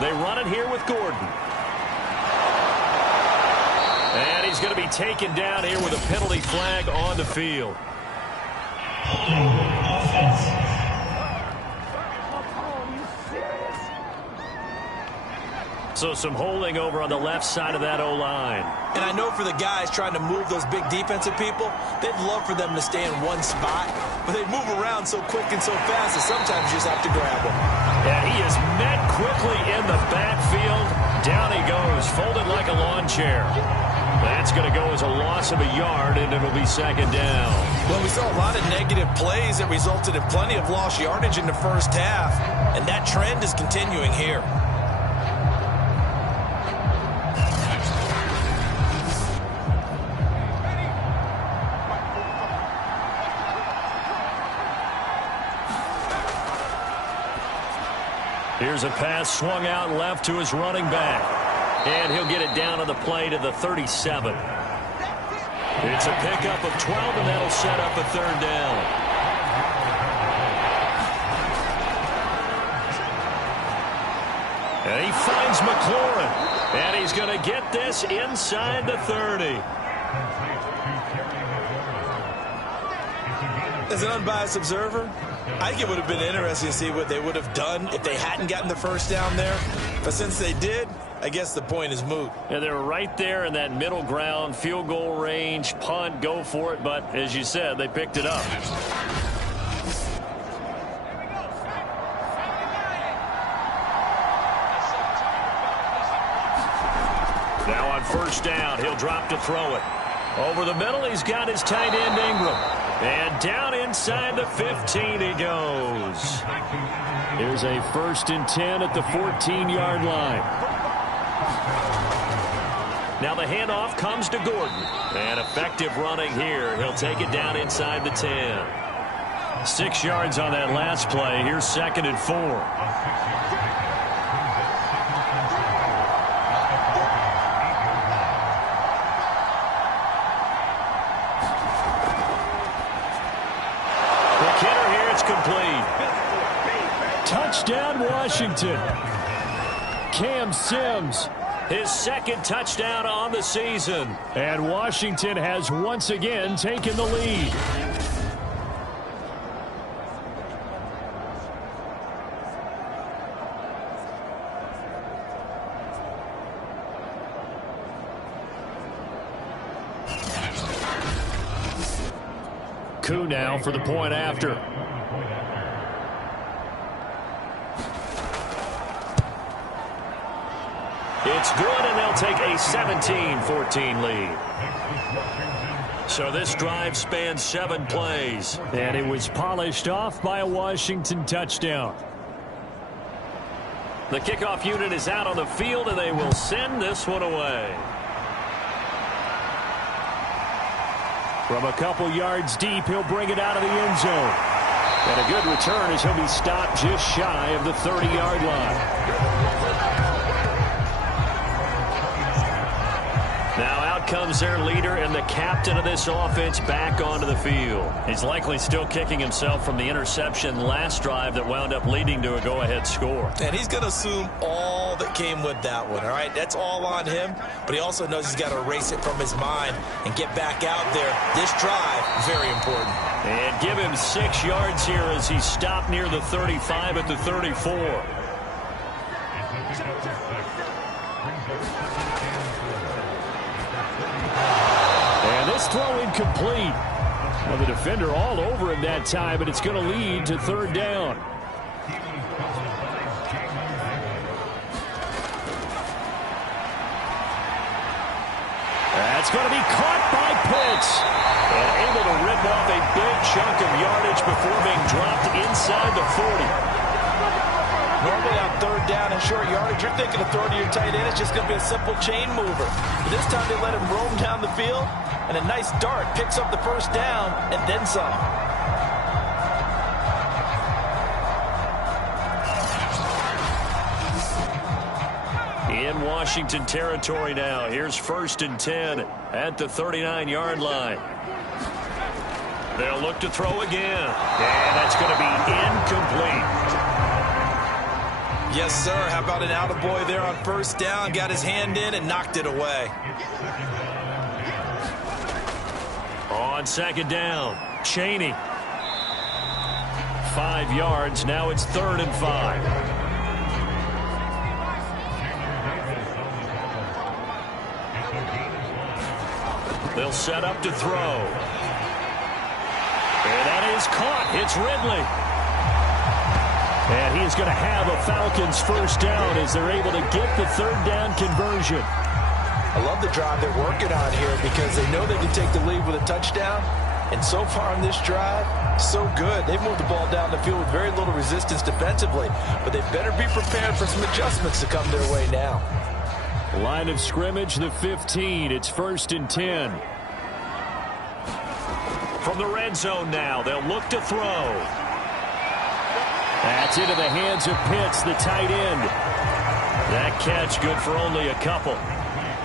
They run it here with Gordon. And he's going to be taken down here with a penalty flag on the field. So some holding over on the left side of that O-line. And I know for the guys trying to move those big defensive people, they'd love for them to stay in one spot, but they move around so quick and so fast that sometimes you just have to grab them. Yeah, he is met quickly in the backfield. Down he goes, folded like a lawn chair. That's going to go as a loss of a yard, and it'll be second down. Well, we saw a lot of negative plays that resulted in plenty of lost yardage in the first half, and that trend is continuing here. Here's a pass swung out left to his running back. And he'll get it down on the play to the 37. It's a pickup of 12, and that'll set up a third down. And he finds McLaurin. And he's going to get this inside the 30. As an unbiased observer, I think it would have been interesting to see what they would have done if they hadn't gotten the first down there. But since they did, I guess the point is moot. And they're right there in that middle ground, field goal range, punt, go for it. But as you said, they picked it up. Now on first down, he'll drop to throw it. Over the middle, he's got his tight end Ingram. And down inside the 15 he goes. Here's a 1st and 10 at the 14-yard line. Now the handoff comes to Gordon. And effective running here. He'll take it down inside the 10. 6 yards on that last play. Here's 2nd and 4. Touchdown, Washington. Cam Sims, his 2nd touchdown on the season. And Washington has once again taken the lead. Koo now for the point after. It's good, and they'll take a 17-14 lead. So this drive spans 7 plays. And it was polished off by a Washington touchdown. The kickoff unit is out on the field, and they will send this one away. From a couple yards deep, he'll bring it out of the end zone. And a good return as he'll be stopped just shy of the 30-yard line. Now out comes their leader and the captain of this offense back onto the field. He's likely still kicking himself from the interception last drive that wound up leading to a go-ahead score. And he's going to assume all that came with that one, all right? That's all on him, but he also knows he's got to erase it from his mind and get back out there. This drive, very important. And give him 6 yards here as he's stopped near the 35 at the 34. This throw incomplete. Well, the defender all over him that time, but it's going to lead to 3rd down. That's going to be caught by Pitts. And able to rip off a big chunk of yardage before being dropped inside the 40. Normally on third down and short yardage, you're thinking of throwing to your tight end. It's just going to be a simple chain mover. But this time they let him roam down the field, and a nice dart picks up the first down and then some. In Washington territory now. Here's 1st and 10 at the 39-yard line. They'll look to throw again. And that's going to be incomplete. Yes, sir. How about an attaboy there on first down? Got his hand in and knocked it away. On 2nd down, Chaney. 5 yards. Now it's 3rd and 5. They'll set up to throw. And that is caught. It's Ridley. And he's going to have a Falcons first down as they're able to get the 3rd down conversion. I love the drive they're working on here because they know they can take the lead with a touchdown. And so far on this drive, so good. They've moved the ball down the field with very little resistance defensively. But they better be prepared for some adjustments to come their way now. Line of scrimmage, the 15. It's 1st and 10. From the red zone now, they'll look to throw. That's into the hands of Pitts, the tight end. That catch good for only a couple.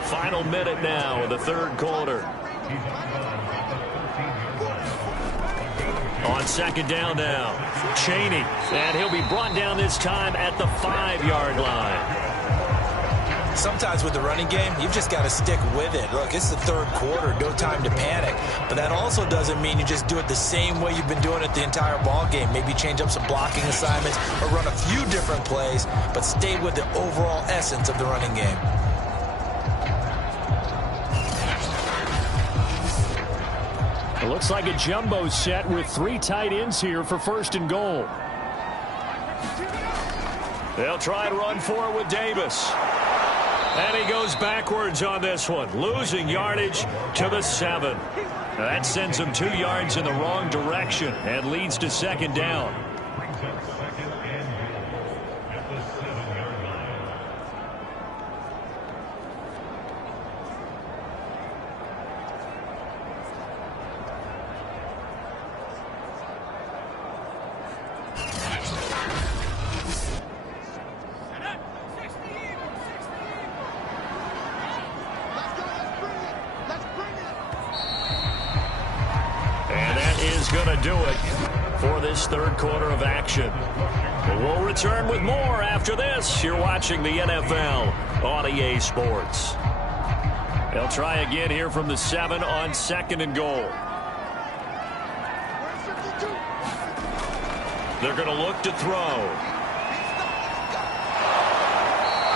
Final minute now of the 3rd quarter. On 2nd down now, Chaney. And he'll be brought down this time at the 5-yard line. Sometimes with the running game, you've just got to stick with it. Look, it's the 3rd quarter, no time to panic. But that also doesn't mean you just do it the same way you've been doing it the entire ball game. Maybe change up some blocking assignments or run a few different plays, but stay with the overall essence of the running game. It looks like a jumbo set with 3 tight ends here for 1st and goal. They'll try and run for it with Davis. And he goes backwards on this one, losing yardage to the 7. That sends him 2 yards in the wrong direction and leads to 2nd down. Going to do it for this 3rd quarter of action. We'll return with more after this. You're watching the NFL on EA Sports. They'll try again here from the 7 on 2nd and goal. They're going to look to throw.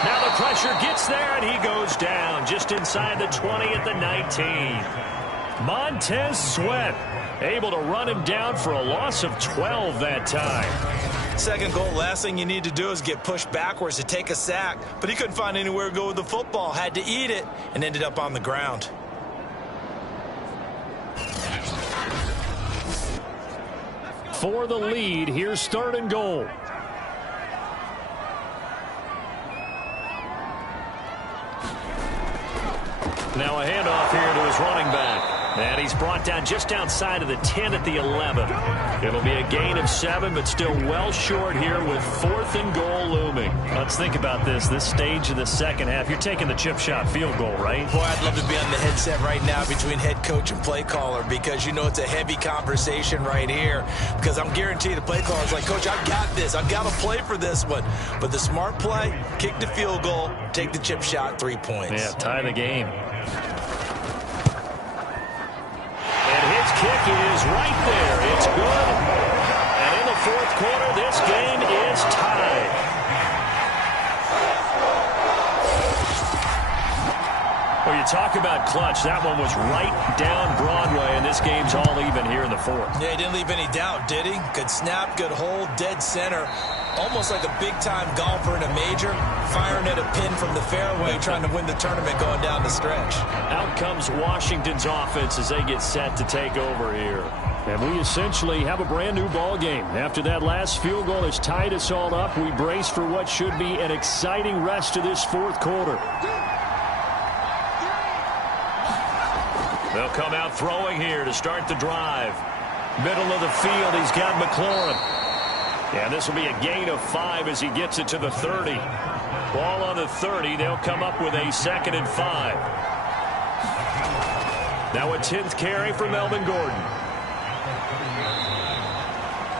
Now the pressure gets there, and he goes down just inside the 20 at the 19. Montez Sweat able to run him down for a loss of 12 that time. 2nd goal, last thing you need to do is get pushed backwards to take a sack. But he couldn't find anywhere to go with the football, had to eat it, and ended up on the ground. For the lead, here's 3rd and goal. Now a handoff here to his running back. And he's brought down just outside of the 10 at the 11. It'll be a gain of 7, but still well short here with 4th and goal looming. Let's think about this stage of the 2nd half. You're taking the chip shot field goal, right? Boy, I'd love to be on the headset right now between head coach and play caller because you know it's a heavy conversation right here because I'm guaranteed the play caller's like, Coach, I've got this. I've got to play for this one. But the smart play, kick the field goal, take the chip shot, 3 points. Yeah, tie the game. His kick is right there. It's good. And in the 4th quarter, this game is tied. Well, you talk about clutch. That one was right down Broadway, and this game's all even here in the 4th. Yeah, he didn't leave any doubt, did he? Good snap, good hold, dead center. Almost like a big-time golfer in a major, firing at a pin from the fairway, trying to win the tournament going down the stretch. Out comes Washington's offense as they get set to take over here. And we essentially have a brand new ball game. After that last field goal has tied us all up, we brace for what should be an exciting rest of this fourth quarter. They'll come out throwing here to start the drive. Middle of the field, he's got McLaurin. And this will be a gain of 5 as he gets it to the 30. Ball on the 30. They'll come up with a 2nd and 5. Now a 10th carry for Melvin Gordon.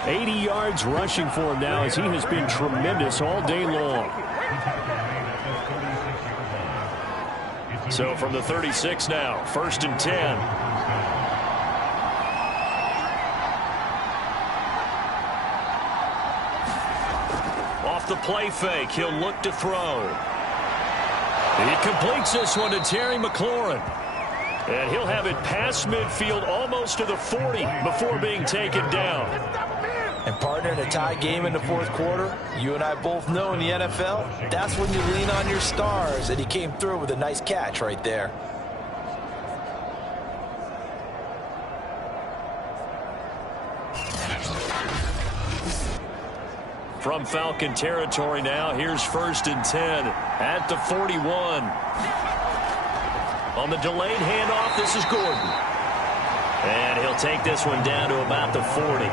80 yards rushing for him now as he has been tremendous all day long. So from the 36 now, 1st and 10. Off the play fake, he'll look to throw. He completes this one to Terry McLaurin. And he'll have it past midfield almost to the 40 before being taken down. And partner, in a tie game in the fourth quarter, you and I both know in the NFL, that's when you lean on your stars, and he came through with a nice catch right there. From Falcon territory now, here's 1st and 10 at the 41. On the delayed handoff, this is Gordon. And he'll take this one down to about the 40.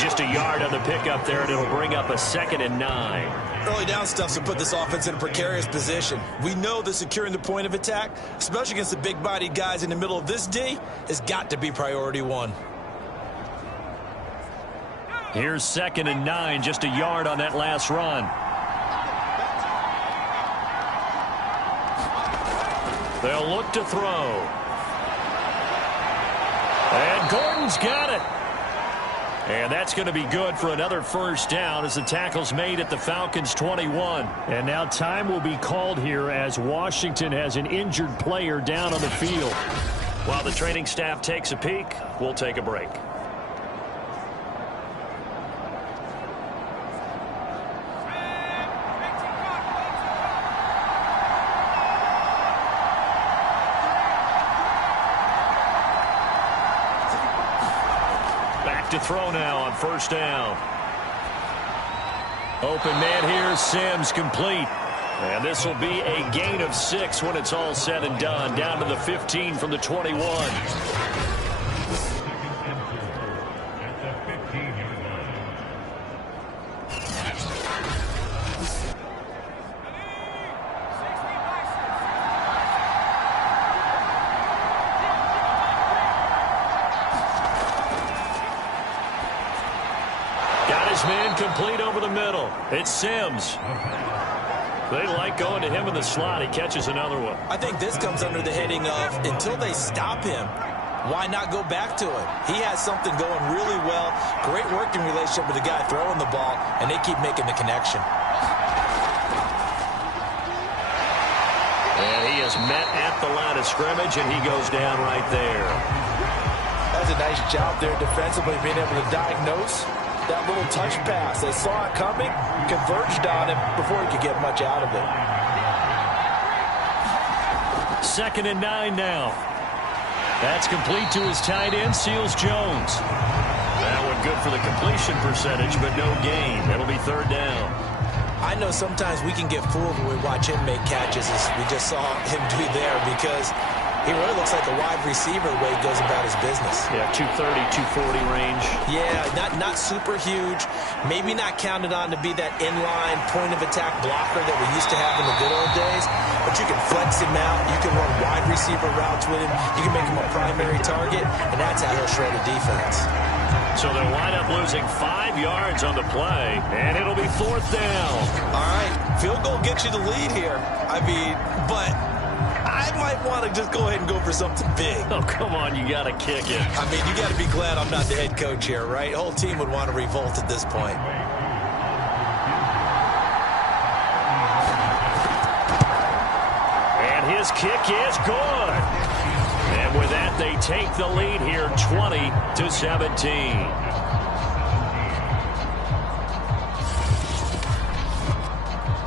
Just a yard on the pickup there, and it'll bring up a 2nd and 9. Early down stuff's to put this offense in a precarious position. We know that securing the point of attack, especially against the big-bodied guys in the middle of this D, has got to be priority 1. Here's 2nd and 9, just a yard on that last run. They'll look to throw. And Gordon's got it. And that's going to be good for another 1st down as the tackle's made at the Falcons' 21. And now time will be called here as Washington has an injured player down on the field. While the training staff takes a peek, we'll take a break. To throw now on 1st down. Open man here, Sims complete. And this will be a gain of 6 when it's all said and done. Down to the 15 from the 21. Man complete over the middle. It's Sims. They like going to him in the slot. He catches another one. I think this comes under the heading of until they stop him, why not go back to it? He has something going really well. Great working relationship with the guy throwing the ball, and they keep making the connection. And he is met at the line of scrimmage, and he goes down right there. That's a nice job there defensively, being able to diagnose that little touch pass. They saw it coming, converged on him before he could get much out of it. 2nd and 9 now. That's complete to his tight end, Seals Jones. That one good for the completion percentage, but no gain. That'll be 3rd down. I know sometimes we can get fooled when we watch him make catches, as we just saw him do there, because he really looks like a wide receiver the way he goes about his business. Yeah, 230, 240 range. Yeah, not super huge. Maybe not counted on to be that inline point-of-attack blocker that we used to have in the good old days. But you can flex him out. You can run wide receiver routes with him. You can make him a primary target, and that's how he'll shred a defense. So they'll wind up losing 5 yards on the play, and it'll be 4th down. All right, field goal gets you the lead here. I mean, but I might want to just go ahead and go for something big. Oh, come on, you got to kick it. I mean, you got to be glad I'm not the head coach here, right? The whole team would want to revolt at this point. And his kick is good. And with that, they take the lead here 20-17.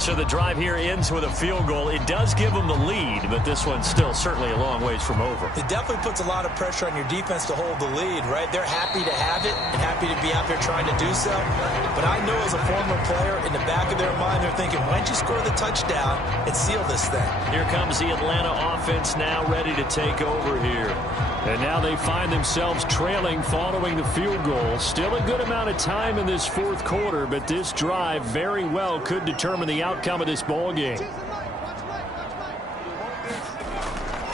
So the drive here ends with a field goal. It does give them the lead, but this one's still certainly a long ways from over. It definitely puts a lot of pressure on your defense to hold the lead, right? They're happy to have it and happy to be out there trying to do so. But I know as a former player, in the back of their mind, they're thinking, why don't you score the touchdown and seal this thing? Here comes the Atlanta offense now ready to take over here. And now they find themselves trailing following the field goal. Still a good amount of time in this fourth quarter, but this drive very well could determine the outcome of this ball game.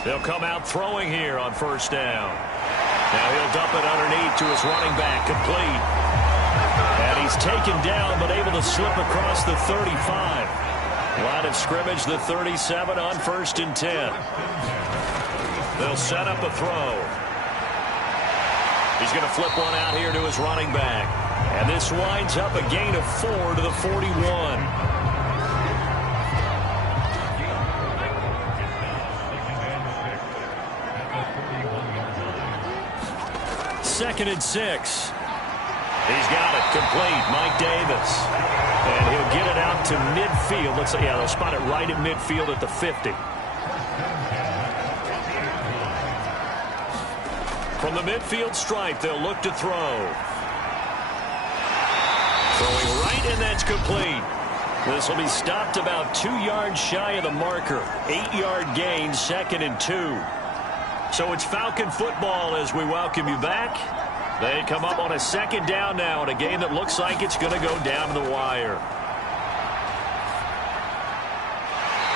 They'll come out throwing here on first down. Now he'll dump it underneath to his running back, complete. And he's taken down but able to slip across the 35. Line of scrimmage, the 37 on 1st and 10. They'll set up a throw. He's going to flip one out here to his running back. And this winds up a gain of 4 to the 41. Second and 6. He's got it complete. Mike Davis. And he'll get it out to midfield. Let's say, yeah, they'll spot it right at midfield at the 50. From the midfield stripe, they'll look to throw. Throwing right, and that's complete. This will be stopped about 2 yards shy of the marker. 8-yard gain, 2nd and 2. So it's Falcon football as we welcome you back. They come up on a 2nd down now in a game that looks like it's going to go down the wire.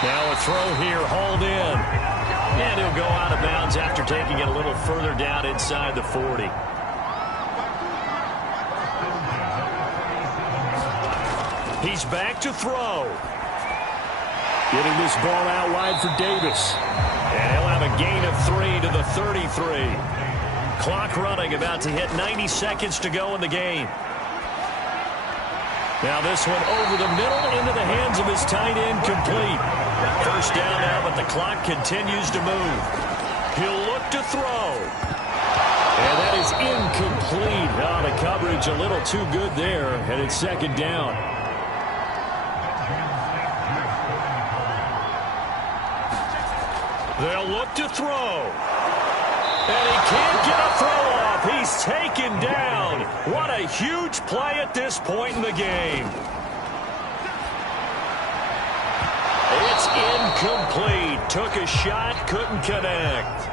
Now a throw here, hauled in. And he'll go out of bounds after taking it a little further down inside the 40. He's back to throw. Getting this ball out wide for Davis. And he'll have a gain of 3 to the 33. Clock running, about to hit 90 seconds to go in the game. Now this one over the middle into the hands of his tight end, complete. First down now, but the clock continues to move. He'll look to throw. And that is incomplete. Oh, the coverage a little too good there, and it's 2nd down. They'll look to throw. And he can't get a throw off. He's taken down. What a huge play at this point in the game. It's incomplete. Took a shot, couldn't connect.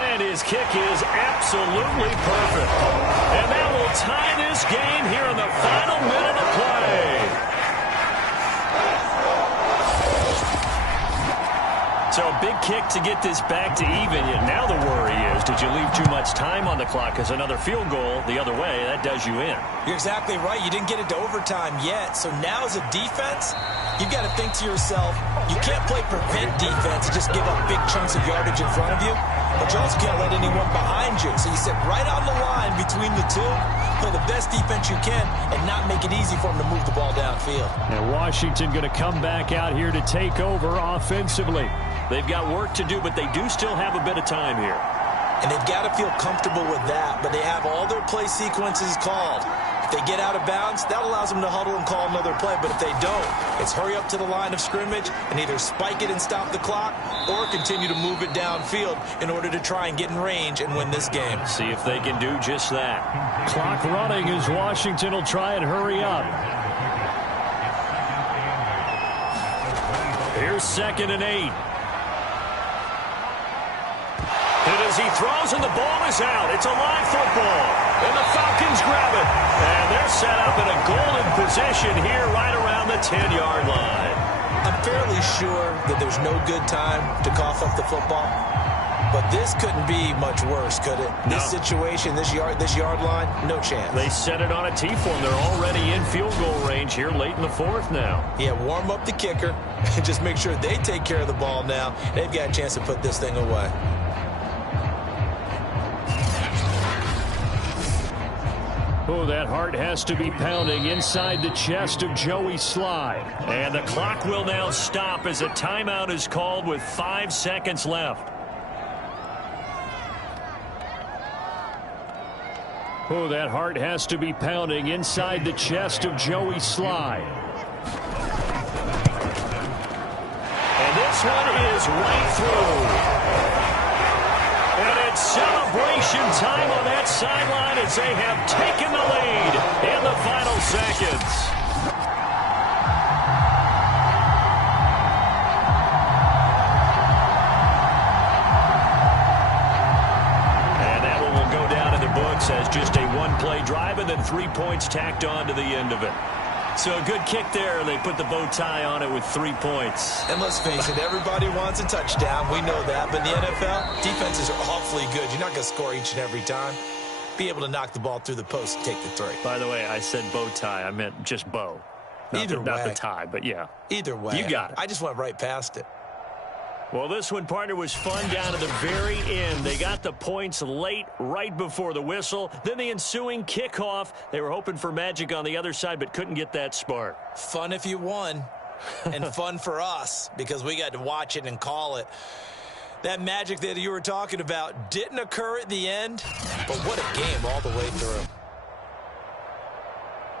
And his kick is absolutely perfect. And that will tie this game here in the final minute of play. So a big kick to get this back to even. Now the worry is, did you leave too much time on the clock? Because another field goal the other way, that does you in. You're exactly right. You didn't get it to overtime yet. So now as a defense, you've got to think to yourself, you can't play prevent defense and just give up big chunks of yardage in front of you. But you also can't let anyone behind you. So you sit right on the line between the two, play the best defense you can, and not make it easy for them to move the ball downfield. And Washington going to come back out here to take over offensively. They've got work to do, but they do still have a bit of time here. And they've got to feel comfortable with that, but they have all their play sequences called. If they get out of bounds, that allows them to huddle and call another play. But if they don't, it's hurry up to the line of scrimmage and either spike it and stop the clock or continue to move it downfield in order to try and get in range and win this game. See if they can do just that. Clock running as Washington will try and hurry up. Here's 2nd and 8. And as he throws and the ball is out, it's a live football. And the Falcons grab it. And they're set up in a golden position here right around the 10-yard line. I'm fairly sure that there's no good time to cough up the football. But this couldn't be much worse, could it? No. This situation, this yard line, no chance. They set it on a T-form. They're already in field goal range here late in the 4th now. Yeah, warm up the kicker. Just make sure they take care of the ball now. They've got a chance to put this thing away. Oh, that heart has to be pounding inside the chest of Joey Slye. And the clock will now stop as a timeout is called with 5 seconds left. Oh, that heart has to be pounding inside the chest of Joey Sly. And this one is right through. And it's celebration time on that sideline as they have taken the lead in the final seconds. As just a one-play drive and then 3 points tacked on to the end of it. So a good kick there. They put the bow tie on it with 3 points. And let's face it, everybody wants a touchdown. We know that. But in the NFL, defenses are awfully good. You're not going to score each and every time. Be able to knock the ball through the post and take the 3. By the way, I said bow tie. I meant just bow. Not the tie, but yeah. Either way. You got it. I just went right past it. Well, this one, partner, was fun down to the very end. They got the points late, right before the whistle. Then the ensuing kickoff. They were hoping for magic on the other side, but couldn't get that spark. Fun if you won, and fun for us because we got to watch it and call it. That magic that you were talking about didn't occur at the end, but what a game all the way through.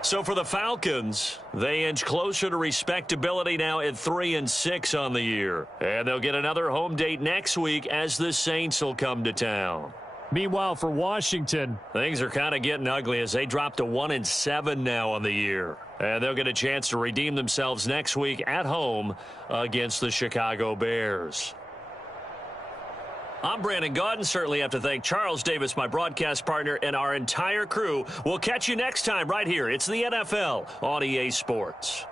So for the Falcons, they inch closer to respectability now at 3-6 on the year. And they'll get another home date next week as the Saints will come to town. Meanwhile, for Washington, things are kind of getting ugly as they drop to 1-7 now on the year. And they'll get a chance to redeem themselves next week at home against the Chicago Bears. I'm Brandon Gaudin. Certainly have to thank Charles Davis, my broadcast partner, and our entire crew. We'll catch you next time right here. It's the NFL on EA Sports.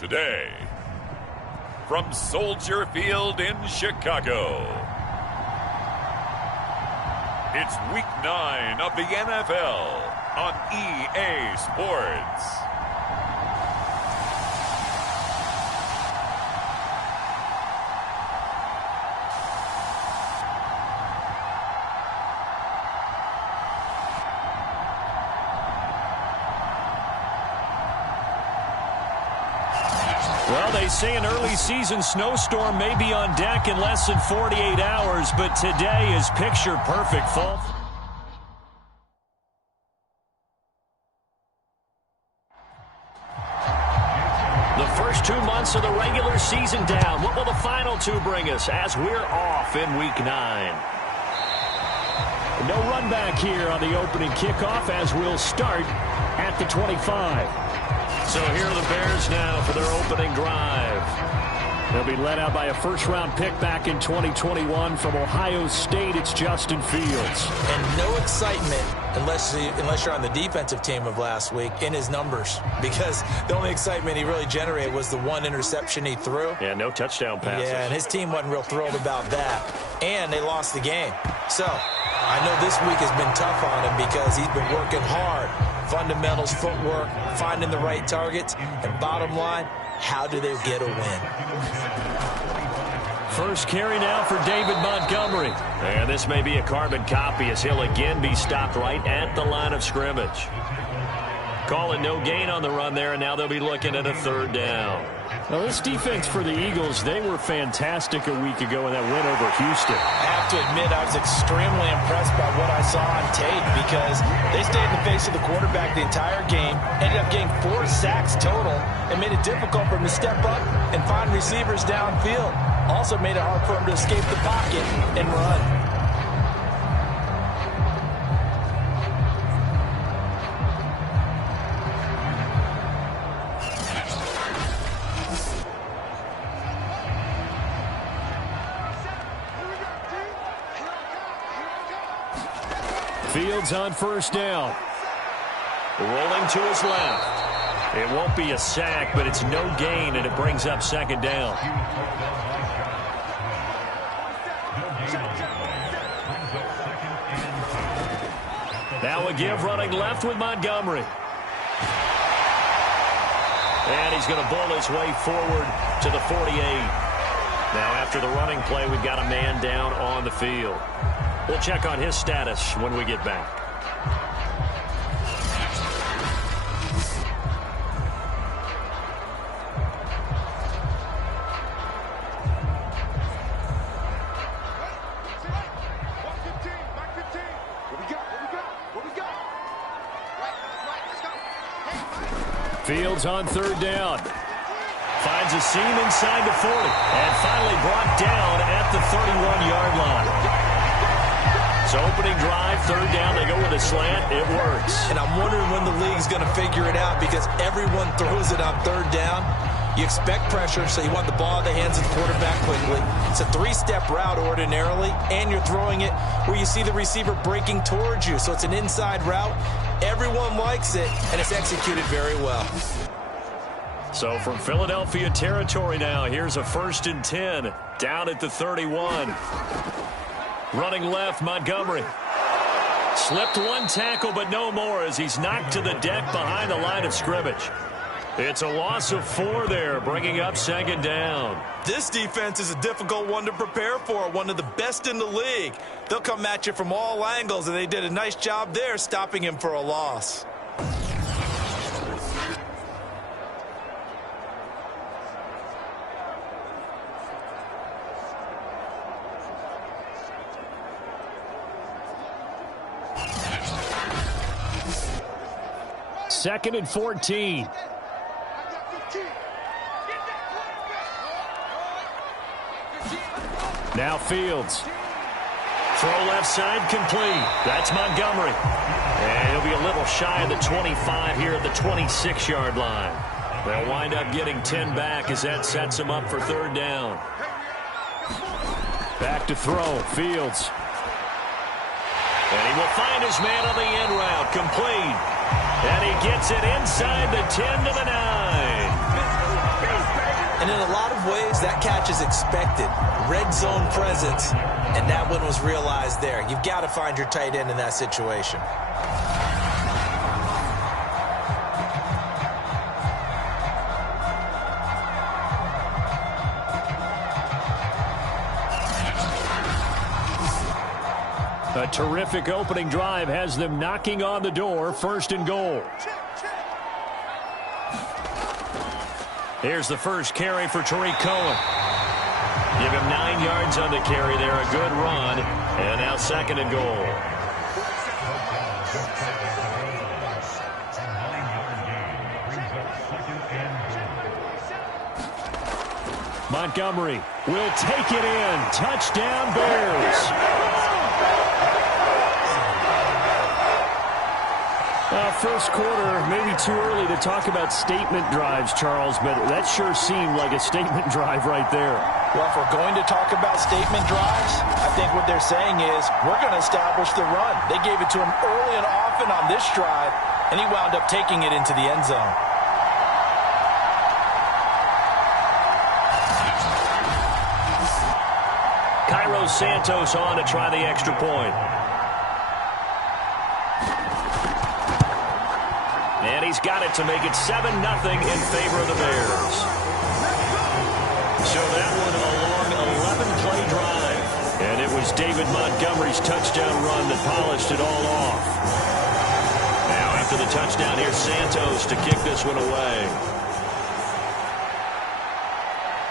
Today, from Soldier Field in Chicago, it's Week 9 of the NFL on EA Sports. Well, they say an early season snowstorm may be on deck in less than 48 hours, but today is picture perfect fall. The first 2 months of the regular season down. What will the final 2 bring us as we're off in Week 9? No run back here on the opening kickoff as we'll start at the 25. So here are the Bears now for their opening drive. They'll be led out by a first-round pick back in 2021 from Ohio State. It's Justin Fields. And no excitement unless you're on the defensive team of last week in his numbers, because the only excitement he really generated was the 1 interception he threw. Yeah, no touchdown passes. Yeah, and his team wasn't real thrilled about that. And they lost the game. So I know this week has been tough on him because he's been working hard. Fundamentals, footwork, finding the right targets, and bottom line, how do they get a win? First carry now for David Montgomery. And this may be a carbon copy as he'll again be stopped right at the line of scrimmage. Calling no gain on the run there, and now they'll be looking at a 3rd down. Well, this defense for the Eagles, they were fantastic a week ago in that win over Houston. I have to admit, I was extremely impressed by what I saw on tape because they stayed in the face of the quarterback the entire game, ended up getting 4 sacks total, and made it difficult for him to step up and find receivers downfield. Also made it hard for him to escape the pocket and run. Fields on first down. Rolling to his left. It won't be a sack, but it's no gain, and it brings up 2nd down. Now a give running left with Montgomery. And he's going to bull his way forward to the 48. Now after the running play, we've got a man down on the field. We'll check on his status when we get back. Fields on 3rd down. Finds a seam inside the 40. And finally brought down at the 31-yard line. So opening drive, 3rd down, they go with a slant. It works. And I'm wondering when the league's going to figure it out because everyone throws it on 3rd down. You expect pressure, so you want the ball in the hands of the quarterback quickly. It's a 3-step route ordinarily, and you're throwing it where you see the receiver breaking towards you. So it's an inside route. Everyone likes it, and it's executed very well. So from Philadelphia territory now, here's a 1st and 10 down at the 31. Running left, Montgomery. Slipped 1 tackle, but no more as he's knocked to the deck behind the line of scrimmage. It's a loss of 4 there, bringing up 2nd down. This defense is a difficult one to prepare for, one of the best in the league. They'll come at you from all angles, and they did a nice job there stopping him for a loss. Second and 14. Now Fields. Throw left side complete. That's Montgomery. And he'll be a little shy of the 25 here at the 26-yard line. They'll wind up getting 10 back as that sets them up for 3rd down. Back to throw. Fields. And he will find his man on the end route. Complete. And he gets it inside the 10 to the 9. And in a lot of ways, that catch is expected. Red zone presence, and that one was realized there. You've got to find your tight end in that situation. A terrific opening drive has them knocking on the door, 1st and goal. Here's the first carry for Tariq Cohen. Give him 9 yards on the carry there, a good run, and now 2nd and goal. Montgomery will take it in. Touchdown, Bears. First quarter, maybe too early to talk about statement drives, Charles, but that sure seemed like a statement drive right there. Well, if we're going to talk about statement drives, I think what they're saying is we're going to establish the run. They gave it to him early and often on this drive, and he wound up taking it into the end zone. Cairo Santos on to try the extra point. And he's got it to make it 7-0 in favor of the Bears. So that one a long 11-play drive. And it was David Montgomery's touchdown run that polished it all off. Now after the touchdown, here's Santos to kick this one away.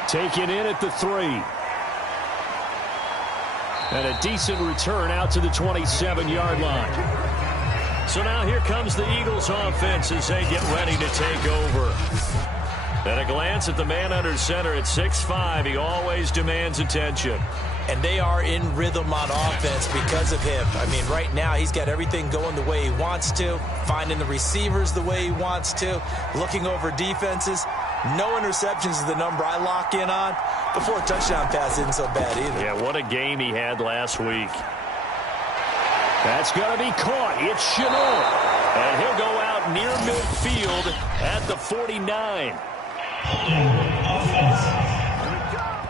Taken in at the 3. And a decent return out to the 27-yard line. So now here comes the Eagles offense as they get ready to take over. At a glance at the man under center at 6'5", he always demands attention. And they are in rhythm on offense because of him. I mean, right now he's got everything going the way he wants to, finding the receivers the way he wants to, looking over defenses. No interceptions is the number I lock in on. Before a touchdown pass isn't so bad either. Yeah, what a game he had last week. That's going to be caught. It's Chenot. And he'll go out near midfield at the 49.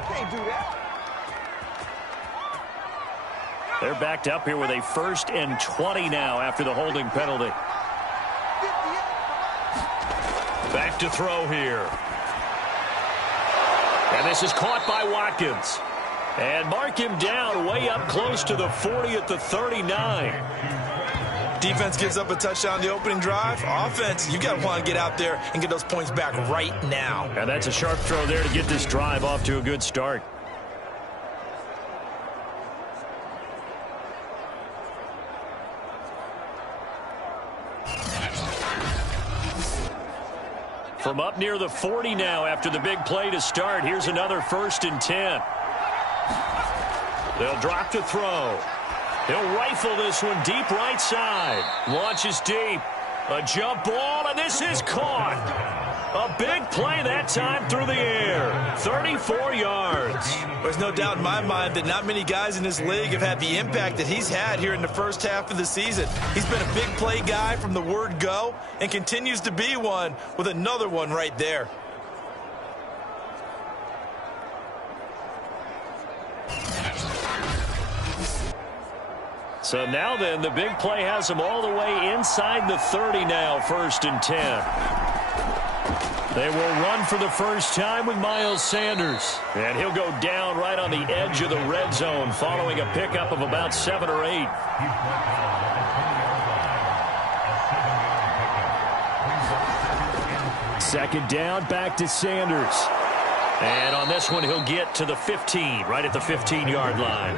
Can't do that. They're backed up here with a 1st and 20 now after the holding penalty. Back to throw here. And this is caught by Watkins. And mark him down way up close to the 40 at the 39. Defense gives up a touchdown the opening drive. Offense, you got to want to get out there and get those points back right now. And that's a sharp throw there to get this drive off to a good start. From up near the 40 now after the big play to start, here's another 1st and 10. They'll drop to throw. He'll rifle this one deep right side. Launches deep. A jump ball, and this is caught. A big play that time through the air. 34 yards. There's no doubt in my mind that not many guys in this league have had the impact that he's had here in the first half of the season. He's been a big play guy from the word go and continues to be one with another one right there. So now then, the big play has him all the way inside the 30 now, 1st and 10. They will run for the first time with Miles Sanders. And he'll go down right on the edge of the red zone following a pickup of about 7 or 8. Second down, back to Sanders. And on this one, he'll get to the 15, right at the 15-yard line.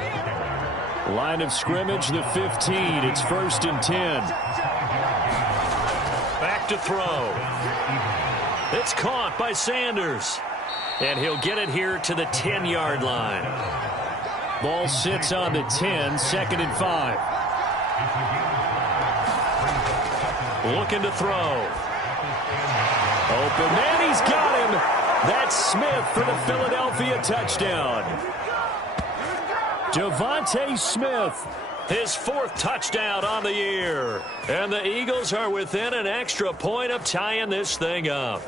Line of scrimmage, the 15. It's 1st and 10. Back to throw. It's caught by Sanders. And he'll get it here to the 10-yard line. Ball sits on the 10, 2nd and 5. Looking to throw. Open man, he's got him. That's Smith for the Philadelphia touchdown. Devontae Smith, his 4th touchdown on the year. And the Eagles are within an extra point of tying this thing up.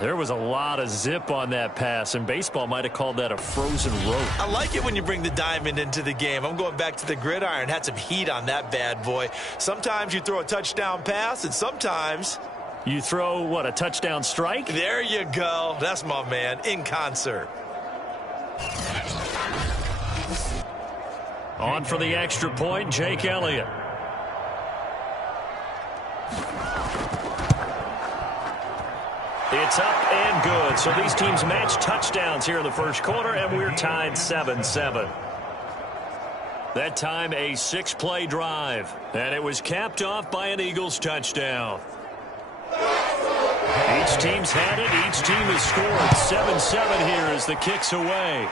There was a lot of zip on that pass, and baseball might have called that a frozen rope. I like it when you bring the diamond into the game. I'm going back to the gridiron. Had some heat on that bad boy. Sometimes you throw a touchdown pass, and sometimes you throw, what, a touchdown strike? There you go. That's my man, in concert. On for the extra point, Jake Elliott. It's up and good. So these teams match touchdowns here in the first quarter, and we're tied 7-7. That time a 6-play drive, and it was capped off by an Eagles touchdown. Each team's had it. Each team has scored. 7-7 here as the kick's away.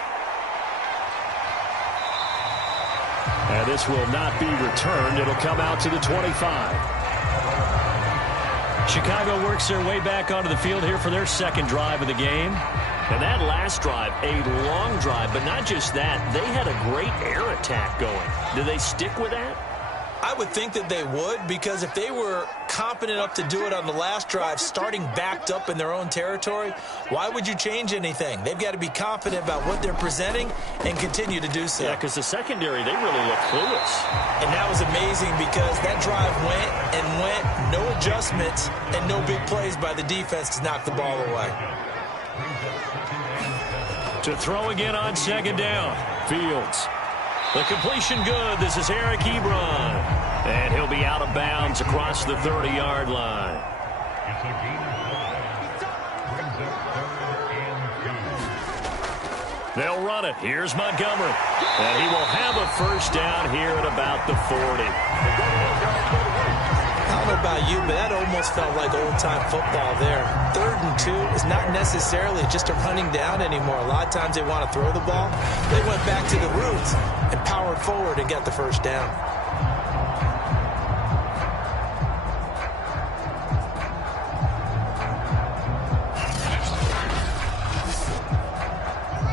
And this will not be returned. It'll come out to the 25. Chicago works their way back onto the field here for their second drive of the game. And that last drive, a long drive, but not just that. They had a great air attack going. Do they stick with that? I would think that they would, because if they were confident enough to do it on the last drive, starting backed up in their own territory, why would you change anything? They've got to be confident about what they're presenting and continue to do so. Yeah, because the secondary, they really look clueless. And that was amazing because that drive went and went, no adjustments, and no big plays by the defense to knock the ball away. To throw again on second down, Fields. The completion good. This is Eric Ebron. And he'll be out of bounds across the 30-yard line. They'll run it. Here's Montgomery. And he will have a first down here at about the 40. I don't know about you, but that almost felt like old-time football there. 3rd and 2 is not necessarily just a running down anymore. A lot of times they want to throw the ball. They went back to the roots and powered forward and got the first down.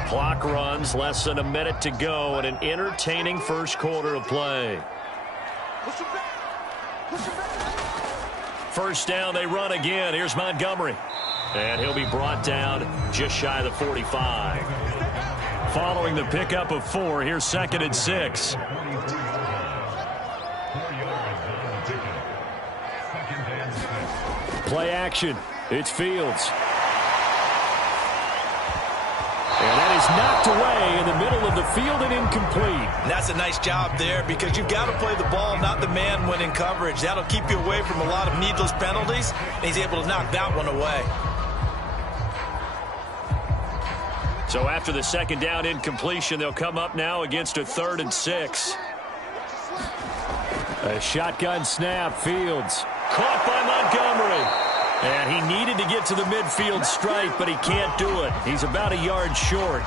Clock runs, less than a minute to go, and an entertaining first quarter of play. First down, they run again. Here's Montgomery. And he'll be brought down just shy of the 45. Following the pickup of 4, here's 2nd and 6. Play action. It's Fields. And that is knocked away in the middle of the field and incomplete. And that's a nice job there because you've got to play the ball, not the man when in coverage. That'll keep you away from a lot of needless penalties, and he's able to knock that one away. So after the second down incompletion, they'll come up now against a 3rd and 6. A shotgun snap, Fields. Caught by Montgomery. And he needed to get to the midfield stripe, but he can't do it. He's about a yard short.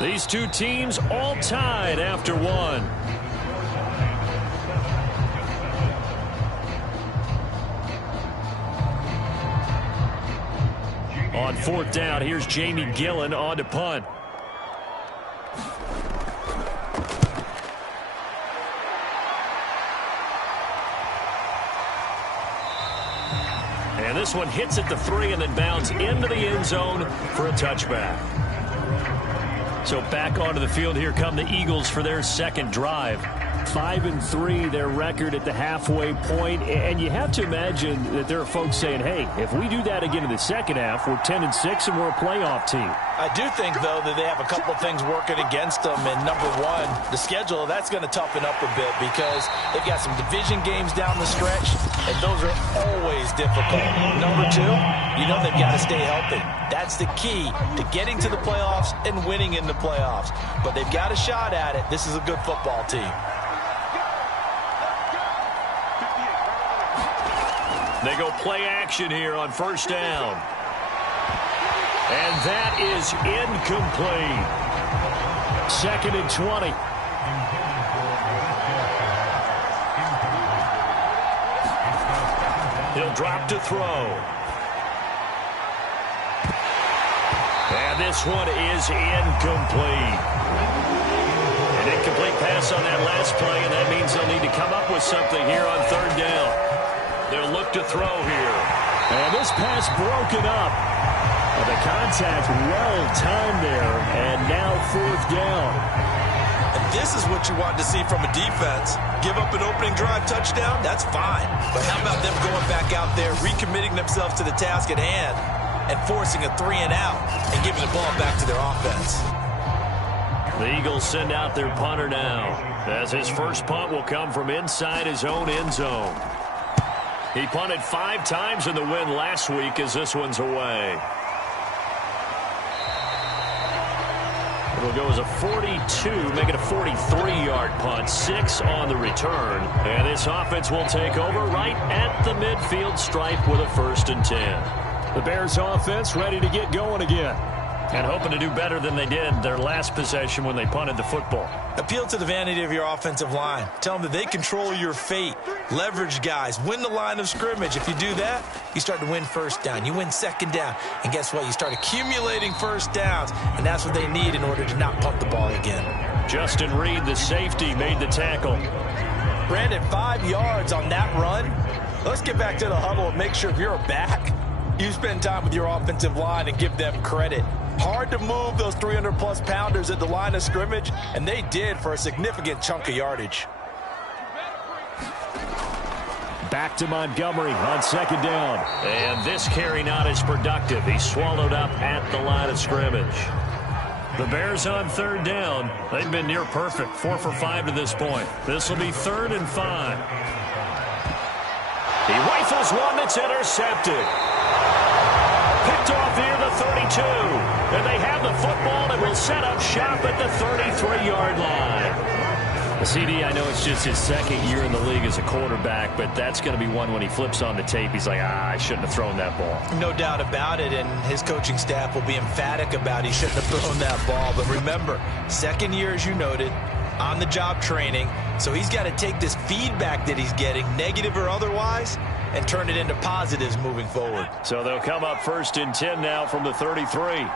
These two teams all tied after one. On 4th down, here's Jamie Gillen on to punt. And this one hits at the 3 and then bounds into the end zone for a touchback. So back onto the field here come the Eagles for their second drive. 5-3, their record at the halfway point. And you have to imagine that there are folks saying, hey, if we do that again in the second half, we're 10-6 and we're a playoff team. I do think, though, that they have a couple of things working against them. And number one, the schedule, that's going to toughen up a bit because they've got some division games down the stretch, and those are always difficult. Number two, you know they've got to stay healthy. That's the key to getting to the playoffs and winning in the playoffs. But they've got a shot at it. This is a good football team. They go play action here on first down. And that is incomplete. 2nd and 20. He'll drop to throw. And this one is incomplete. An incomplete pass on that last play, and that means they'll need to come up with something here on 3rd down. They'll look to throw here. And this pass broken up. And the contact well-timed there, and now 4th down. And this is what you want to see from a defense. Give up an opening drive touchdown, that's fine. But how about them going back out there, recommitting themselves to the task at hand, and forcing a 3-and-out and giving the ball back to their offense. The Eagles send out their punter now, as his first punt will come from inside his own end zone. He punted 5 times in the win last week as this one's away. It'll go as a 42, make it a 43-yard punt, 6 on the return. And this offense will take over right at the midfield stripe with a 1st and 10. The Bears offense ready to get going again. And hoping to do better than they did their last possession when they punted the football. Appeal to the vanity of your offensive line. Tell them that they control your fate. Leverage guys. Win the line of scrimmage. If you do that, you start to win 1st down. You win 2nd down. And guess what? You start accumulating 1st downs. And that's what they need in order to not punt the ball again. Justin Reed, the safety, made the tackle. Brandon, 5 yards on that run. Let's get back to the huddle and make sure if you're a back, you spend time with your offensive line and give them credit. Hard to move those 300-plus pounders at the line of scrimmage, and they did for a significant chunk of yardage. Back to Montgomery on 2nd down. And this carry not as productive. He's swallowed up at the line of scrimmage. The Bears on 3rd down. They've been near perfect, 4 for 5 to this point. This will be 3rd and 5. He rifles one that's intercepted. Picked off near the 32. And they have the football and will set up shop at the 33-yard line. CD, I know it's just his 2nd year in the league as a quarterback, but that's going to be one when he flips on the tape. He's like, I shouldn't have thrown that ball. No doubt about it, and his coaching staff will be emphatic about he shouldn't have thrown that ball. But remember, 2nd year, as you noted, on-the-job training. So he's got to take this feedback that he's getting, negative or otherwise, and turn it into positives moving forward. So they'll come up 1st and 10 now from the 33.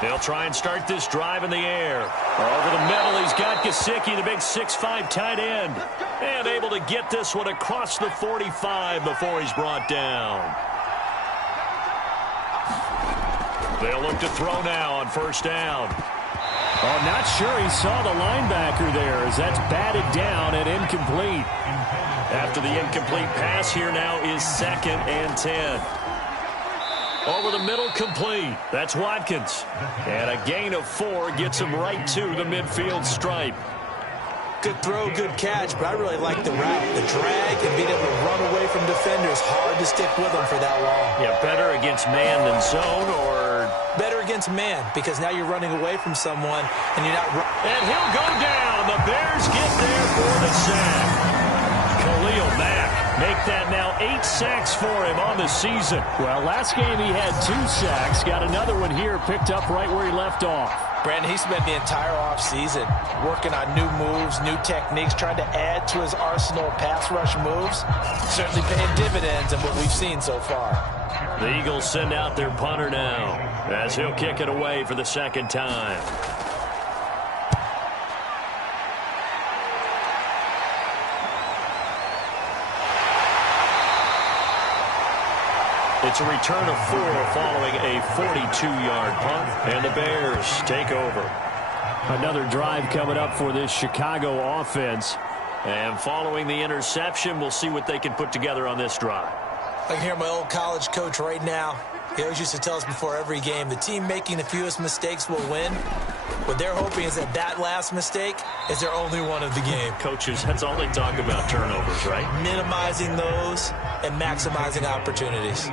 They'll try and start this drive in the air. Over the middle, he's got Gesicki, the big 6'5" tight end. And able to get this one across the 45 before he's brought down. They'll look to throw now on 1st down. Oh, not sure he saw the linebacker there as that's batted down and incomplete. After the incomplete pass, here now is 2nd and 10. Over the middle, complete. That's Watkins. And a gain of 4 gets him right to the midfield stripe. Good throw, good catch, but I really like the route, the drag, and being able to run away from defenders. Hard to stick with them for that long. Yeah, better against man than zone, or better against man, because now you're running away from someone, and you're not. And he'll go down. The Bears get there for the sack. Khalil Mack make that now 8 sacks for him on the season. Well, last game he had 2 sacks. Got another one here picked up right where he left off. Brandon, he spent the entire offseason working on new moves, new techniques, trying to add to his arsenal of pass rush moves. Certainly paying dividends in what we've seen so far. The Eagles send out their punter now as he'll kick it away for the 2nd time. It's a return of 4 following a 42-yard punt, and the Bears take over. Another drive coming up for this Chicago offense. And following the interception, we'll see what they can put together on this drive. I can hear my old college coach right now. He always used to tell us before every game, the team making the fewest mistakes will win. What they're hoping is that that last mistake is their only one of the game. Coaches, that's all they talk about, turnovers, right? Minimizing those and maximizing opportunities.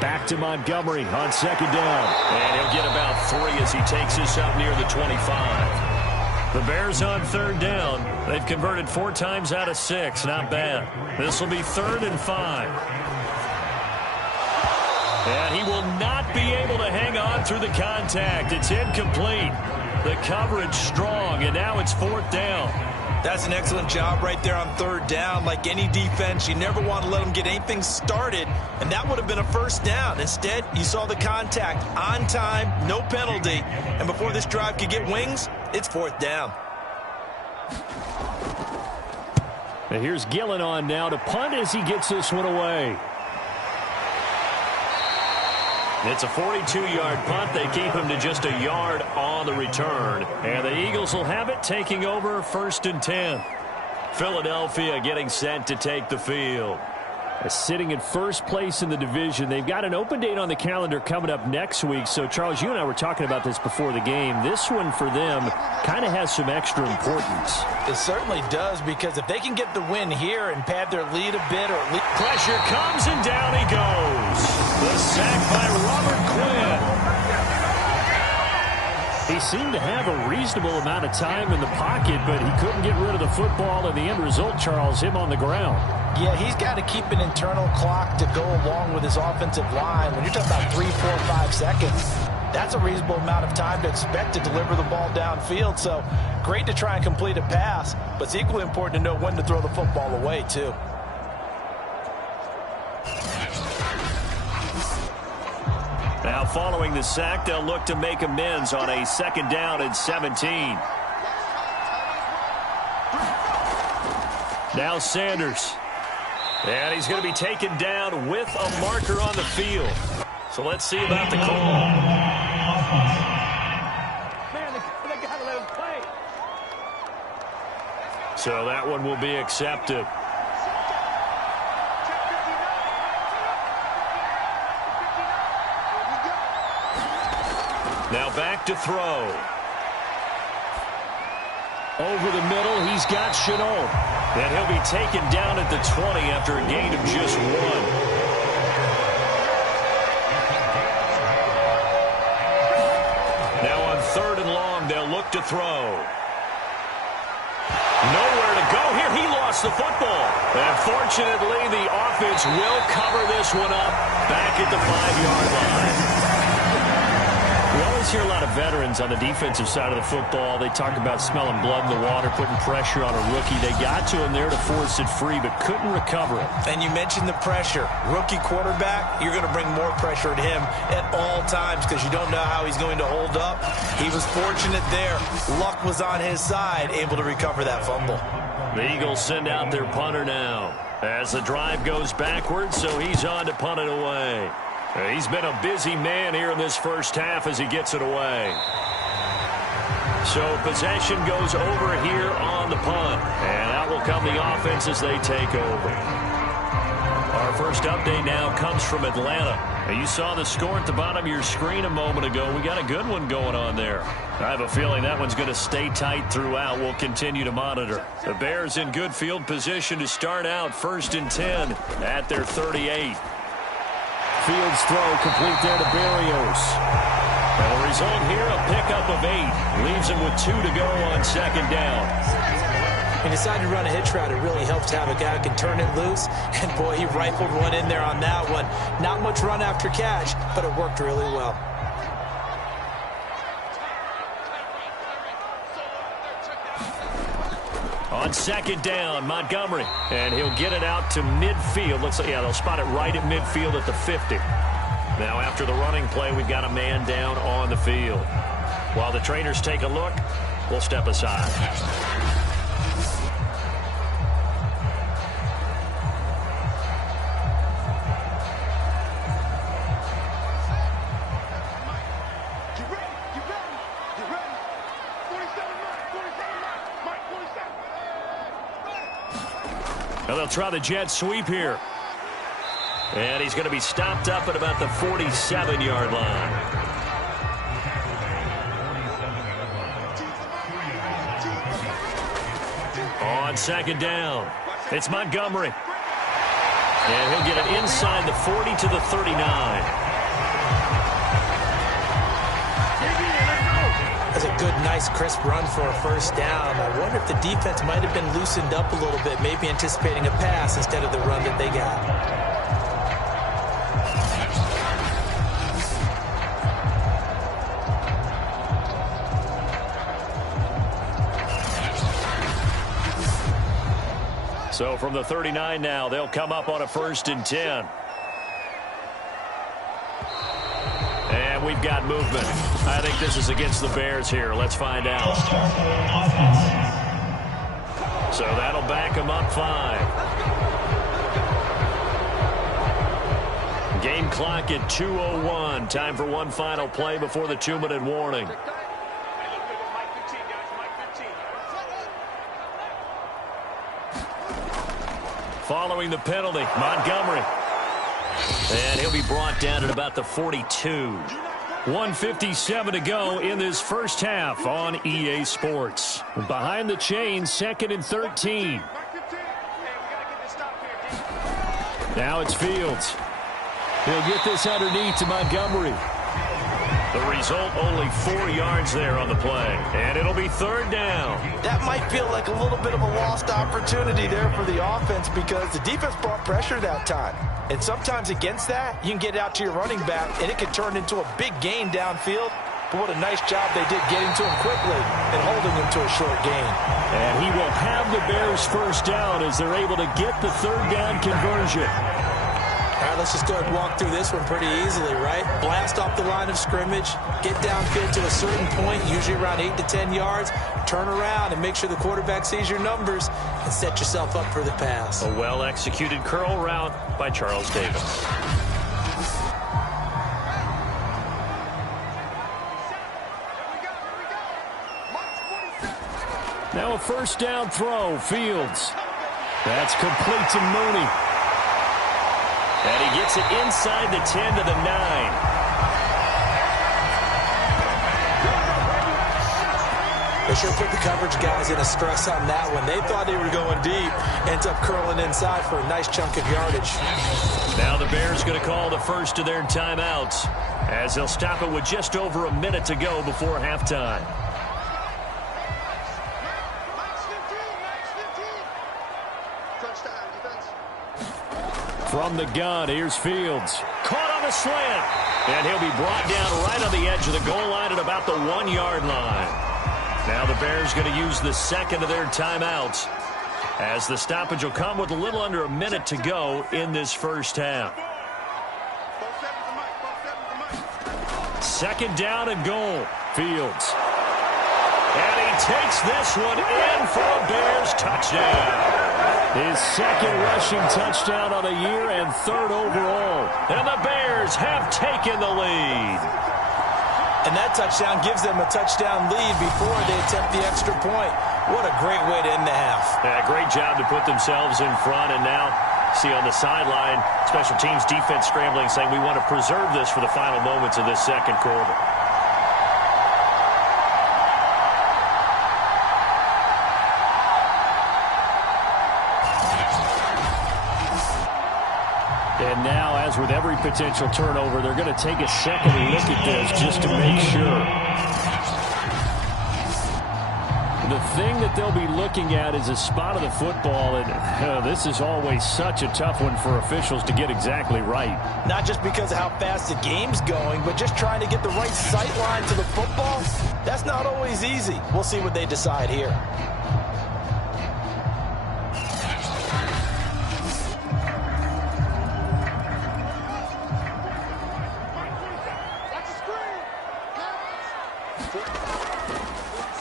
Back to Montgomery on 2nd down. And he'll get about 3 as he takes this up near the 25. The Bears on third down. They've converted 4 times out of 6. Not bad. This will be 3rd and 5. And he will not be able to hang on through the contact. It's incomplete. The coverage strong, and now it's 4th down. That's an excellent job right there on 3rd down. Like any defense, you never want to let them get anything started, and that would have been a 1st down. Instead, you saw the contact on time, no penalty, and before this drive could get wings, it's 4th down. And here's Gillen on now to punt as he gets this one away. It's a 42-yard punt. They keep him to just a yard on the return. And the Eagles will have it, taking over 1st and 10. Philadelphia getting set to take the field. Sitting in first place in the division. They've got an open date on the calendar coming up next week. So, Charles, you and I were talking about this before the game. This one for them kind of has some extra importance. It certainly does, because if they can get the win here and pad their lead a bit, or at least... Pressure comes, and down he goes. The sack by Robert Quinn. He seemed to have a reasonable amount of time in the pocket, but he couldn't get rid of the football, and the end result, Charles, him on the ground. Yeah, he's got to keep an internal clock to go along with his offensive line. When you're talking about 3, 4, 5 seconds, that's a reasonable amount of time to expect to deliver the ball downfield. So great to try and complete a pass, but it's equally important to know when to throw the football away, too. Now following the sack, they'll look to make amends on a 2nd down and 17. Now Sanders. And he's going to be taken down with a marker on the field. So let's see about the call. Man, they got to let him play. So that one will be accepted. Now back to throw. Over the middle, he's got Chenault. And he'll be taken down at the 20 after a gain of just 1. Now on 3rd and long, they'll look to throw. Nowhere to go here. He lost the football. And fortunately, the offense will cover this one up back at the 5-yard line. We always hear a lot of veterans on the defensive side of the football. They talk about smelling blood in the water, putting pressure on a rookie. They got to him there to force it free, but couldn't recover it. And you mentioned the pressure. Rookie quarterback, you're going to bring more pressure at him at all times because you don't know how he's going to hold up. He was fortunate there. Luck was on his side, able to recover that fumble. The Eagles send out their punter now as the drive goes backwards, so he's on to punt it away. He's been a busy man here in this first half as he gets it away. So possession goes over here on the punt. And out will come the offense as they take over. Our first update now comes from Atlanta. You saw the score at the bottom of your screen a moment ago. We got a good one going on there. I have a feeling that one's going to stay tight throughout. We'll continue to monitor. The Bears in good field position to start out 1st and 10 at their 38. Fields throw complete there to Berrios. And the result here, a pickup of 8. Leaves him with 2 to go on 2nd down. He decided to run a hitch route. It really helps to have a guy who can turn it loose. And, boy, he rifled one in there on that one. Not much run after catch, but it worked really well. On 2nd down, Montgomery. And he'll get it out to midfield. Looks like, yeah, they'll spot it right at midfield at the 50. Now, after the running play, we've got a man down on the field. While the trainers take a look, we'll step aside. Now they'll try the jet sweep here. And he's going to be stopped up at about the 47-yard line. On 2nd down, it's Montgomery. And he'll get it inside the 40 to the 39. As a good, nice, crisp run for a first down. I wonder if the defense might have been loosened up a little bit, maybe anticipating a pass instead of the run that they got. So from the 39 now, they'll come up on a 1st and 10. And we've got movement. I think this is against the Bears here. Let's find out. So that'll back them up 5. Game clock at 2:01. Time for one final play before the 2-minute warning. Following the penalty, Montgomery. And he'll be brought down at about the 42. 1:57 to go in this first half on EA Sports. Behind the chains, 2nd and 13. Now it's Fields. He'll get this underneath to Montgomery. The result, only 4 yards there on the play. And it'll be 3rd down. That might feel like a little bit of a lost opportunity there for the offense because the defense brought pressure that time. And sometimes against that, you can get out to your running back, and it could turn into a big gain downfield. But what a nice job they did getting to him quickly and holding him to a short gain. And he will have the Bears' first down as they're able to get the 3rd down conversion. All right, let's just go ahead and walk through this one pretty easily, right? Blast off the line of scrimmage, get downfield to a certain point, usually around 8 to 10 yards, turn around and make sure the quarterback sees your numbers and set yourself up for the pass. A well-executed curl route by Charles Davis. Now a 1st down throw, Fields. That's complete to Mooney. And he gets it inside the 10 to the 9. They sure put the coverage guys in a stress on that one. They thought they were going deep. Ends up curling inside for a nice chunk of yardage. Now the Bears going to call the first of their timeouts as they'll stop it with just over a minute to go before halftime. From the gun, here's Fields. Caught on a slant. And he'll be brought down right on the edge of the goal line at about the 1-yard line. Now the Bears going to use the second of their timeouts as the stoppage will come with a little under a minute to go in this first half. 2nd down and goal. Fields. And he takes this one in for a Bears touchdown. His 2nd rushing touchdown of the year and 3rd overall. And the Bears have taken the lead. And that touchdown gives them a touchdown lead before they attempt the extra point. What a great way to end the half. Yeah, great job to put themselves in front. And now, see on the sideline, special teams defense scrambling, saying we want to preserve this for the final moments of this 2nd quarter. And now, as with every potential turnover, they're going to take a second look at this just to make sure. The thing that they'll be looking at is a spot of the football, and this is always such a tough one for officials to get exactly right. Not just because of how fast the game's going, but just trying to get the right sight line to the football. That's not always easy. We'll see what they decide here.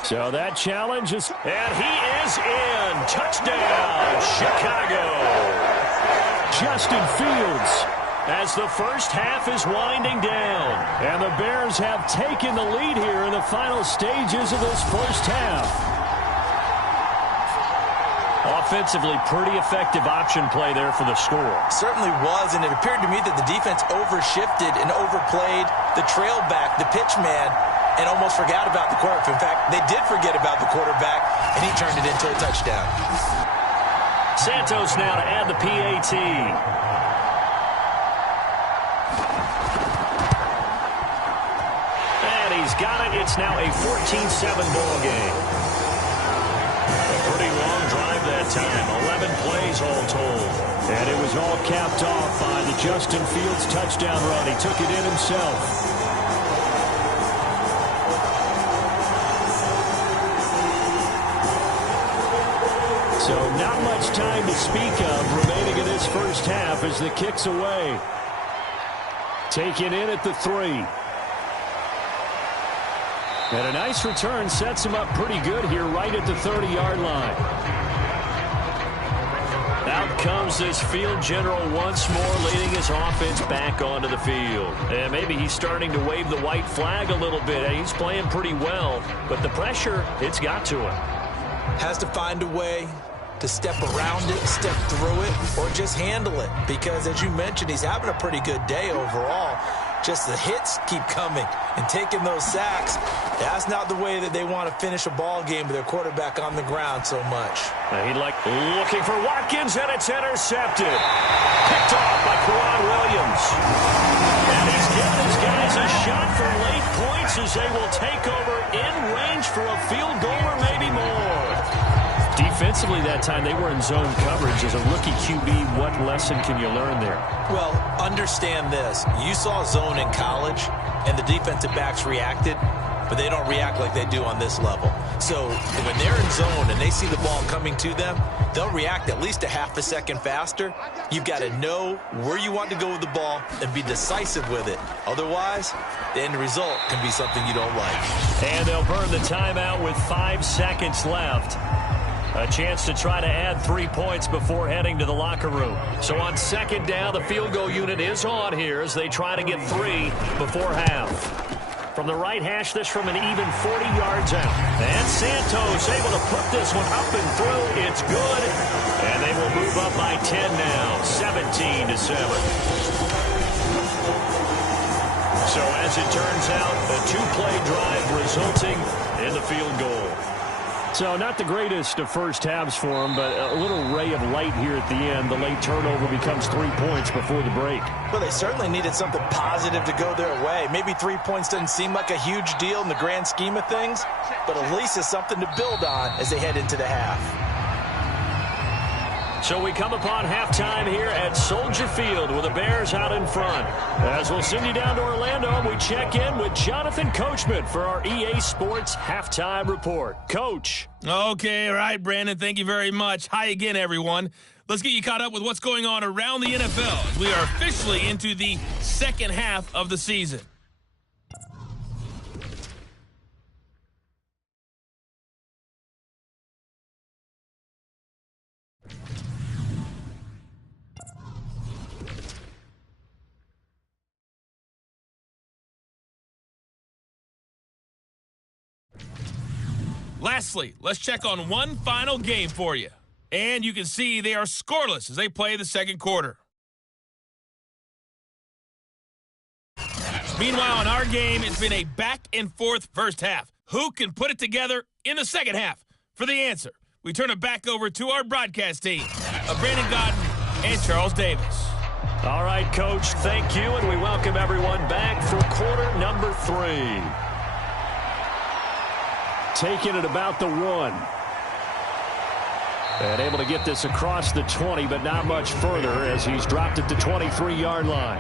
So that challenge is, and he is in. Touchdown, Chicago. Justin Fields as the first half is winding down. And the Bears have taken the lead here in the final stages of this first half. Offensively, pretty effective option play there for the score. Certainly was, and it appeared to me that the defense overshifted and overplayed the trail back, the pitch man, and almost forgot about the quarterback. In fact, they did forget about the quarterback, and he turned it into a touchdown. Santos now to add the PAT. And he's got it. It's now a 14-7 ball game. A pretty long drive that time. 11 plays all told. And it was all capped off by the Justin Fields touchdown run. He took it in himself. So not much time to speak of remaining in this first half as the kick's away. Taken in at the 3. And a nice return sets him up pretty good here right at the 30-yard line. Out comes this field general once more, leading his offense back onto the field. And maybe he's starting to wave the white flag a little bit. He's playing pretty well, but the pressure, it's got to him. Has to find a way to step around it, step through it, or just handle it. Because, as you mentioned, he's having a pretty good day overall. Just the hits keep coming and taking those sacks. That's not the way that they want to finish a ball game with their quarterback on the ground so much. He'd like looking for Watkins, and it's intercepted. Picked off by Quran Williams. And he's giving his guys a shot for late points as they will take over in range for a field goal or maybe more. Defensively that time, they were in zone coverage. As a rookie QB, what lesson can you learn there? Well, understand this. You saw zone in college, and the defensive backs reacted, but they don't react like they do on this level. So when they're in zone and they see the ball coming to them, they'll react at least a half a second faster. You've got to know where you want to go with the ball and be decisive with it. Otherwise, the end result can be something you don't like. And they'll burn the timeout with 5 seconds left. A chance to try to add 3 points before heading to the locker room. So on second down, the field goal unit is on here as they try to get 3 before half. From the right hash, this from an even 40 yards out. And Santos able to put this one up and through. It's good. And they will move up by 10 now, 17-7. So as it turns out, a 2-play drive resulting in the field goal. So not the greatest of first halves for him, but a little ray of light here at the end. The late turnover becomes 3 points before the break. Well, they certainly needed something positive to go their way. Maybe 3 points doesn't seem like a huge deal in the grand scheme of things, but at least it's something to build on as they head into the half. So we come upon halftime here at Soldier Field with the Bears out in front. As we'll send you down to Orlando, and we check in with Jonathan Coachman for our EA Sports Halftime Report. Coach. Okay, all right, Brandon, thank you very much. Hi again, everyone. Let's get you caught up with what's going on around the NFL as we are officially into the second half of the season. Lastly, let's check on one final game for you. And you can see they are scoreless as they play the second quarter. Meanwhile, in our game, it's been a back-and-forth first half. Who can put it together in the second half? For the answer, we turn it back over to our broadcast team of Brandon Gaudin and Charles Davis. All right, Coach, thank you, and we welcome everyone back for quarter number 3. Taking it about the 1. And able to get this across the 20, but not much further as he's dropped at the 23-yard line.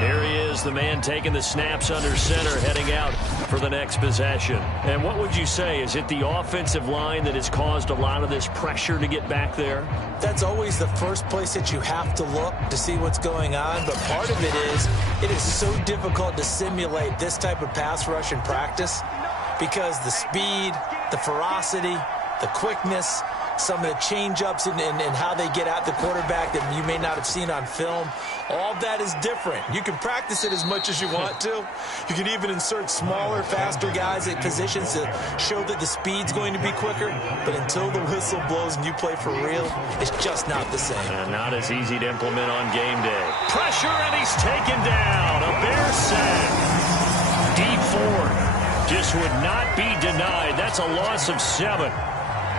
Here he is, the man taking the snaps under center, heading out for the next possession. And what would you say? Is it the offensive line that has caused a lot of this pressure to get back there? That's always the first place that you have to look to see what's going on. But part of it is so difficult to simulate this type of pass rush in practice because the speed, the ferocity, the quickness, some of the change-ups and how they get at the quarterback that you may not have seen on film, all that is different. You can practice it as much as you want to. You can even insert smaller, faster guys at positions to show that the speed's going to be quicker. But until the whistle blows and you play for real, it's just not the same. And not as easy to implement on game day. Pressure, and he's taken down. A Bear sack. Deep forward just would not be denied. That's a loss of 7.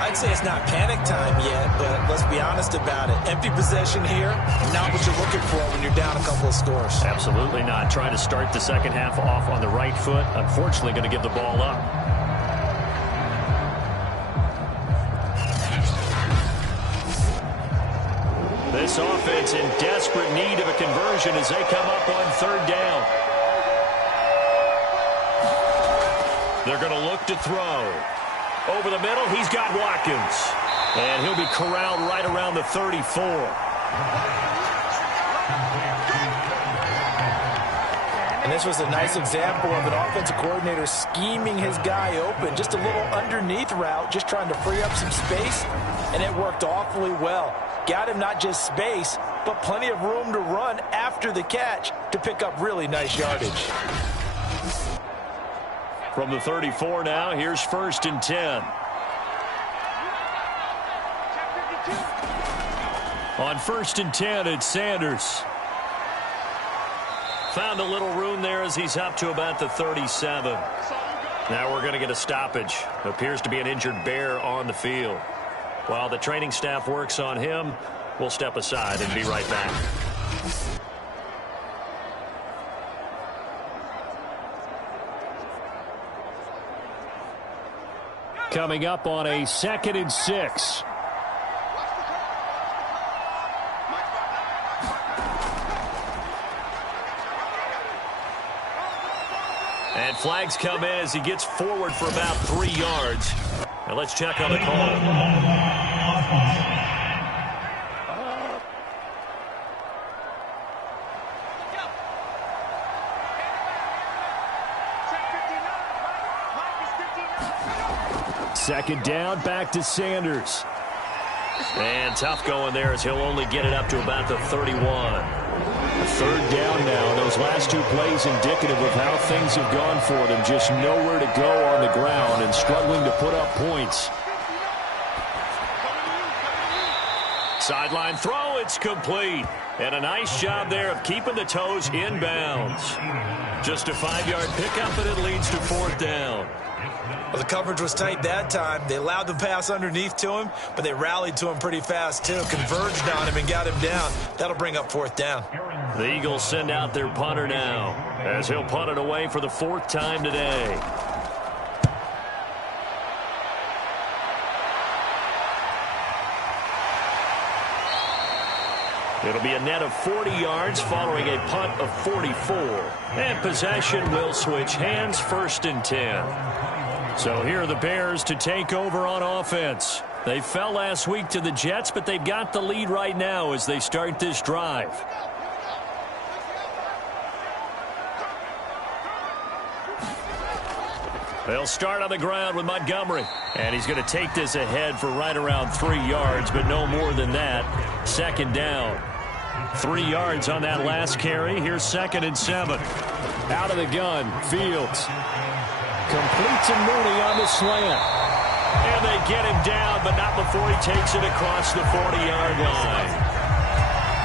I'd say it's not panic time yet, but let's be honest about it. Empty possession here, not what you're looking for when you're down a couple of scores. Absolutely not. Trying to start the second half off on the right foot. Unfortunately, going to give the ball up. This offense in desperate need of a conversion as they come up on third down. They're going to look to throw. Over the middle, he's got Watkins. And he'll be corralled right around the 34. And this was a nice example of an offensive coordinator scheming his guy open. Just a little underneath route, just trying to free up some space, and it worked awfully well. Got him not just space, but plenty of room to run after the catch to pick up really nice yardage. From the 34 now, here's 1st and 10. On 1st and 10, it's Sanders. Found a little room there as he's up to about the 37. Now we're going to get a stoppage. Appears to be an injured Bear on the field. While the training staff works on him, we'll step aside and be right back. Coming up on a 2nd and 6. And flags come in as he gets forward for about 3 yards. Now let's check on the call. Second down, back to Sanders. And tough going there as he'll only get it up to about the 31. Third down now. Those last 2 plays indicative of how things have gone for them. Just nowhere to go on the ground and struggling to put up points. Sideline throw, it's complete. And a nice job there of keeping the toes inbounds. Just a 5-yard pickup, and it leads to 4th down. Well, the coverage was tight that time. They allowed the pass underneath to him, but they rallied to him pretty fast, too. Converged on him and got him down. That'll bring up 4th down. The Eagles send out their punter now, as he'll punt it away for the 4th time today. It'll be a net of 40 yards following a punt of 44. And possession will switch hands, 1st and 10. So here are the Bears to take over on offense. They fell last week to the Jets, but they've got the lead right now as they start this drive. They'll start on the ground with Montgomery. And he's going to take this ahead for right around 3 yards, but no more than that. 2nd down. 3 yards on that last carry. Here's 2nd and 7. Out of the gun, Fields. Completes a Mooney on the slant. And they get him down, but not before he takes it across the 40-yard line.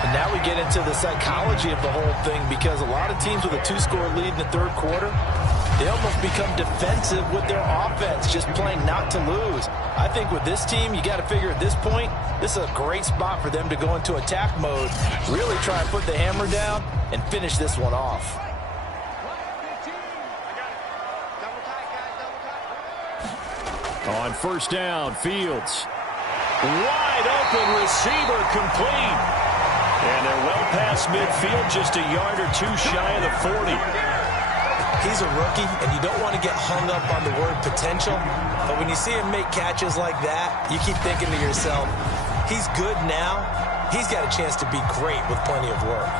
And now we get into the psychology of the whole thing, because a lot of teams with a 2-score lead in the 3rd quarter, they almost become defensive with their offense, just playing not to lose. I think with this team, you got to figure at this point, this is a great spot for them to go into attack mode, really try and put the hammer down and finish this one off. On 1st down, Fields. Wide open receiver, complete. And they're well past midfield, just a yard or 2 shy of the 40. He's a rookie, and you don't want to get hung up on the word potential. But when you see him make catches like that, you keep thinking to yourself, he's good now. He's got a chance to be great with plenty of work.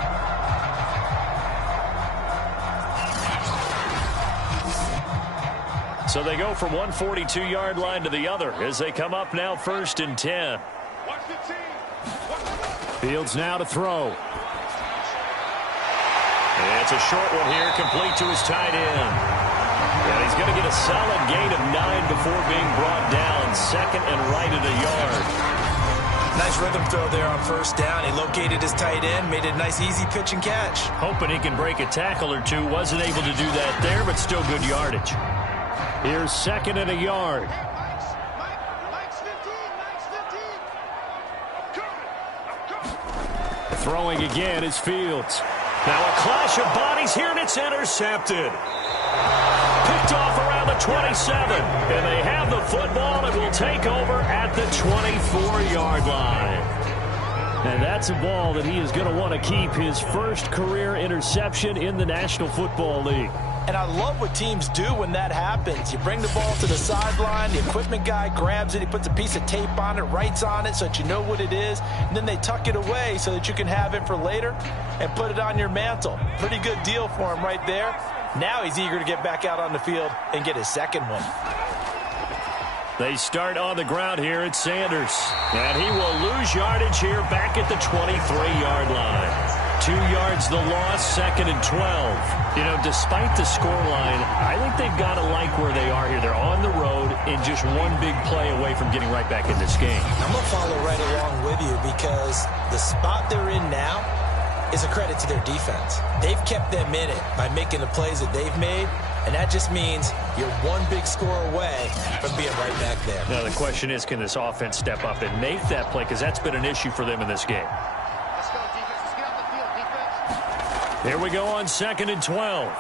So they go from one 42-yard line to the other as they come up now 1st and 10. Fields now to throw. It's a short one here, complete to his tight end. And he's going to get a solid gain of 9 before being brought down. 2nd and right at a yard. Nice rhythm throw there on 1st down. He located his tight end, made it a nice easy pitch and catch. Hoping he can break a tackle or 2. Wasn't able to do that there, but still good yardage. Here's 2nd and a yard. Throwing again is Fields. Now a clash of bodies here, and it's intercepted. Picked off around the 27. And they have the football and will take over at the 24-yard line. And that's a ball that he is going to want to keep, his first career interception in the National Football League. And I love what teams do when that happens. You bring the ball to the sideline, the equipment guy grabs it, he puts a piece of tape on it, writes on it so that you know what it is, and then they tuck it away so that you can have it for later and put it on your mantle. Pretty good deal for him right there. Now he's eager to get back out on the field and get his second one. They start on the ground here at Sanders. And he will lose yardage here back at the 23-yard line. 2 yards the loss, 2nd and 12. You know, despite the scoreline, I think they've got to like where they are here. They're on the road and just one big play away from getting right back in this game. I'm going to follow right along with you because the spot they're in now is a credit to their defense. They've kept them in it by making the plays that they've made, and that just means you're one big score away from being right back there. Now the question is, can this offense step up and make that play? Because that's been an issue for them in this game. Let's go, defense. Let's get off the field, defense. Here we go on 2nd and 12.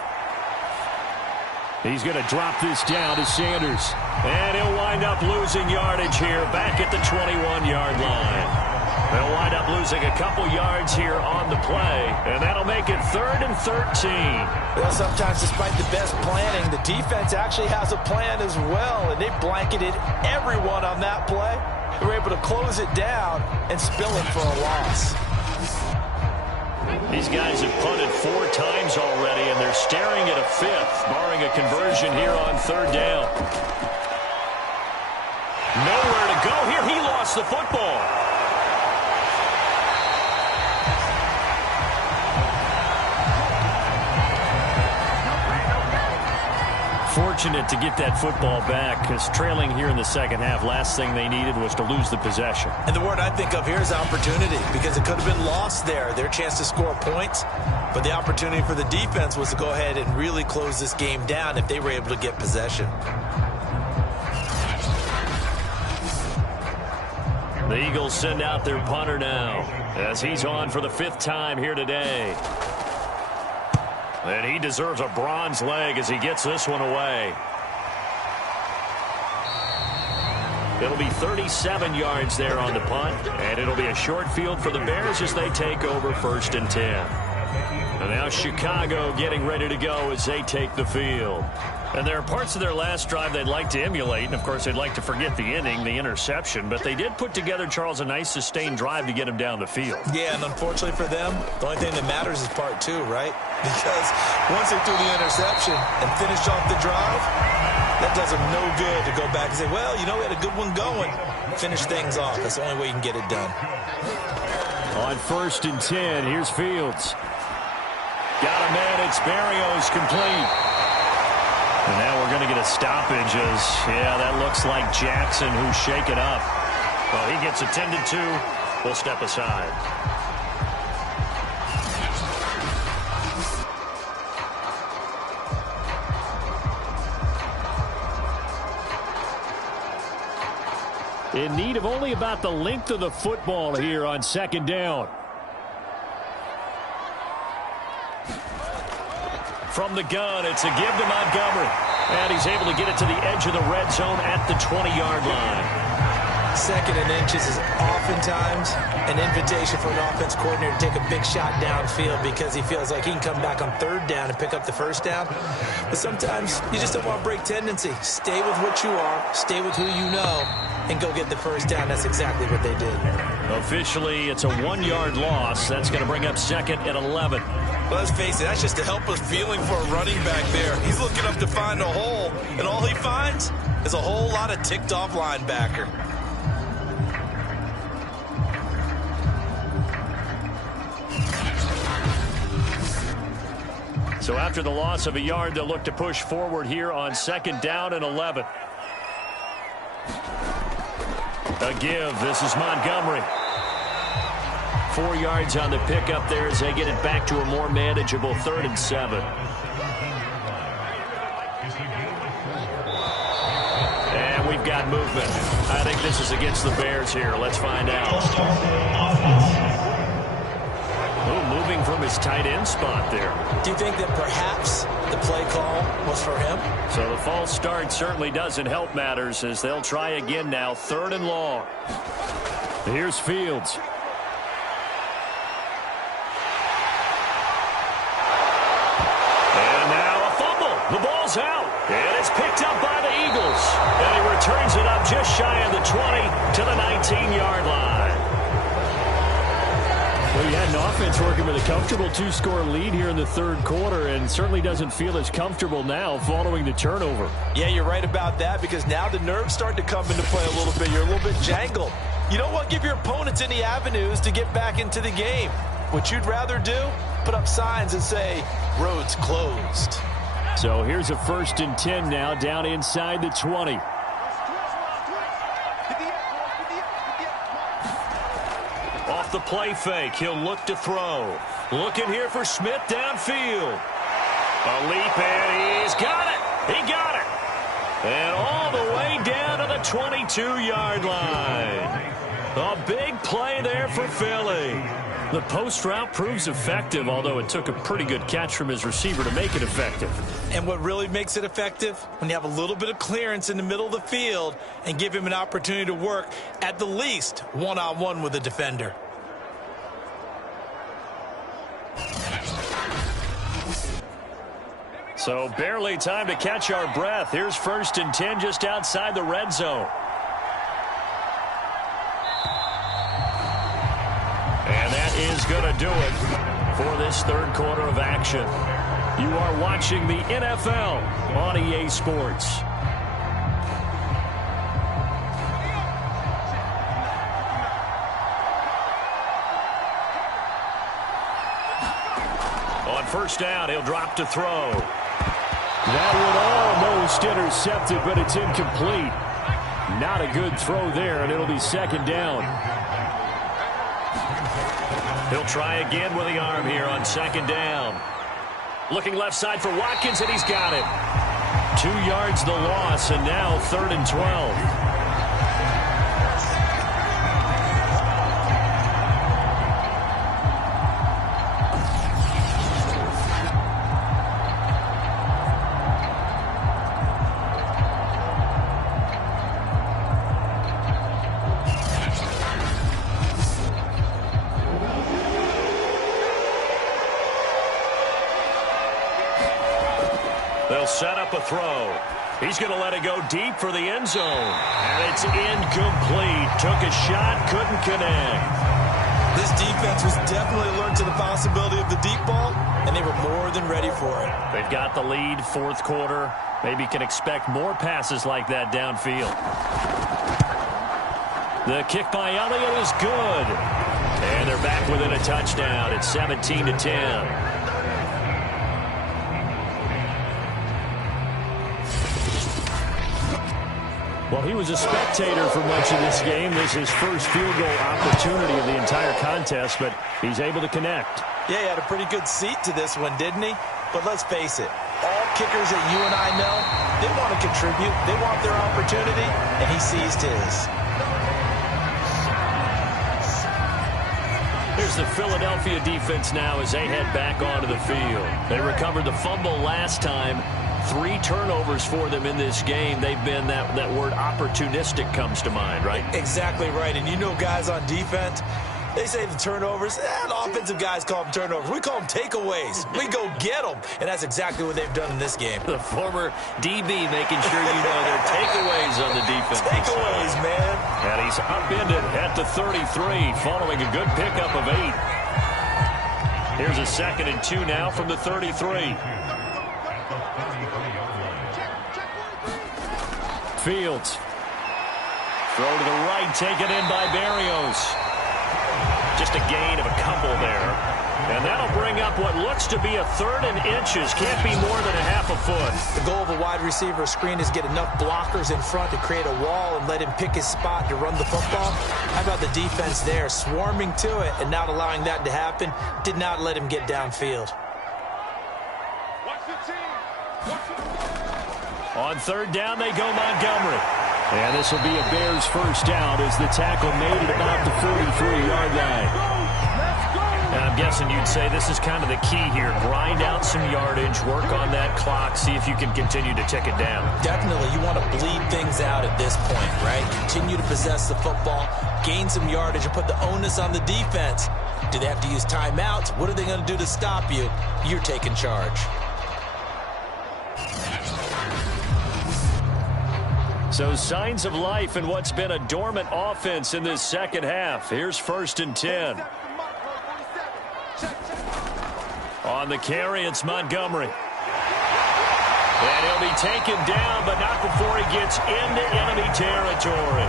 He's going to drop this down to Sanders. And he'll wind up losing yardage here back at the 21-yard line. They'll wind up losing a couple yards here on the play, and that'll make it 3rd and 13. Well, sometimes despite the best planning, the defense actually has a plan as well, and they blanketed everyone on that play. They were able to close it down and spill it for a loss. These guys have punted 4 times already, and they're staring at a 5th, barring a conversion here on 3rd down. Nowhere to go here. He lost the football. Fortunate to get that football back, because trailing here in the second half, last thing they needed was to lose the possession. And the word I think of here is opportunity, because it could have been lost there, their chance to score points. But the opportunity for the defense was to go ahead and really close this game down if they were able to get possession. The Eagles send out their punter now, as he's on for the 5th time here today. And he deserves a bronze leg as he gets this one away. It'll be 37 yards there on the punt, and it'll be a short field for the Bears as they take over 1st and 10. And now Chicago getting ready to go as they take the field. And there are parts of their last drive they'd like to emulate, and of course they'd like to forget the inning, the interception, but they did put together, Charles, a nice sustained drive to get him down the field. Yeah, and unfortunately for them, the only thing that matters is part 2, right? Because once they threw the interception and finished off the drive, that does them no good to go back and say, well, you know, we had a good one going. Finish things off. That's the only way you can get it done. On 1st and 10, here's Fields. Got a man, it's Barrios complete. And now we're going to get a stoppage as, yeah, that looks like Jackson who's shaken up. Well, he gets attended to. We'll step aside. In need of only about the length of the football here on 2nd down. From the gun, it's a give to Montgomery. And he's able to get it to the edge of the red zone at the 20-yard line. 2nd and inches is oftentimes an invitation for an offense coordinator to take a big shot downfield because he feels like he can come back on 3rd down and pick up the 1st down. But sometimes you just don't want to break tendency. Stay with what you are, stay with who you know, and go get the 1st down. That's exactly what they did. Officially, it's a 1-yard loss. That's going to bring up 2nd and 11. Well, let's face it, that's just a helpless feeling for a running back there. He's looking up to find a hole, and all he finds is a whole lot of ticked-off linebacker. So after the loss of a yard, they'll look to push forward here on 2nd down and 11. A give. This is Montgomery. 4 yards on the pickup there as they get it back to a more manageable 3rd and 7. And we've got movement. I think this is against the Bears here. Let's find out. moving from his tight end spot there. Do you think that perhaps the play call was for him? So the false start certainly doesn't help matters as they'll try again now, 3rd and long. Here's Fields. And now a fumble. The ball's out. And it's picked up by the Eagles. And he returns it up just shy of the 20 to the 19-yard line. Well, you had an offense working with a comfortable 2-score lead here in the 3rd quarter and certainly doesn't feel as comfortable now following the turnover. Yeah, you're right about that because now the nerves start to come into play a little bit. You're a little bit jangled. You don't want to give your opponents any avenues to get back into the game. What you'd rather do, put up signs and say, roads closed. So here's a 1st and 10 now down inside the 20. Off the play fake, he'll look to throw. Looking here for Smith downfield. A leap, and he's got it. He got it. And all the way down to the 22-yard line. A big play there for Philly. The post route proves effective, although it took a pretty good catch from his receiver to make it effective. And what really makes it effective? When you have a little bit of clearance in the middle of the field and give him an opportunity to work, at the least, one-on-one with the defender. So barely time to catch our breath. Here's 1st and 10 just outside the red zone. And that is going to do it for this 3rd quarter of action. You are watching the NFL on EA Sports. On 1st down, he'll drop to throw. That one almost intercepted, but it's incomplete. Not a good throw there, and it'll be 2nd down. He'll try again with the arm here on 2nd down. Looking left side for Watkins, and he's got it. 2 yards the loss, and now 3rd and 12. They'll set up a throw. He's going to let it go deep for the end zone. And it's incomplete. Took a shot, couldn't connect. This defense was definitely alert to the possibility of the deep ball, and they were more than ready for it. They've got the lead, 4th quarter. Maybe can expect more passes like that downfield. The kick by Elliott is good. And they're back within a touchdown. It's 17-10. Well, he was a spectator for much of this game. This is his first field goal opportunity of the entire contest, but he's able to connect. Yeah, he had a pretty good seat to this one, didn't he? But let's face it, all kickers that you and I know, they want to contribute. They want their opportunity, and he seized his. Here's the Philadelphia defense now as they head back onto the field. They recovered the fumble last time. 3 turnovers for them in this game. They've been, that word opportunistic comes to mind, right? Exactly right. And you know guys on defense, they say the turnovers, the offensive guys call them turnovers. We call them takeaways. We go get them. And that's exactly what they've done in this game. The former DB making sure you know they're takeaways on the defense. Takeaways, man. And he's upended at the 33 following a good pickup of 8. Here's a 2nd and 2 now from the 33. Fields. Throw to the right, taken in by Berrios. Just a gain of a couple there. And that'll bring up what looks to be a 3rd and inches. Can't be more than a half a foot. The goal of a wide receiver screen is get enough blockers in front to create a wall and let him pick his spot to run the football. How about the defense there, swarming to it and not allowing that to happen? Did not let him get downfield. On 3rd down, they go Montgomery. And this will be a Bears 1st down as the tackle made at about the 43-yard line. And I'm guessing you'd say this is kind of the key here. Grind out some yardage, work on that clock, see if you can continue to tick it down. Definitely. You want to bleed things out at this point, right? Continue to possess the football, gain some yardage, and put the onus on the defense. Do they have to use timeouts? What are they going to do to stop you? You're taking charge. So signs of life in what's been a dormant offense in this second half. Here's 1st and 10. On the carry, it's Montgomery. And he'll be taken down, but not before he gets into enemy territory.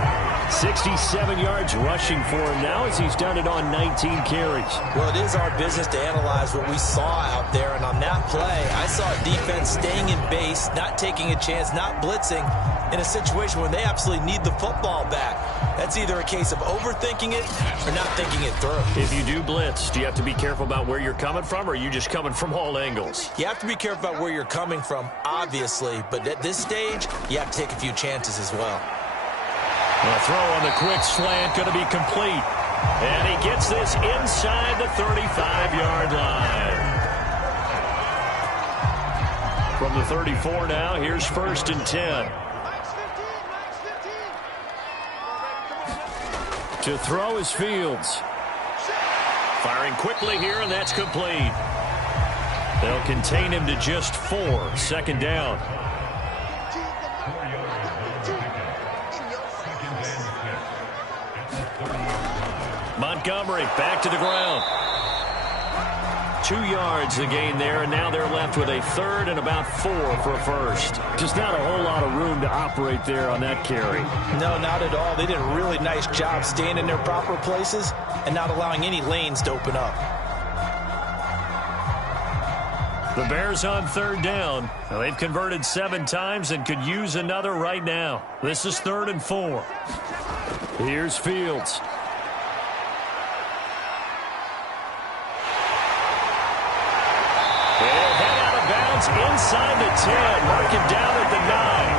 67 yards rushing for him now as he's done it on 19 carries. Well, it is our business to analyze what we saw out there, and on that play, I saw a defense staying in base, not taking a chance, not blitzing in a situation where they absolutely need the football back. That's either a case of overthinking it or not thinking it through. If you do blitz, do you have to be careful about where you're coming from, or are you just coming from all angles? You have to be careful about where you're coming from, obviously, but at this stage, you have to take a few chances as well. The throw on the quick slant going to be complete. And he gets this inside the 35-yard line. From the 34 now, here's 1st and 10. To throw is Fields. Firing quickly here, and that's complete. They'll contain him to just 4. 2nd down. Montgomery back to the ground. 2 yards the gain there, and now they're left with a 3rd and about 4 for a first. Just not a whole lot of room to operate there on that carry. No, not at all. They did a really nice job staying in their proper places and not allowing any lanes to open up. The Bears on 3rd down. Now, they've converted 7 times and could use another right now. This is 3rd and 4. Here's Fields. They'll head out of bounds inside the 10. Mark it down at the 9.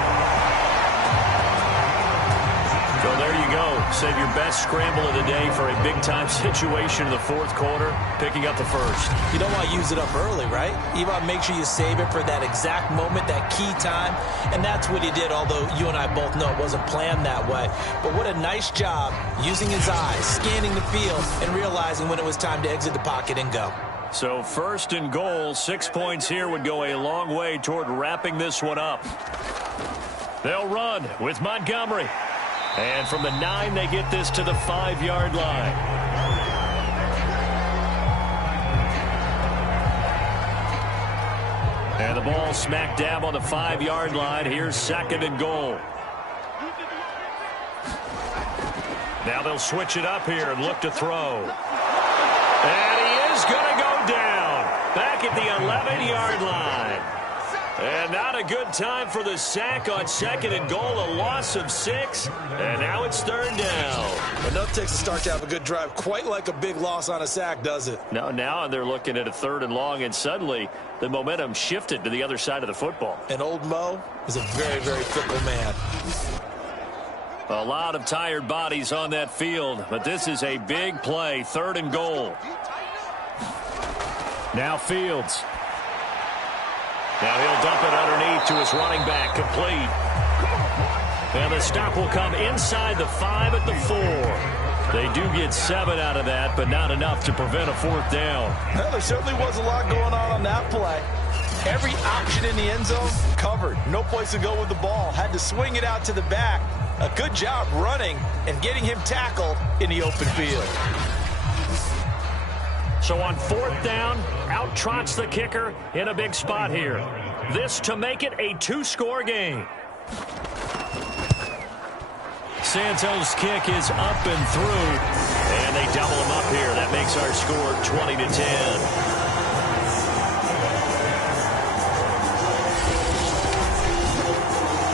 So there you go. Save your best scramble of the day for a big-time situation in the 4th quarter, picking up the 1st. You don't want to use it up early, right? You want to make sure you save it for that exact moment, that key time, and that's what he did, although you and I both know it wasn't planned that way. But what a nice job using his eyes, scanning the field, and realizing when it was time to exit the pocket and go. So 1st and goal, 6 points here would go a long way toward wrapping this one up. They'll run with Montgomery. And from the 9, they get this to the 5-yard line. And the ball smack dab on the 5-yard line. Here's 2nd and goal. Now they'll switch it up here and look to throw. And he is going to go down back at the 11-yard line. And not a good time for the sack on 2nd and goal, a loss of 6. And now it's 3rd down. Enough takes to start to have a good drive, quite like a big loss on a sack, does it? No, now they're looking at a 3rd and long, and suddenly the momentum shifted to the other side of the football. And old Mo is a very, very fickle man. A lot of tired bodies on that field, but this is a big play, 3rd and goal. Now Fields. Now he'll dump it underneath to his running back, complete. And the stop will come inside the 5 at the 4. They do get 7 out of that, but not enough to prevent a 4th down. Well, there certainly was a lot going on that play. Every option in the end zone covered. No place to go with the ball. Had to swing it out to the back. A good job running and getting him tackled in the open field. So on 4th down, out trots the kicker in a big spot here. This to make it a 2-score game. Santos' kick is up and through, and they double him up here. That makes our score 20-10.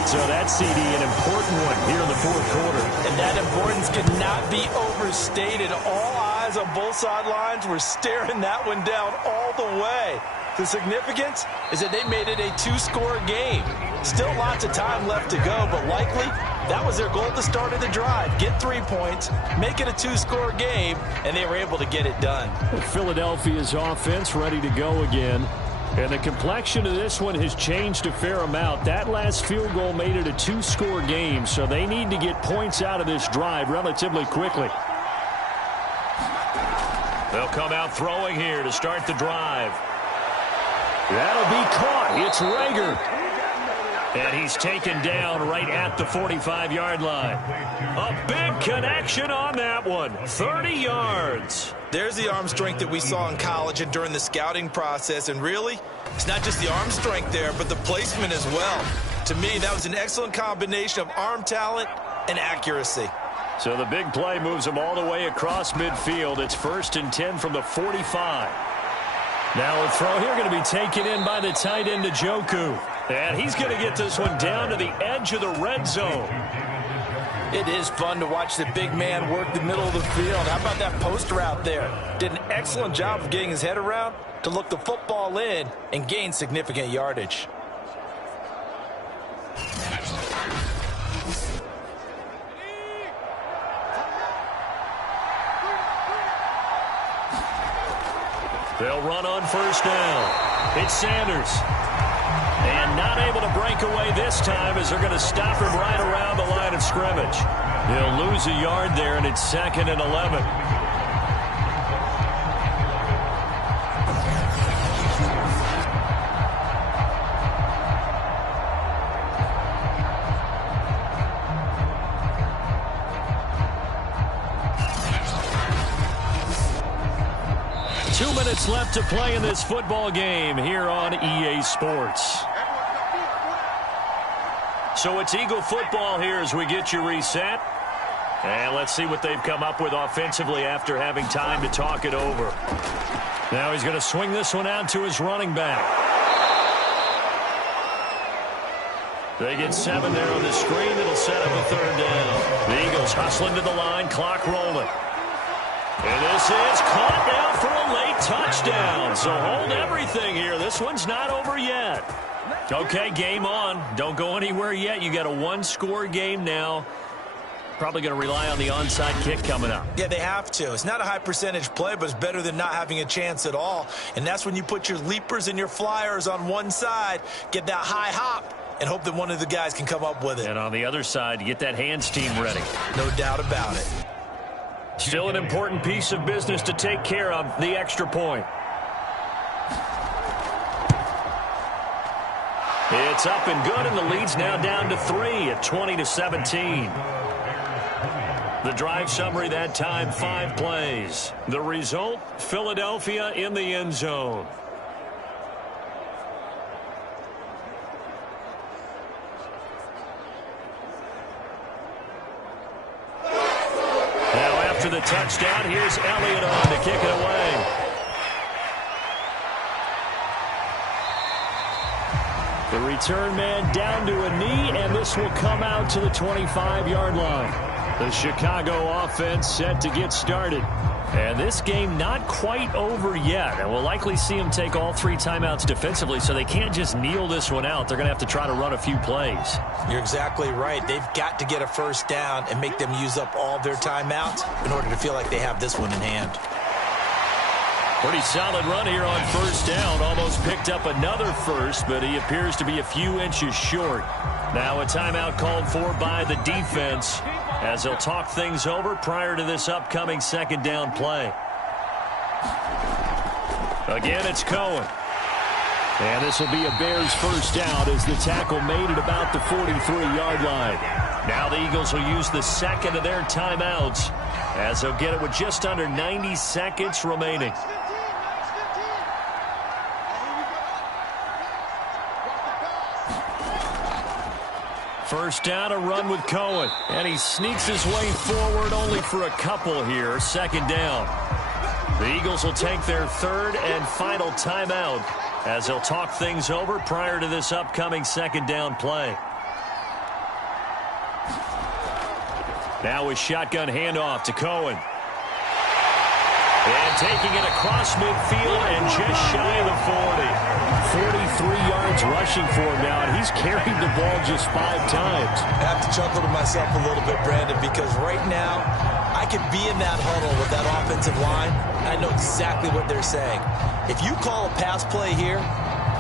So that CD, an important one here in the 4th quarter. And that importance cannot be overstated. All eyes on both sidelines were staring that one down all the way. The significance is that they made it a two-score game. Still lots of time left to go, but likely that was their goal to start of the drive. Get 3 points, make it a two-score game, and they were able to get it done. Philadelphia's offense ready to go again. And the complexion of this one has changed a fair amount. That last field goal made it a two-score game, so they need to get points out of this drive relatively quickly. They'll come out throwing here to start the drive. That'll be caught. It's Rager. And he's taken down right at the 45-yard line. A big connection on that one. 30 yards. There's the arm strength that we saw in college and during the scouting process. And really, it's not just the arm strength there, but the placement as well. To me, that was an excellent combination of arm talent and accuracy. So the big play moves them all the way across midfield. It's 1st and 10 from the 45. Now a throw here going to be taken in by the tight end Njoku. And he's going to get this one down to the edge of the red zone. It is fun to watch the big man work the middle of the field. How about that post route there? Did an excellent job of getting his head around to look the football in and gain significant yardage. They'll run on 1st down. It's Sanders. And not able to break away this time as they're going to stop him right around the line of scrimmage. He'll lose a yard there, and it's 2nd and 11. Left to play in this football game here on EA Sports. So it's Eagle football here as we get you reset. And let's see what they've come up with offensively after having time to talk it over. Now he's going to swing this one out to his running back. They get 7 there on the screen. It'll set up a 3rd down. The Eagles hustling to the line, clock rolling. And this is caught down for a late touchdown. So hold everything here. This one's not over yet. Okay, game on. Don't go anywhere yet. You got a one-score game now. Probably going to rely on the onside kick coming up. Yeah, they have to. It's not a high percentage play, but it's better than not having a chance at all. And that's when you put your leapers and your flyers on one side, get that high hop, and hope that one of the guys can come up with it. And on the other side, get that hands team ready. No doubt about it. Still an important piece of business to take care of, the extra point. It's up and good, and the lead's now down to 3 at 20-17. The drive summary that time, 5 plays. The result, Philadelphia in the end zone. After the touchdown, here's Elliott on to kick it away. The return man down to a knee, and this will come out to the 25-yard line. The Chicago offense set to get started. And this game not quite over yet. And we'll likely see them take all 3 timeouts defensively, so they can't just kneel this one out. They're going to have to try to run a few plays. You're exactly right. They've got to get a 1st down and make them use up all their timeouts in order to feel like they have this one in hand. Pretty solid run here on 1st down. Almost picked up another first, but he appears to be a few inches short. Now a timeout called for by the defense as they'll talk things over prior to this upcoming 2nd down play. Again, it's Cohen. And this will be a Bears 1st down as the tackle made it about the 43-yard line. Now the Eagles will use the 2nd of their timeouts as they'll get it with just under 90 seconds remaining. First down, a run with Cohen. And he sneaks his way forward only for a couple here. 2nd down. The Eagles will take their 3rd and final timeout as they'll talk things over prior to this upcoming 2nd down play. Now a shotgun handoff to Cohen. And taking it across midfield and just shy of the 40. 43 yards rushing for him now, and he's carried the ball just 5 times. I have to chuckle to myself a little bit, Brandon, because right now I could be in that huddle with that offensive line. I know exactly what they're saying. If you call a pass play here,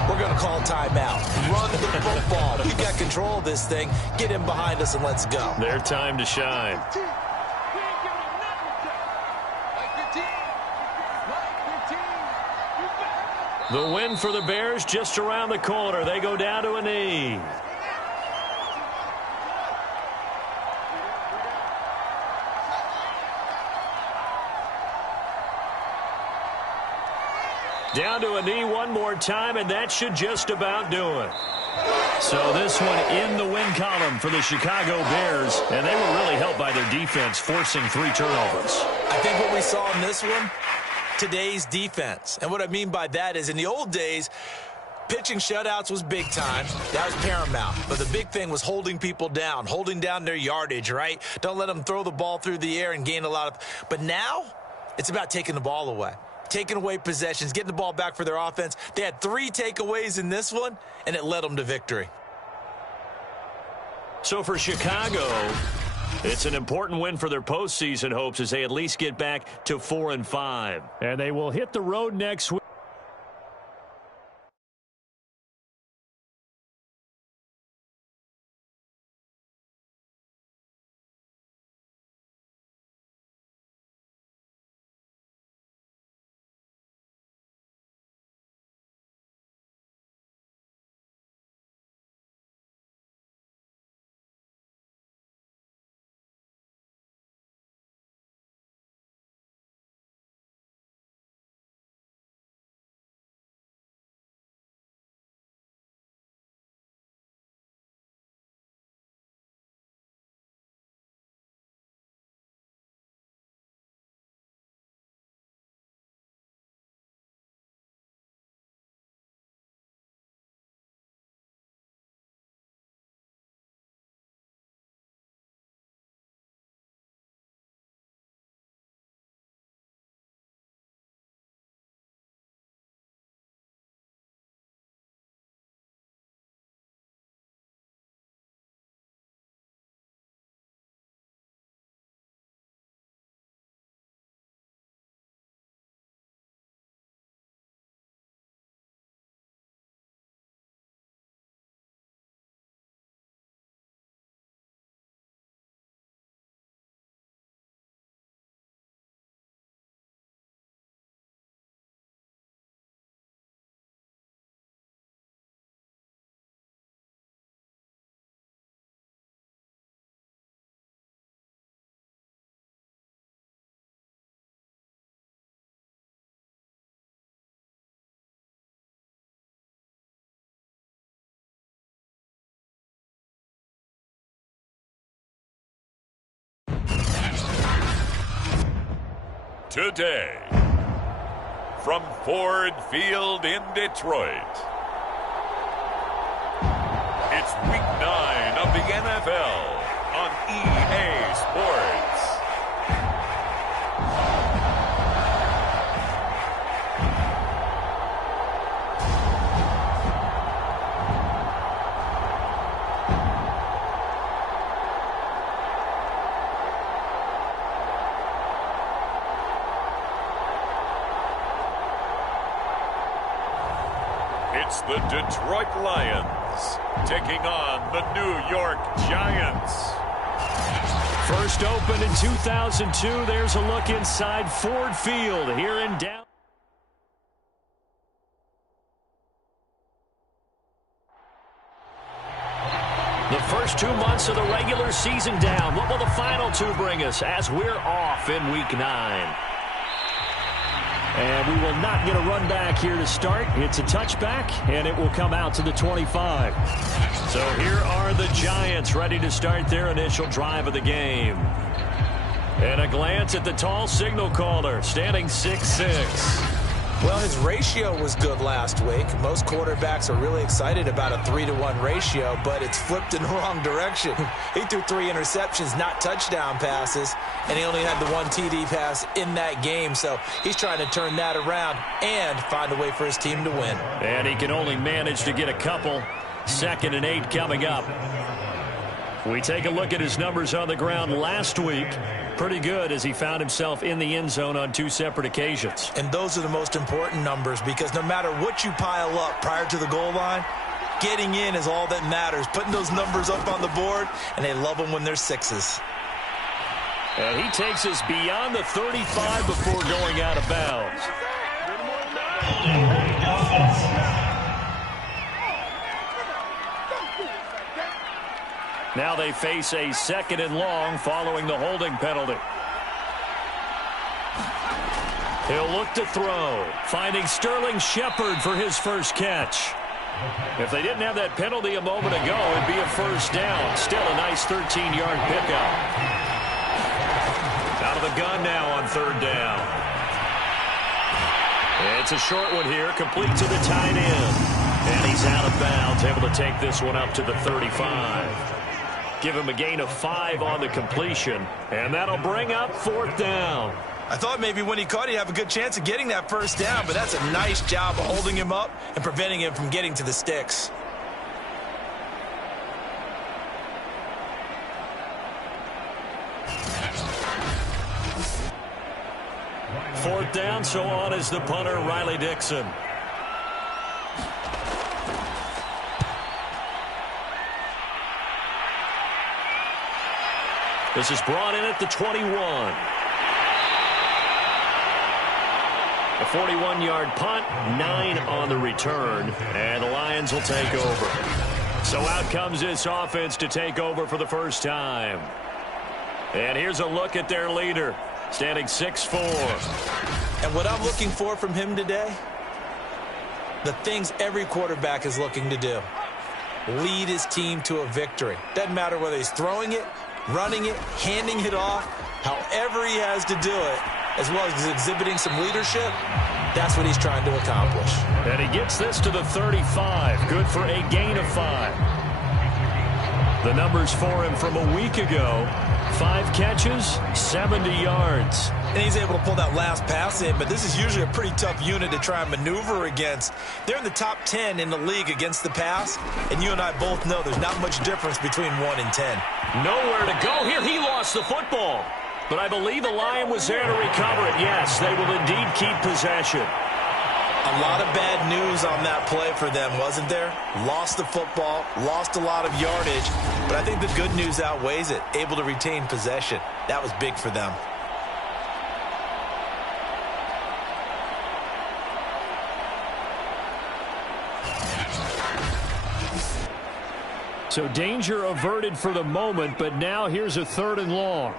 we're going to call timeout. Run the football. We've got control of this thing. Get him behind us and let's go. Their time to shine. The win for the Bears just around the corner. They go down to a knee. Down to a knee one more time, and that should just about do it. So this one in the win column for the Chicago Bears, and they were really helped by their defense, forcing 3 turnovers. I think what we saw in this one, today's defense. And what I mean by that is in the old days, pitching shutouts was big time. That was paramount. But the big thing was holding people down, holding down their yardage, right? Don't let them throw the ball through the air and gain a lot of... But now, it's about taking the ball away. Taking away possessions, getting the ball back for their offense. They had 3 takeaways in this one, and it led them to victory. So for Chicago, it's an important win for their postseason hopes as they at least get back to 4-5. And they will hit the road next week. Today, from Ford Field in Detroit, it's Week 9 of the NFL on EA Sports. It's the Detroit Lions taking on the New York Giants. First opened in 2002. There's a look inside Ford Field here in down. The first 2 months of the regular season down. What will the final 2 bring us as we're off in Week 9? And we will not get a run back here to start. It's a touchback, and it will come out to the 25. So here are the Giants ready to start their initial drive of the game. And a glance at the tall signal caller, standing 6'6". Well, his ratio was good last week. Most quarterbacks are really excited about a 3-to-1 ratio, but it's flipped in the wrong direction. He threw 3 interceptions, not touchdown passes, and he only had the 1 TD pass in that game. So he's trying to turn that around and find a way for his team to win. And he can only manage to get a couple. 2nd and 8 coming up. We take a look at his numbers on the ground last week. Pretty good as he found himself in the end zone on 2 separate occasions. And those are the most important numbers because no matter what you pile up prior to the goal line, getting in is all that matters. Putting those numbers up on the board, and they love them when they're 6s. And he takes us beyond the 35 before going out of bounds. Now they face a 2nd and long following the holding penalty. He'll look to throw, finding Sterling Shepard for his first catch. If they didn't have that penalty a moment ago, it'd be a first down. Still a nice 13-yard pickup. Out of the gun now on 3rd down. It's a short one here, complete to the tight end. And he's out of bounds, able to take this one up to the 35. Give him a gain of 5 on the completion, and that'll bring up 4th down. I thought maybe when he caught it, he'd have a good chance of getting that first down, but that's a nice job of holding him up and preventing him from getting to the sticks. Fourth down, so on is the punter, Riley Dixon. This is brought in at the 21. A 41-yard punt, 9 on the return, and the Lions will take over. So out comes this offense to take over for the first time. And here's a look at their leader, standing 6'4". And what I'm looking for from him today, the things every quarterback is looking to do. Lead his team to a victory. Doesn't matter whether he's throwing it, running it, handing it off, however he has to do it, as well as exhibiting some leadership, that's what he's trying to accomplish. And he gets this to the 35. Good for a gain of 5. The numbers for him from a week ago, 5 catches, 70 yards. And he's able to pull that last pass in, but this is usually a pretty tough unit to try and maneuver against. They're in the top 10 in the league against the pass, and you and I both know there's not much difference between 1 and 10. Nowhere to go here. He lost the football. But I believe the Lion was there to recover it. Yes, they will indeed keep possession. A lot of bad news on that play for them, wasn't there? Lost the football, lost a lot of yardage, but I think the good news outweighs it. Able to retain possession. That was big for them. So danger averted for the moment, but now here's a 3rd and long.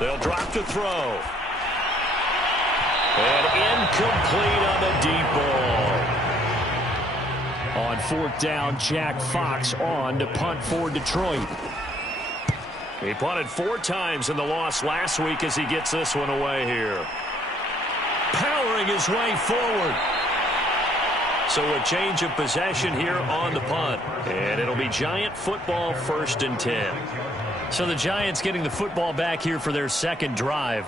They'll drop to throw. And incomplete on the deep ball. On 4th down, Jack Fox on to punt for Detroit. He punted 4 times in the loss last week as he gets this one away here. Powering his way forward. So a change of possession here on the punt. And it'll be Giant football, 1st and 10. So the Giants getting the football back here for their 2nd drive.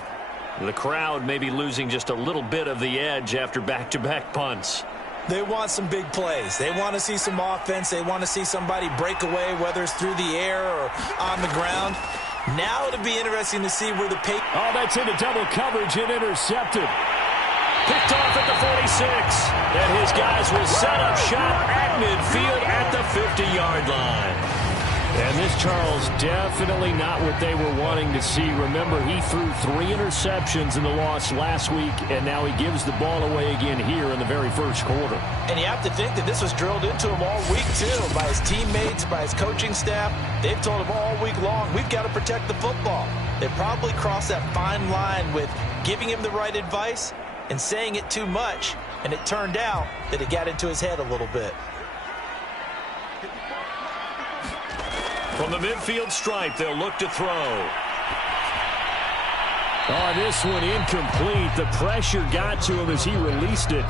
The crowd may be losing just a little bit of the edge after back-to-back punts. They want some big plays. They want to see some offense. They want to see somebody break away, whether it's through the air or on the ground. Now it'll be interesting to see where the pace... Oh, that's into double coverage and intercepted. Picked off at the 46. And his guys will set up shop at midfield at the 50-yard line. And this, Charles, definitely not what they were wanting to see. Remember, he threw 3 interceptions in the loss last week, and now he gives the ball away again here in the very first quarter. And you have to think that this was drilled into him all week, too, by his teammates, by his coaching staff. They've told him all week long, we've got to protect the football. They probably crossed that fine line with giving him the right advice and saying it too much, and it turned out that it got into his head a little bit. From the midfield stripe, they'll look to throw. Oh, this one incomplete. The pressure got to him as he released it.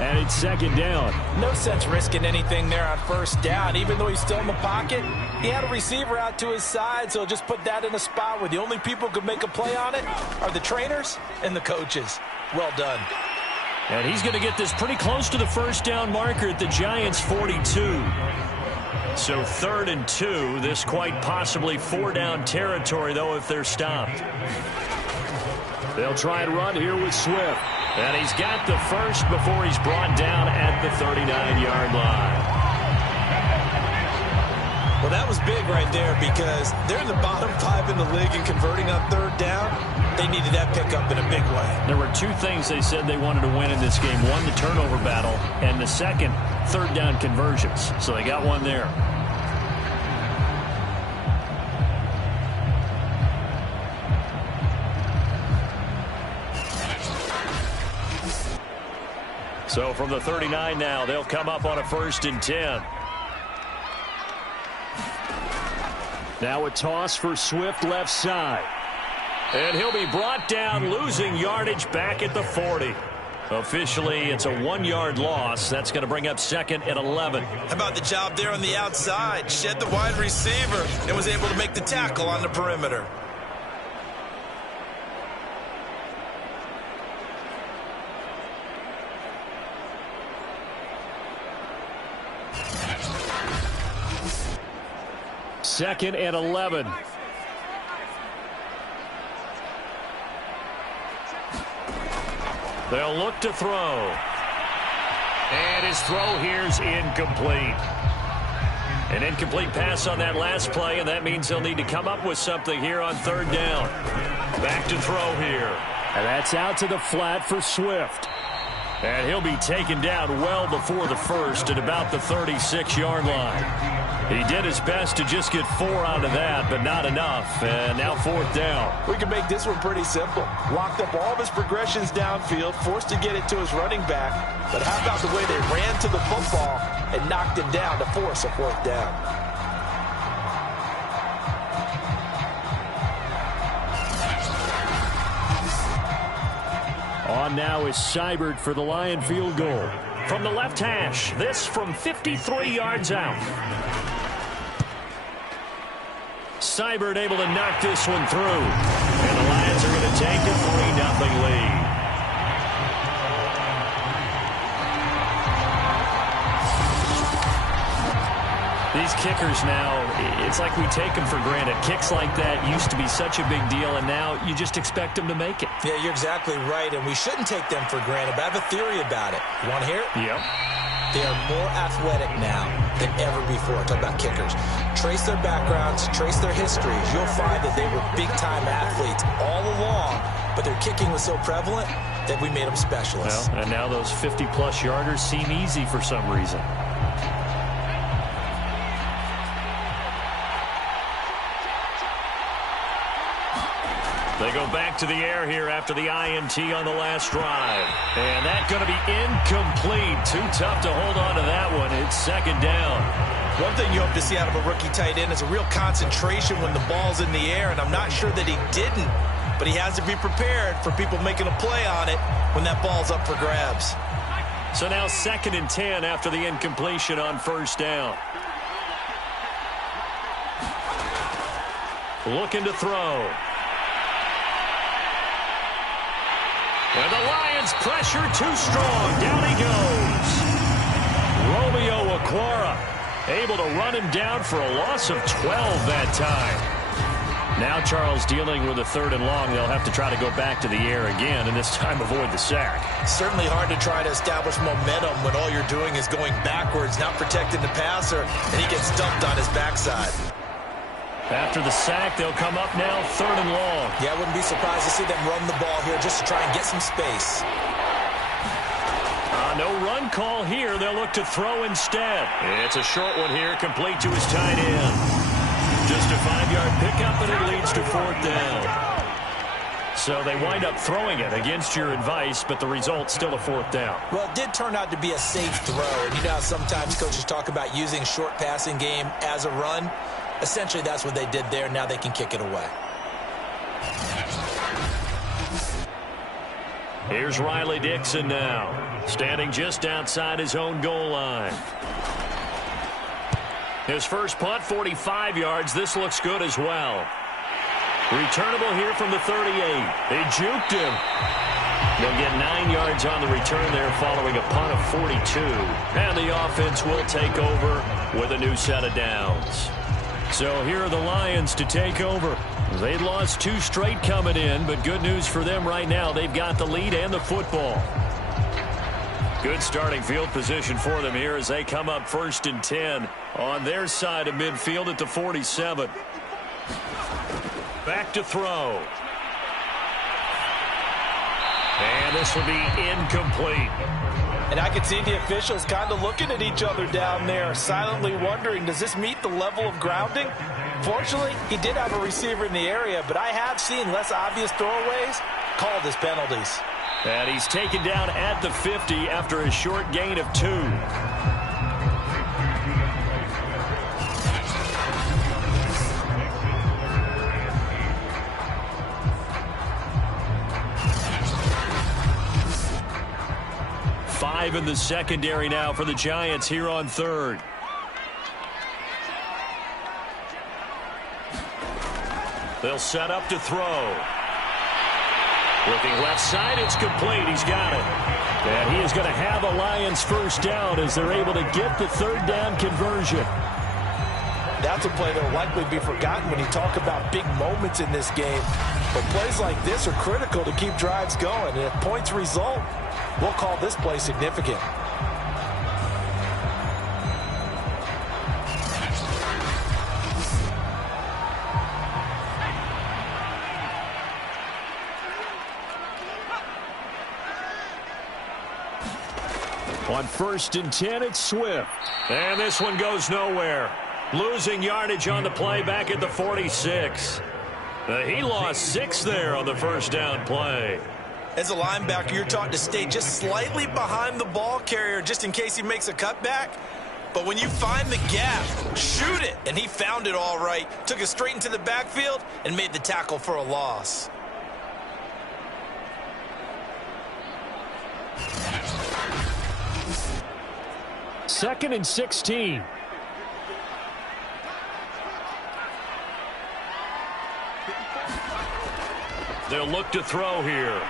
And it's second down. No sense risking anything there on first down. Even though he's still in the pocket, he had a receiver out to his side, so just put that in a spot where the only people who could make a play on it are the trainers and the coaches. Well done. And he's going to get this pretty close to the first down marker at the Giants' 42. So 3rd and 2. This quite possibly 4-down territory, though, if they're stopped. They'll try and run here with Swift. And he's got the first before he's brought down at the 39-yard line. Well, that was big right there because they're in the bottom 5 in the league and converting on 3rd down. They needed that pickup in a big way. There were 2 things they said they wanted to win in this game. One, the turnover battle, and the second, 3rd down conversions. So they got one there. So from the 39 now, they'll come up on a 1st and 10. Now a toss for Swift left side. And he'll be brought down, losing yardage back at the 40. Officially, it's a 1-yard loss. That's going to bring up 2nd and 11. How about the job there on the outside? Shed the wide receiver and was able to make the tackle on the perimeter. Second and 11. They'll look to throw. And his throw here's incomplete. An incomplete pass on that last play, and that means they'll need to come up with something here on 3rd down. Back to throw here. And that's out to the flat for Swift. And he'll be taken down well before the first at about the 36-yard line. He did his best to just get 4 out of that, but not enough. And now 4th down. We can make this one pretty simple. Locked up all of his progressions downfield, forced to get it to his running back. But how about the way they ran to the football and knocked him down to force a 4th down? On now is Seibert for the Lion field goal. From the left hash, this from 53 yards out. Seibert able to knock this one through. And the Lions are going to take a 3-0 lead. These kickers now, it's like we take them for granted. Kicks like that used to be such a big deal, and now you just expect them to make it. Yeah, you're exactly right, and we shouldn't take them for granted, but I have a theory about it. You want to hear it? Yep. They are more athletic now than ever before. Talk about kickers. Trace their backgrounds, trace their histories. You'll find that they were big-time athletes all along, but their kicking was so prevalent that we made them specialists. Well, and now those 50-plus yarders seem easy for some reason. They go back to the air here after the INT on the last drive. And that's going to be incomplete. Too tough to hold on to that one. It's 2nd down. One thing you hope to see out of a rookie tight end is a real concentration when the ball's in the air, and I'm not sure that he didn't, but he has to be prepared for people making a play on it when that ball's up for grabs. So now 2nd and 10 after the incompletion on 1st down. Looking to throw. And the Lions pressure too strong. Down he goes. Romeo Okwara able to run him down for a loss of 12 that time. Now Charles dealing with a 3rd and long. They'll have to try to go back to the air again and this time avoid the sack. Certainly hard to try to establish momentum when all you're doing is going backwards, not protecting the passer, and he gets dumped on his backside. After the sack, they'll come up now 3rd and long. Yeah, I wouldn't be surprised to see them run the ball here just to try and get some space. No run call here. They'll look to throw instead. It's a short one here, complete to his tight end. Just a 5-yard pickup, and it leads to 4th down. So they wind up throwing it against your advice, but the result still a 4th down. Well, it did turn out to be a safe throw. And you know how sometimes coaches talk about using short passing game as a run? Essentially, that's what they did there. Now they can kick it away. Here's Riley Dixon now, standing just outside his own goal line. His first punt, 45 yards. This looks good as well. Returnable here from the 38. They juked him. They'll get 9 yards on the return there following a punt of 42. And the offense will take over with a new set of downs. So here are the Lions to take over. They'd lost 2 straight coming in, but good news for them right now. They've got the lead and the football. Good starting field position for them here as they come up 1st and 10 on their side of midfield at the 47. Back to throw. And this will be incomplete. And I can see the officials kind of looking at each other down there, silently wondering, does this meet the level of grounding? Fortunately, he did have a receiver in the area, but I have seen less obvious throwaways called as penalties. And he's taken down at the 50 after a short gain of 2. In the secondary now for the Giants here on 3rd. They'll set up to throw. Looking left side, it's complete. He's got it. And he is going to have a Lions first down as they're able to get the 3rd down conversion. That's a play that will likely be forgotten when you talk about big moments in this game. But plays like this are critical to keep drives going. And if points result, we'll call this play significant. On 1st and 10, it's Swift. And this one goes nowhere. Losing yardage on the play back at the 46. He lost 6 there on the first down play. As a linebacker, you're taught to stay just slightly behind the ball carrier just in case he makes a cutback. But when you find the gap, shoot it. And he found it all right. Took it straight into the backfield and made the tackle for a loss. Second and 16. They'll look to throw here.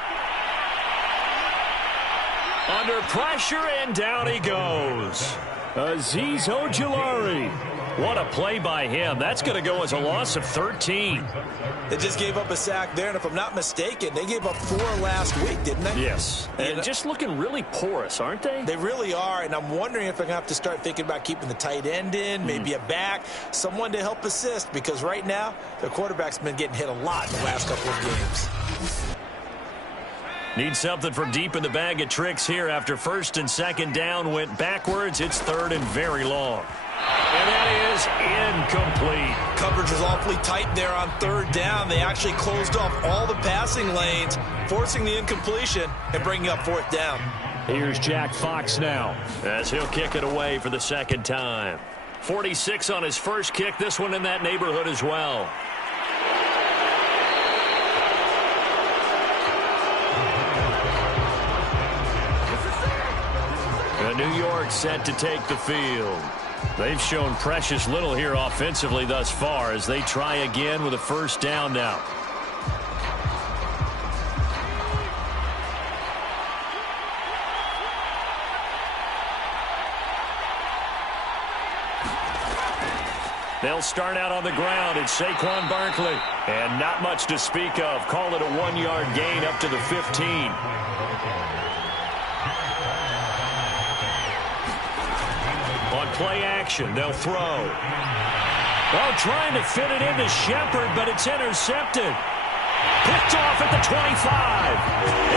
Under pressure, and down he goes. Azeez Ojulari. What a play by him. That's going to go as a loss of 13. They just gave up a sack there, and if I'm not mistaken, they gave up 4 last week, didn't they? Yes. And just looking really porous, aren't they? They really are, and I'm wondering if they're going to have to start thinking about keeping the tight end in, maybe a back, someone to help assist, because right now, their quarterback's been getting hit a lot in the last couple of games. Need something from deep in the bag of tricks here after 1st and 2nd down went backwards. It's 3rd and very long. And that is incomplete. Coverage was awfully tight there on 3rd down. They actually closed off all the passing lanes, forcing the incompletion and bringing up 4th down. Here's Jack Fox now as he'll kick it away for the 2nd time. 46 on his first kick. This one in that neighborhood as well. New York set to take the field. They've shown precious little here offensively thus far as they try again with a first down now. They'll start out on the ground. It's Saquon Barkley. And not much to speak of. Call it a 1-yard gain up to the 15. On play action, they'll throw. Well, trying to fit it into Shepard, but it's intercepted. Picked off at the 25.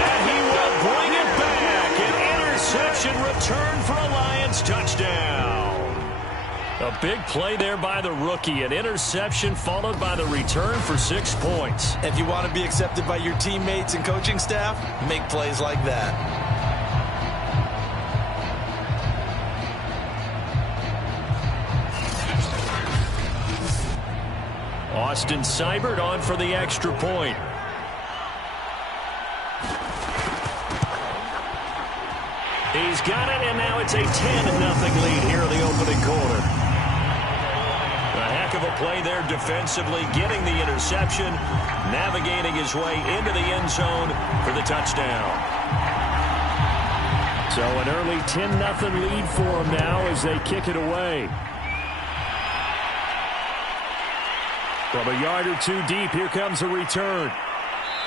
And he will bring it back. An interception return for a Lions touchdown. A big play there by the rookie. An interception followed by the return for 6 points. If you want to be accepted by your teammates and coaching staff, make plays like that. Austin Seibert on for the extra point. He's got it, and now it's a 10-0 lead here in the opening quarter. A heck of a play there defensively, getting the interception, navigating his way into the end zone for the touchdown. So an early 10-0 lead for them now as they kick it away. From a yard or two deep, here comes a return.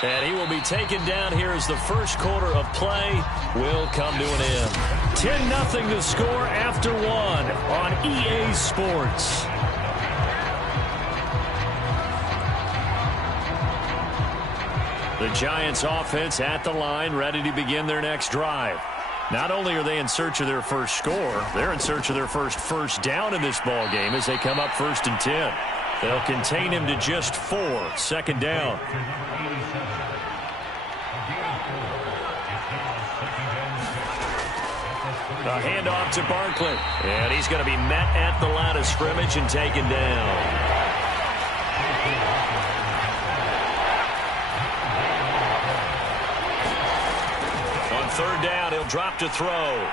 And he will be taken down here as the first quarter of play will come to an end. 10-0 to score after one on EA Sports. The Giants offense at the line, ready to begin their next drive. Not only are they in search of their first score, they're in search of their first down in this ball game as they come up 1st and 10. They'll contain him to just 4, 2nd down. A handoff to Barkley. And he's going to be met at the line of scrimmage and taken down. On 3rd down, he'll drop to throw.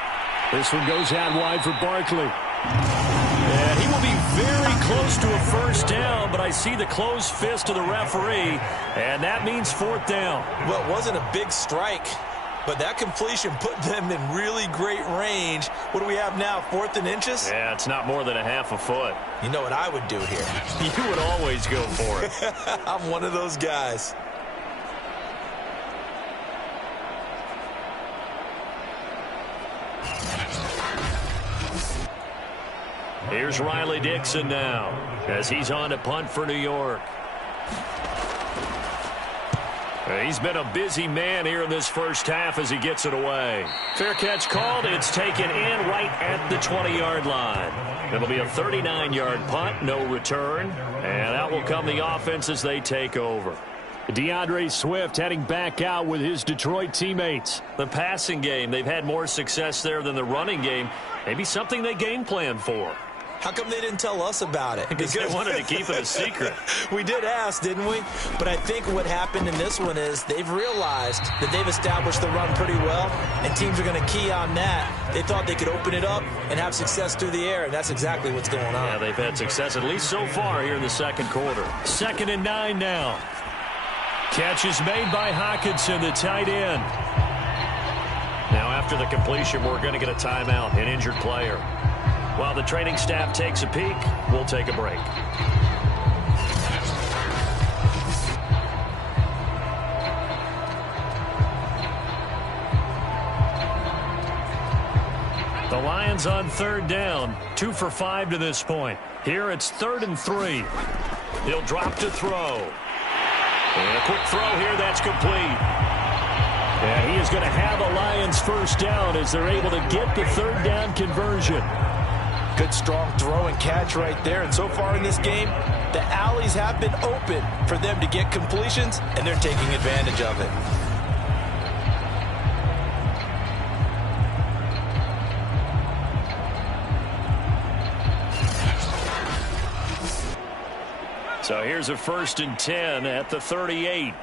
This one goes out wide for Barkley. And he will be very close to a 1st down, but I see the closed fist of the referee, and that means 4th down. Well, it wasn't a big strike, but that completion put them in really great range. What do we have now, 4th and inches? Yeah, it's not more than a half a foot. You know what I would do here? You would always go for it. I'm one of those guys. Here's Riley Dixon now as he's on to punt for New York. He's been a busy man here in this first half as he gets it away. Fair catch called. It's taken in right at the 20-yard line. It'll be a 39-yard punt, no return. And out will come the offense as they take over. DeAndre Swift heading back out with his Detroit teammates. The passing game, they've had more success there than the running game. Maybe something they game plan for. How come they didn't tell us about it? Because they wanted to keep it a secret. We did ask, didn't we? But I think what happened in this one is they've realized that they've established the run pretty well, and teams are going to key on that. They thought they could open it up and have success through the air, and that's exactly what's going on. Yeah, they've had success at least so far here in the second quarter. 2nd and 9 now. Catch is made by Hockenson, the tight end. Now after the completion, we're going to get a timeout, an injured player. While the training staff takes a peek, we'll take a break. The Lions on 3rd down, 2 for 5 to this point. Here it's 3rd and 3. He'll drop to throw. And a quick throw here, that's complete. And he is going to have a Lions 1st down as they're able to get the 3rd down conversion. Good strong throw and catch right there. And so far in this game, the alleys have been open for them to get completions, and they're taking advantage of it. So here's a 1st and 10 at the 38.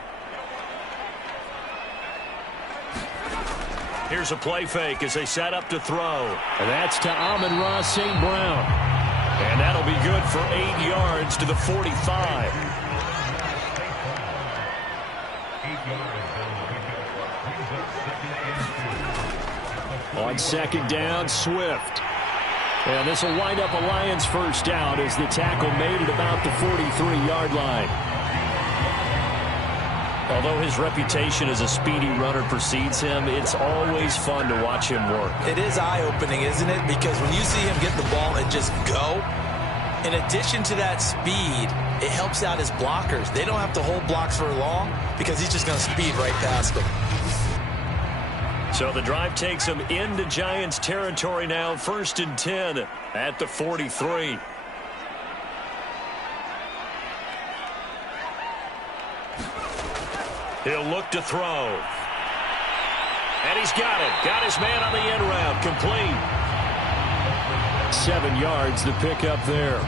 Here's a play fake as they set up to throw. And that's to Amon-Ra St. Brown. And that'll be good for 8 yards to the 45. On 2nd down, Swift. And this will wind up a Lions 1st down as the tackle made at about the 43-yard line. Although his reputation as a speedy runner precedes him, it's always fun to watch him work. It is eye-opening, isn't it? Because when you see him get the ball and just go, in addition to that speed, it helps out his blockers. They don't have to hold blocks for long because he's just going to speed right past them. So the drive takes him into Giants territory now. 1st and 10 at the 43. He'll look to throw. And he's got it. Got his man on the end round. Complete. 7 yards the pickup there.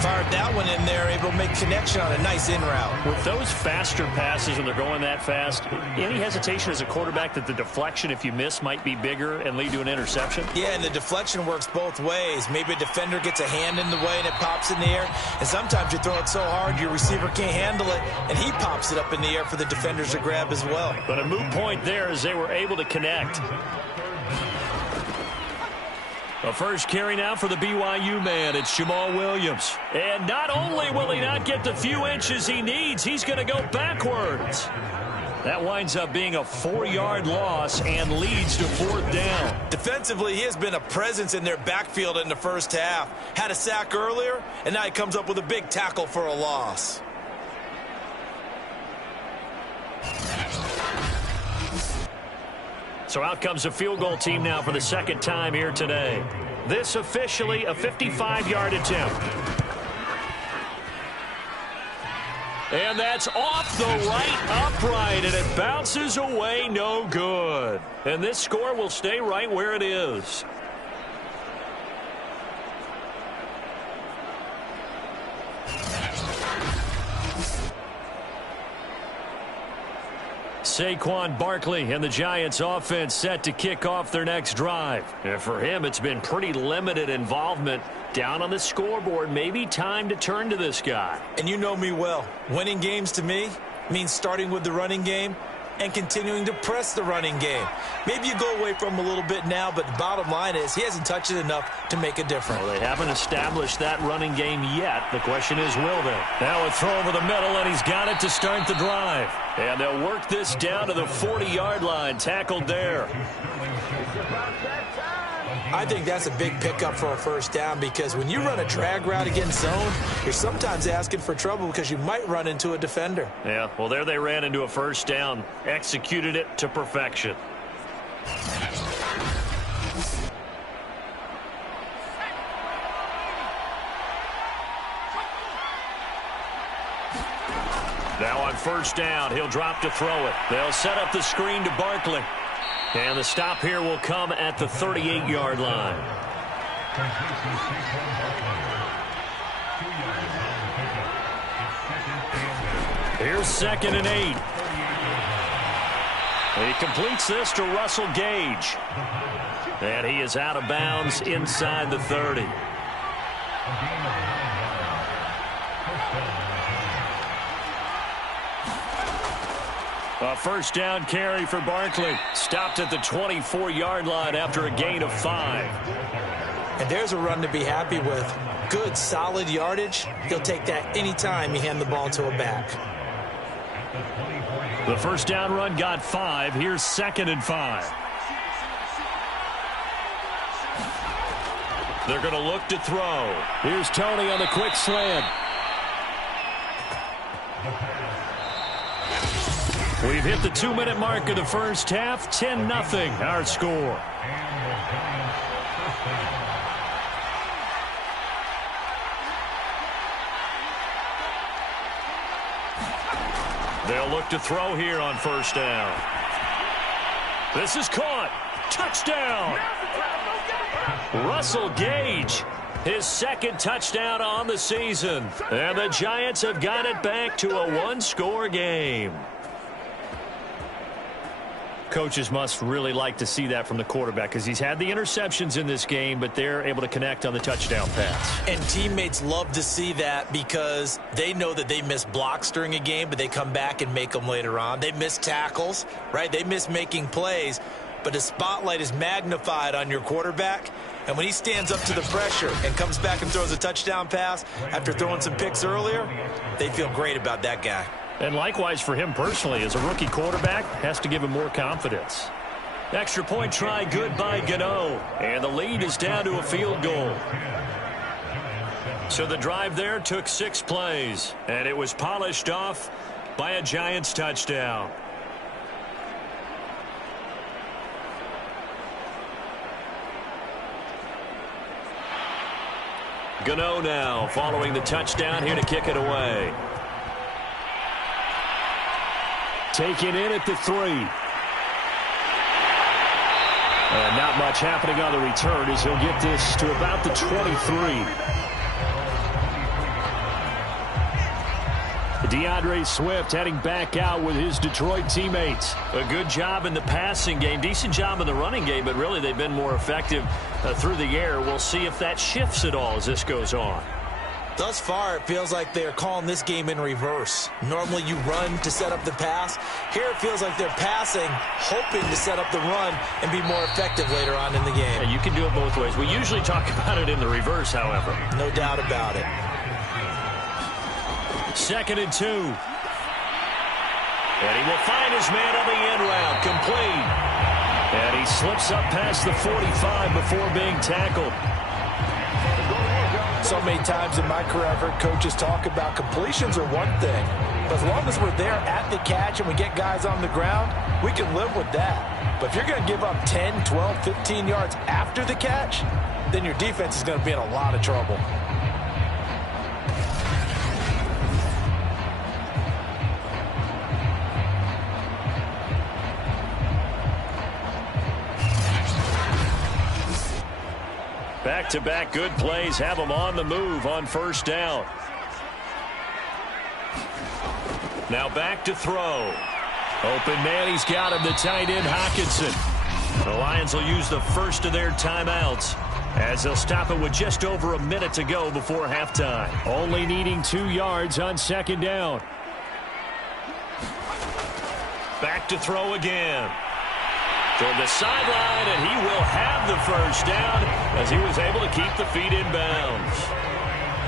Fired that one in there, able to make connection on a nice in route. With those faster passes when they're going that fast, any hesitation as a quarterback that the deflection, if you miss, might be bigger and lead to an interception? Yeah, and the deflection works both ways. Maybe a defender gets a hand in the way and it pops in the air. And sometimes you throw it so hard your receiver can't handle it, and he pops it up in the air for the defenders to grab as well. But a moot point there as they were able to connect. A first carry now for the BYU man. It's Jamal Williams. And not only will he not get the few inches he needs, he's going to go backwards. That winds up being a 4-yard loss and leads to 4th down. Defensively, he has been a presence in their backfield in the first half. Had a sack earlier, and now he comes up with a big tackle for a loss. So out comes a field goal team now for the second time here today. This officially a 55-yard attempt. And that's off the right upright, and it bounces away, no good. And this score will stay right where it is. Saquon Barkley and the Giants offense set to kick off their next drive. And for him, it's been pretty limited involvement down on the scoreboard. Maybe time to turn to this guy. And you know me well. Winning games to me means starting with the running game and continuing to press the running game. Maybe you go away from him a little bit now, but the bottom line is he hasn't touched it enough to make a difference. Well, they haven't established that running game yet. The question is, will they? Now a throw over the middle, and he's got it to start the drive. And they'll work this down to the 40-yard line. Tackled there. I think that's a big pickup for a first down, because when you run a drag route against zone, you're sometimes asking for trouble because you might run into a defender. Yeah, well, there they ran into a first down. Executed it to perfection. Now on first down, he'll drop to throw it. They'll set up the screen to Barkley. And the stop here will come at the 38-yard line. Here's 2nd and 8. He completes this to Russell Gage. And he is out of bounds inside the 30. A first down carry for Barkley. Stopped at the 24-yard line after a gain of 5. And there's a run to be happy with. Good, solid yardage. He'll take that anytime you hand the ball to a back. The first down run got 5. Here's 2nd and 5. They're going to look to throw. Here's Tony on the quick slant. We've hit the 2-minute mark of the first half. 10-0 our score. They'll look to throw here on first down. This is caught. Touchdown. Russell Gage, his 2nd touchdown on the season. And the Giants have got it back to a 1-score game. Coaches must really like to see that from the quarterback, because he's had the interceptions in this game, but they're able to connect on the touchdown pass. And teammates love to see that, because they know that they miss blocks during a game, but they come back and make them later on. They miss tackles, right? They miss making plays, but the spotlight is magnified on your quarterback. And when he stands up to the pressure and comes back and throws a touchdown pass after throwing some picks earlier, they feel great about that guy. And likewise for him personally, as a rookie quarterback, has to give him more confidence. Extra point try good by Gano. And the lead is down to a field goal. So the drive there took 6 plays. And it was polished off by a Giants touchdown. Gano now following the touchdown here to kick it away. Taken in at the 3. And not much happening on the return as he'll get this to about the 23. DeAndre Swift heading back out with his Detroit teammates. A good job in the passing game, decent job in the running game, but really they've been more effective through the air. We'll see if that shifts at all as this goes on. Thus far, it feels like they're calling this game in reverse. Normally you run to set up the pass. Here it feels like they're passing, hoping to set up the run and be more effective later on in the game. Yeah, you can do it both ways. We usually talk about it in the reverse, however. No doubt about it. 2nd and 2. And he will find his man on the end route, complete. And he slips up past the 45 before being tackled. So many times in my career, I've heard coaches talk about completions are one thing. But as long as we're there at the catch and we get guys on the ground, we can live with that. But if you're going to give up 10, 12, 15 yards after the catch, then your defense is going to be in a lot of trouble. Back-to-back good plays have them on the move on 1st down. Now back to throw. Open man, he's got him, the tight end Hockenson. The Lions will use the first of their timeouts as they'll stop it with just over a minute to go before halftime. Only needing 2 yards on 2nd down. Back to throw again. Toward the sideline, and he will have the 1st down as he was able to keep the feet in bounds.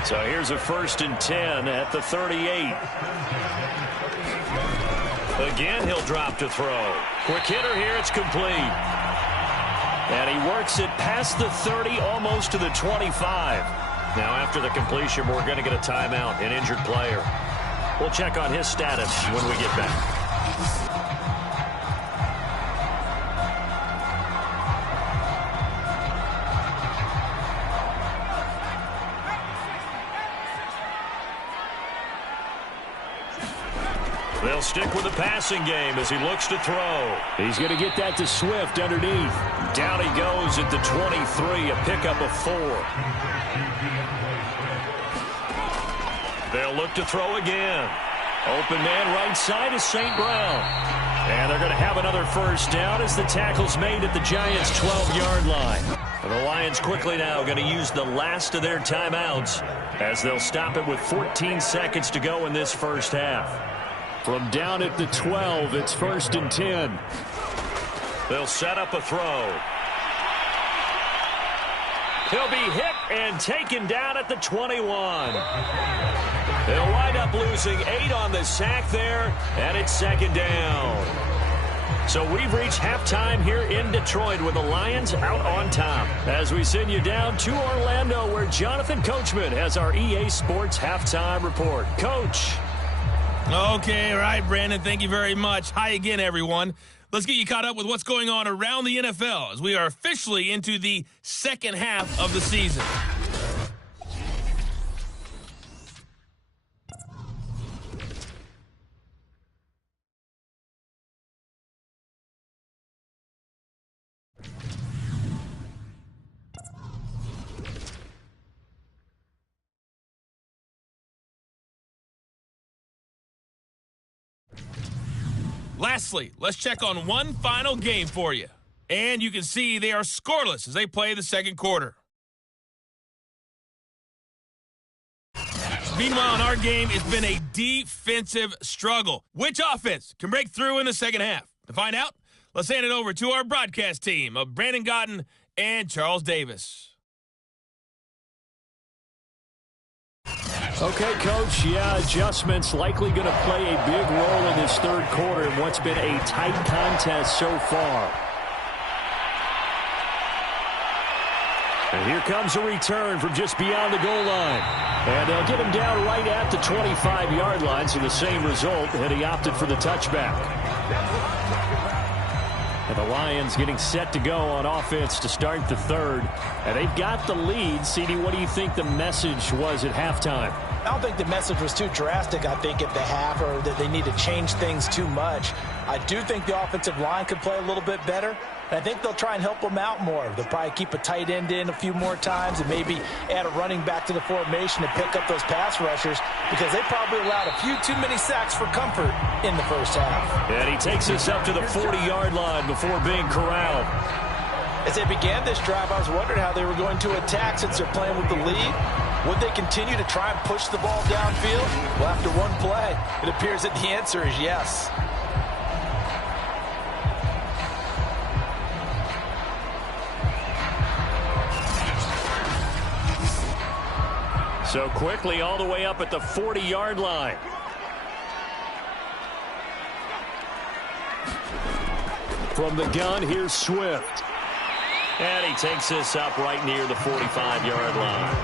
So here's a 1st and 10 at the 38. Again, he'll drop to throw. Quick hitter here, it's complete. And he works it past the 30, almost to the 25. Now after the completion, we're going to get a timeout, an injured player. We'll check on his status when we get back. They'll stick with the passing game as he looks to throw. He's going to get that to Swift underneath. Down he goes at the 23, a pickup of 4. They'll look to throw again. Open man right side is St. Brown. And they're going to have another 1st down as the tackle's made at the Giants' 12-yard line. And the Lions quickly now going to use the last of their timeouts as they'll stop it with 14 seconds to go in this 1st half. From down at the 12, it's 1st and 10. They'll set up a throw. He'll be hit and taken down at the 21. They'll wind up losing 8 on the sack there, and it's 2nd down. So we've reached halftime here in Detroit with the Lions out on top. As we send you down to Orlando, where Jonathan Coachman has our EA Sports halftime report. Coach. Okay, all right, Brandon, thank you very much. Hi again, everyone. Let's get you caught up with what's going on around the NFL as we are officially into the 2nd half of the season. Lastly, let's check on one final game for you. And you can see they are scoreless as they play the 2nd quarter. Meanwhile, in our game, it's been a defensive struggle. Which offense can break through in the 2nd half? To find out, let's hand it over to our broadcast team of Brandon Gaudin and Charles Davis. Okay, Coach, adjustments likely going to play a big role in this 3rd quarter in what's been a tight contest so far. And here comes a return from just beyond the goal line. And they'll get him down right at the 25-yard line, so the same result, and he opted for the touchback. And the Lions getting set to go on offense to start the 3rd. And they've got the lead. CD, what do you think the message was at halftime? I don't think the message was too drastic, I think, at the half, or that they need to change things too much. I do think the offensive line could play a little bit better, And I think they'll try and help them out more. They'll probably keep a tight end in a few more times and maybe add a running back to the formation to pick up those pass rushers because they probably allowed a few too many sacks for comfort in the first half. And he takes us up to the 40-yard line before being corralled. As they began this drive, I was wondering how they were going to attack since they're playing with the lead. Would they continue to try and push the ball downfield? Well, after one play, it appears that the answer is yes. So quickly all the way up at the 40-yard line. From the gun, here's Swift. And he takes this up right near the 45-yard line.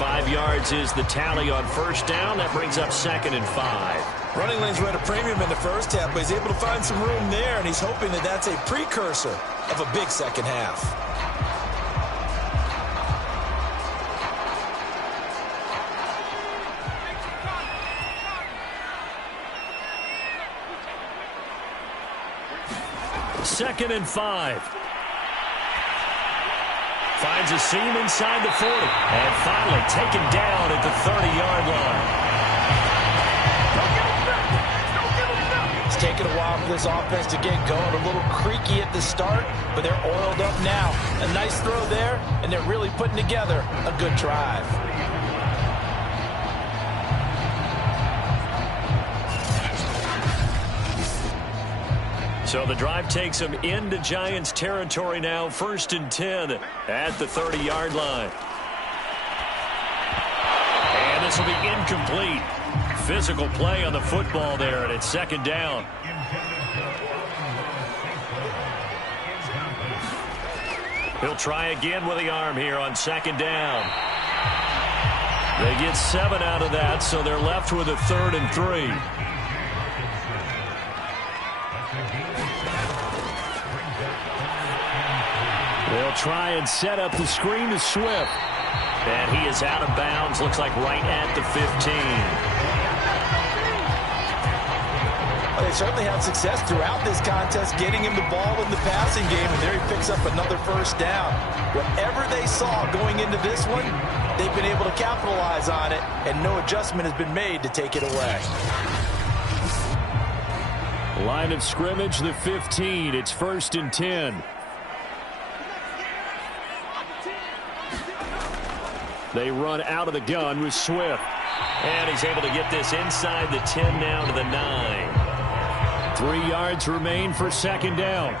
5 yards is the tally on first down. That brings up 2nd and 5. Running lanes were at a premium in the first half, but he's able to find some room there, and he's hoping that that's a precursor of a big second half. Second and 5. Finds a seam inside the 40. And finally taken down at the 30-yard line. It's taken a while for this offense to get going. A little creaky at the start, but they're oiled up now. A nice throw there, and they're really putting together a good drive. So the drive takes them into Giants territory now. 1st and 10 at the 30-yard line. And this will be incomplete. Physical play on the football there, and it's 2nd down. He'll try again with the arm here on 2nd down. They get 7 out of that, so they're left with a 3rd and 3. They'll try and set up the screen to Swift. And he is out of bounds, looks like right at the 15. Well, they certainly had success throughout this contest getting him the ball in the passing game, and there he picks up another first down. Whatever they saw going into this one, they've been able to capitalize on it, and no adjustment has been made to take it away. Line of scrimmage, the 15. It's 1st and 10. They run out of the gun with Swift. And he's able to get this inside the 10 now to the 9. 3 yards remain for 2nd down.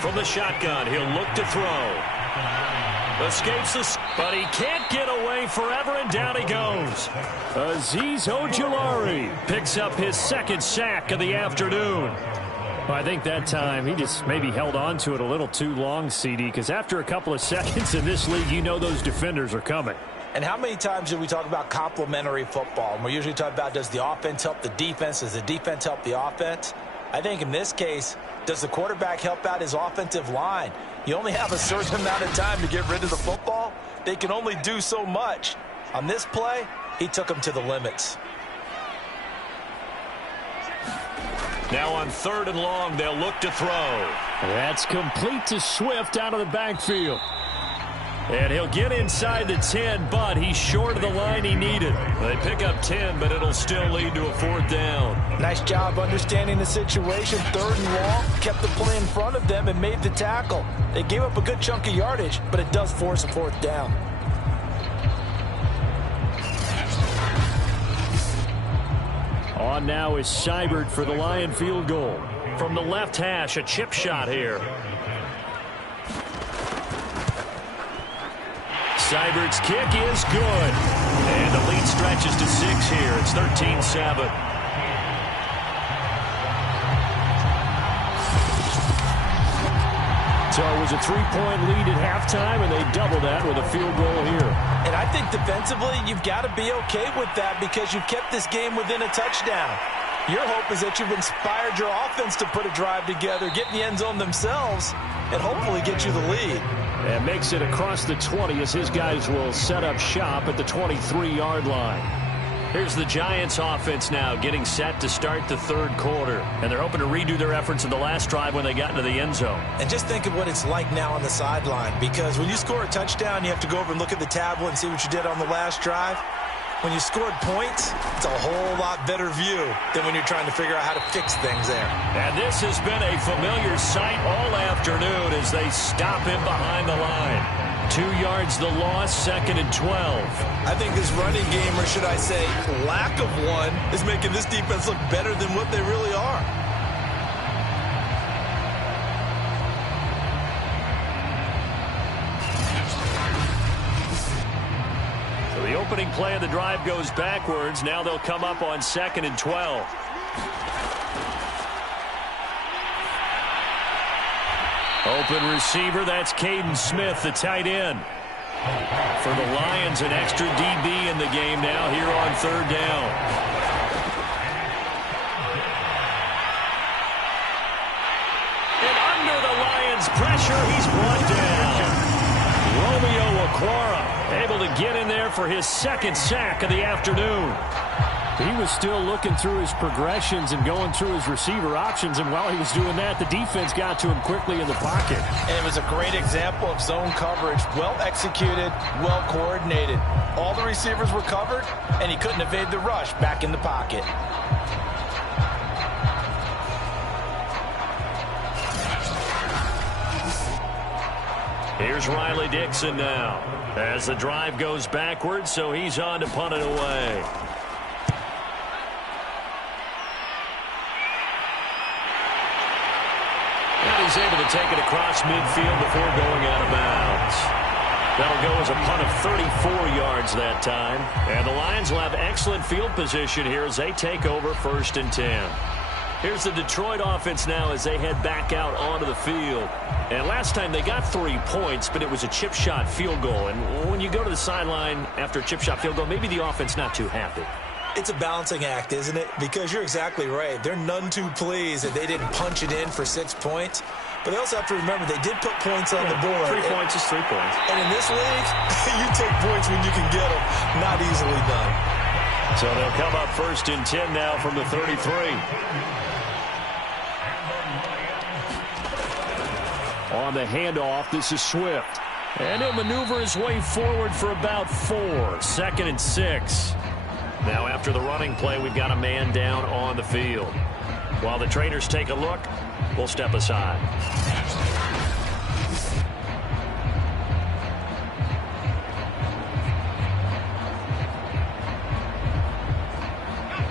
From the shotgun, he'll look to throw. Escapes this, but he can't get away forever, and down he goes. Azeez Ojulari picks up his 2nd sack of the afternoon. Well, I think that time he just maybe held on to it a little too long, CD, because after a couple of seconds in this league, you know those defenders are coming. And how many times do we talk about complementary football? And we're usually talking about, does the offense help the defense? Does the defense help the offense? I think in this case, does the quarterback help out his offensive line? You only have a certain amount of time to get rid of the football. They can only do so much. On this play, he took them to the limits. Now on 3rd and long, they'll look to throw. That's complete to Swift out of the backfield. And he'll get inside the 10, but he's short of the line he needed. They pick up 10, but it'll still lead to a 4th down. Nice job understanding the situation. 3rd and long, kept the play in front of them and made the tackle. They gave up a good chunk of yardage, but it does force a 4th down. On now is Seibert for the Lion field goal. From the left hash, a chip shot here. Seibert's kick is good. And the lead stretches to 6 here. It's 13-7. So it was a 3-point lead at halftime, and they doubled that with a field goal here. And I think defensively, you've got to be okay with that because you've kept this game within a touchdown. Your hope is that you've inspired your offense to put a drive together, get in the end zone themselves, and hopefully get you the lead. And makes it across the 20 as his guys will set up shop at the 23-yard line. Here's the Giants offense now getting set to start the third quarter. And they're hoping to redo their efforts in the last drive when they got into the end zone. And just think of what it's like now on the sideline, because when you score a touchdown, you have to go over and look at the tablet and see what you did on the last drive. When you scored points, it's a whole lot better view than when you're trying to figure out how to fix things there. And this has been a familiar sight all afternoon as they stop him behind the line. 2 yards the loss, 2nd and 12. I think this running game, or should I say lack of one, is making this defense look better than what they really are. So the opening play of the drive goes backwards. Now they'll come up on 2nd and 12. Open receiver, that's Caden Smith, the tight end. For the Lions, an extra DB in the game now here on 3rd down. And under the Lions' pressure, he's brought down. Romeo Okwara able to get in there for his 2nd sack of the afternoon. He was still looking through his progressions and going through his receiver options, and while he was doing that, the defense got to him quickly in the pocket. And it was a great example of zone coverage. Well executed, well coordinated. All the receivers were covered, and he couldn't evade the rush back in the pocket. Here's Riley Dixon now as the drive goes backwards, so he's on to punt it away. And he's able to take it across midfield before going out of bounds. That'll go as a punt of 34 yards that time. And the Lions will have excellent field position here as they take over 1st and 10. Here's the Detroit offense now as they head back out onto the field. And last time they got 3 points, but it was a chip shot field goal. And when you go to the sideline after a chip shot field goal, maybe the offense not too happy. It's a balancing act, isn't it? Because you're exactly right. They're none too pleased that they didn't punch it in for 6 points. But they also have to remember they did put points on the board. 3 points is 3 points. And in this league, you take points when you can get them. Not easily done. So they'll come up 1st and 10 now from the 33. On the handoff, this is Swift. And he'll maneuver his way forward for about 4. 2nd and 6. Now after the running play, we've got a man down on the field. While the trainers take a look, we'll step aside.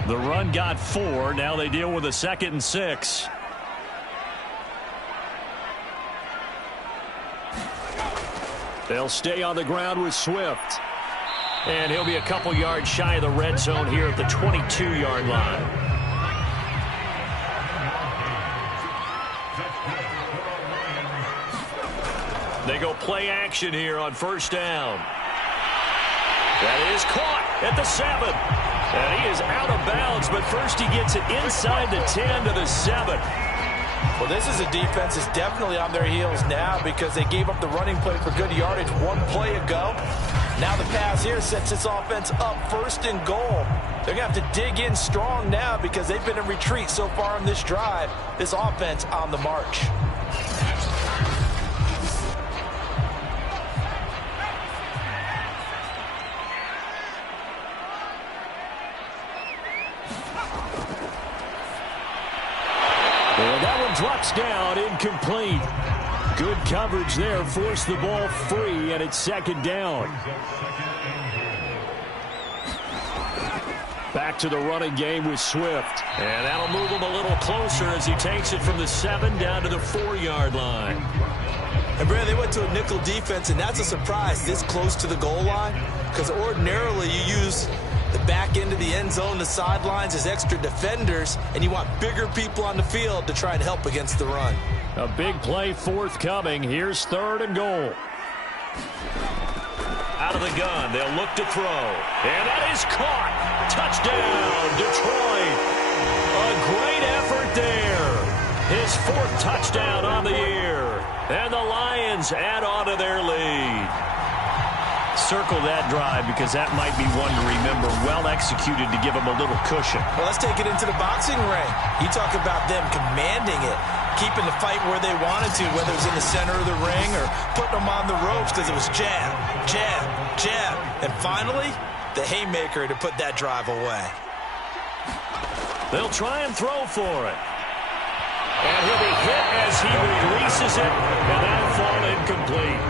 The run got 4. Now they deal with a 2nd and 6. They'll stay on the ground with Swift. And he'll be a couple yards shy of the red zone here at the 22-yard line. They go play action here on 1st down. That is caught at the 7. And he is out of bounds, but first he gets it inside the 10 to the 7. Well, this is a defense that's definitely on their heels now because they gave up the running play for good yardage 1 play ago. Now the pass here sets this offense up 1st and goal. They're going to have to dig in strong now because they've been in retreat so far on this drive. This offense on the march. And that one drops down, incomplete. Good coverage there, forced the ball free, and it's 2nd down. Back to the running game with Swift. And that'll move him a little closer as he takes it from the 7 down to the 4-yard line. And, Brad, they went to a nickel defense, and that's a surprise this close to the goal line because ordinarily you use the back end of the end zone, the sidelines as extra defenders, and you want bigger people on the field to try and help against the run. A big play forthcoming. Here's 3rd and goal. Out of the gun, they'll look to throw. And that is caught. Touchdown, Detroit. A great effort there. His 4th touchdown on the year. And the Lions add on to their lead. circle that drive because that might be one to remember. Well executed to give them a little cushion. Well, let's take it into the boxing ring. You talk about them commanding it, keeping the fight where they wanted to, whether it was in the center of the ring or putting them on the ropes because it was jab, jab, jab. And finally, the haymaker to put that drive away. They'll try and throw for it. And he'll be hit as he releases it, and that'll fall incomplete.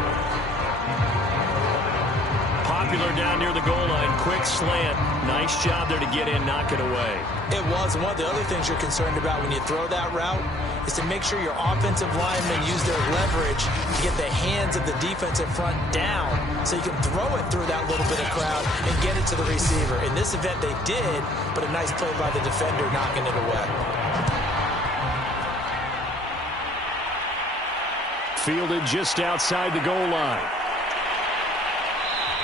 Popular down near the goal line, quick slant. Nice job there to get in, knock it away. It was. One of the other things you're concerned about when you throw that route is to make sure your offensive linemen use their leverage to get the hands of the defensive front down so you can throw it through that little bit of crowd and get it to the receiver. In this event, they did, but a nice play by the defender knocking it away. Fielded just outside the goal line.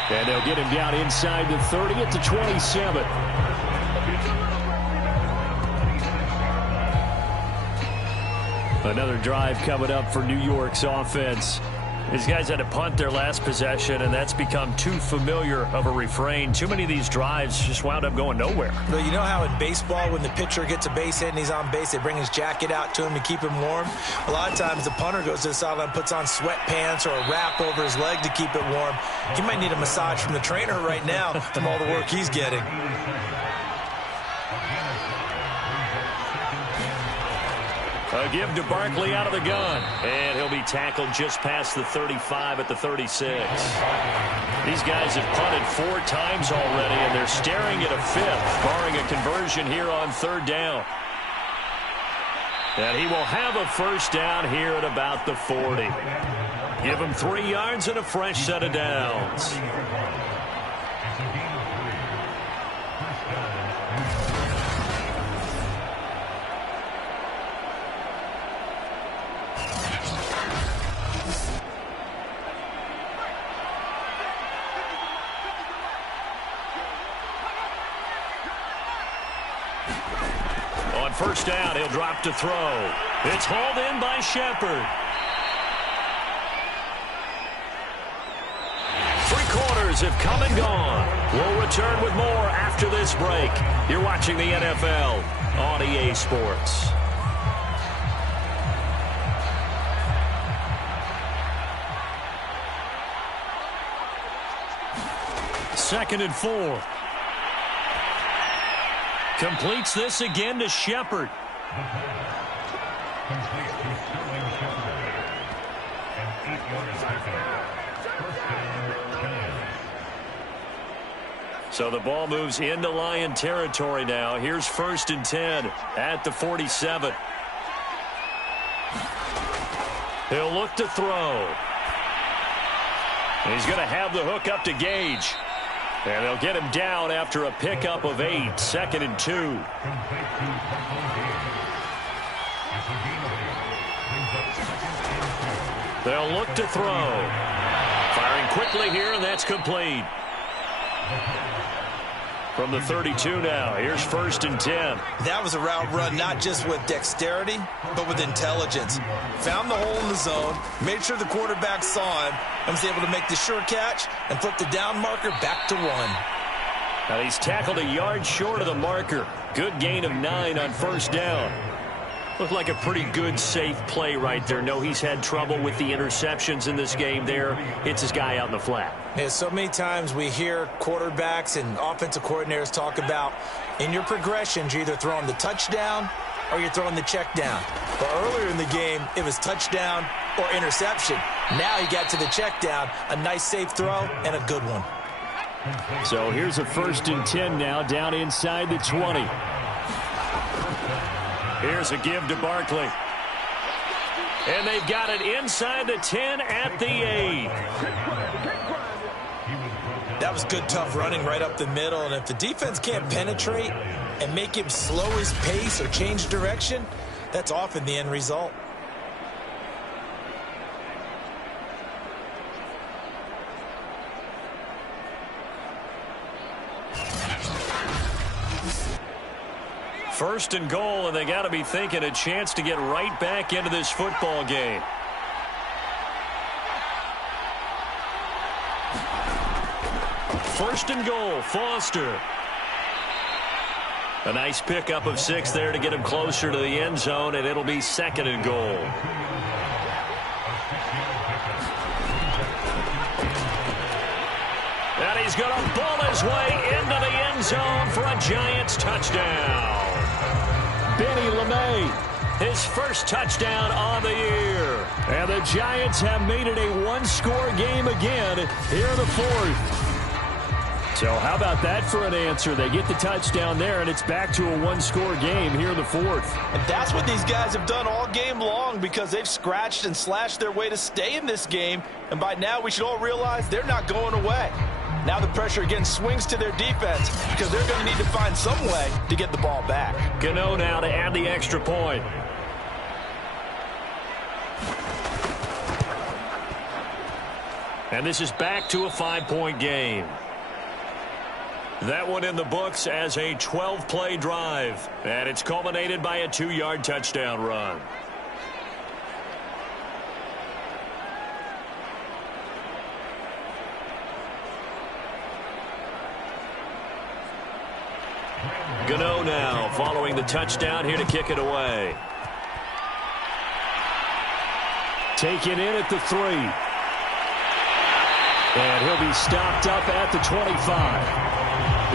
And they'll get him down inside the 30 at the 27. Another drive coming up for New York's offense. These guys had to punt their last possession, and that's become too familiar of a refrain. Too many of these drives just wound up going nowhere. Well, you know how in baseball, when the pitcher gets a base hit and he's on base, they bring his jacket out to him to keep him warm? A lot of times the punter goes to the sideline, puts on sweatpants or a wrap over his leg to keep it warm. He might need a massage from the trainer right now from all the work he's getting. A give to Barkley out of the gun. And he'll be tackled just past the 35 at the 36. These guys have punted 4 times already, and they're staring at a 5th, barring a conversion here on 3rd down. And he will have a first down here at about the 40. Give him 3 yards and a fresh set of downs. On first down, he'll drop to throw. It's hauled in by Shepard. 3 quarters have come and gone. We'll return with more after this break. You're watching the NFL on EA Sports. Second and 4. Completes this again to Shepard. So the ball moves into Lion territory now. Here's 1st and 10 at the 47. He'll look to throw. He's going to have the hook up to Gage. And they'll get him down after a pickup of 8. 2nd and 2. They'll look to throw. Firing quickly here, and that's complete. From the 32 now, here's 1st and 10. That was a route run not just with dexterity, but with intelligence. Found the hole in the zone, made sure the quarterback saw him, and was able to make the sure catch and flip the down marker back to 1. Now he's tackled a yard short of the marker. Good gain of 9 on first down. Looked like a pretty good, safe play right there. No, he's had trouble with the interceptions in this game there. Hits his guy out in the flat. Yeah, so many times we hear quarterbacks and offensive coordinators talk about in your progressions, you're either throwing the touchdown or you're throwing the check down. But earlier in the game, it was touchdown or interception. Now he got to the check down, a nice safe throw and a good one. So here's a 1st and 10 now down inside the 20. Here's a give to Barkley. And they've got it inside the 10 at the 8. That was good, tough running right up the middle. And if the defense can't penetrate and make him slow his pace or change direction, that's often the end result. First and goal, and they got to be thinking a chance to get right back into this football game. first and goal. Foster. A nice pickup of 6 there to get him closer to the end zone, and it'll be second and goal. And he's going to ball his way into the end zone for a Giants touchdown. Benny LeMay, his first touchdown on the year. And the Giants have made it a one-score game again here in the fourth. So how about that for an answer? They get the touchdown there, and it's back to a one-score game here in the fourth. And that's what these guys have done all game long because they've scratched and slashed their way to stay in this game. And by now, we should all realize they're not going away. Now the pressure again swings to their defense because they're going to need to find some way to get the ball back. Gano now to add the extra point. And this is back to a 5-point game. That one in the books as a 12-play drive. And it's culminated by a 2-yard touchdown run. Gano now following the touchdown here to kick it away. Taken in at the 3. And he'll be stopped up at the 25.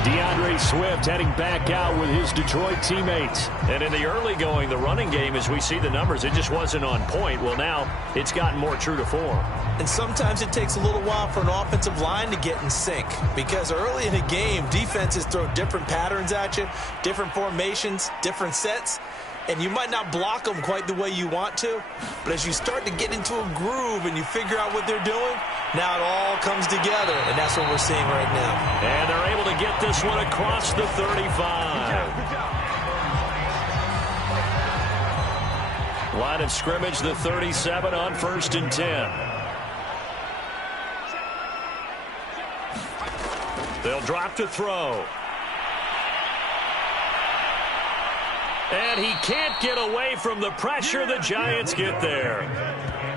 DeAndre Swift heading back out with his Detroit teammates. And in the early going, the running game, as we see the numbers, it just wasn't on point. Well, now it's gotten more true to form. And sometimes it takes a little while for an offensive line to get in sync because early in a game, defenses throw different patterns at you, different formations, different sets, and you might not block them quite the way you want to, but as you start to get into a groove and you figure out what they're doing, now it all comes together, and that's what we're seeing right now. And they're able to get this one across the 35. Line of scrimmage, the 37 on 1st and 10. They'll drop to throw. And he can't get away from the pressure. The Giants get there.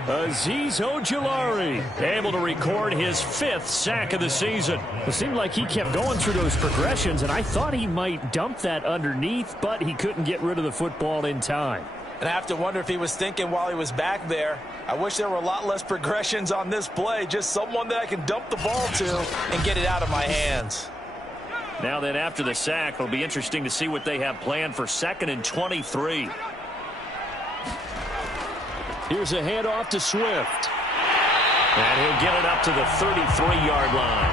Azeez Ojulari able to record his 5th sack of the season. It seemed like he kept going through those progressions, and I thought he might dump that underneath, but he couldn't get rid of the football in time. And I have to wonder if he was thinking while he was back there, I wish there were a lot less progressions on this play, just someone that I can dump the ball to and get it out of my hands. Now then, after the sack, it'll be interesting to see what they have planned for 2nd and 23. Here's a handoff to Swift. And he'll get it up to the 33-yard line.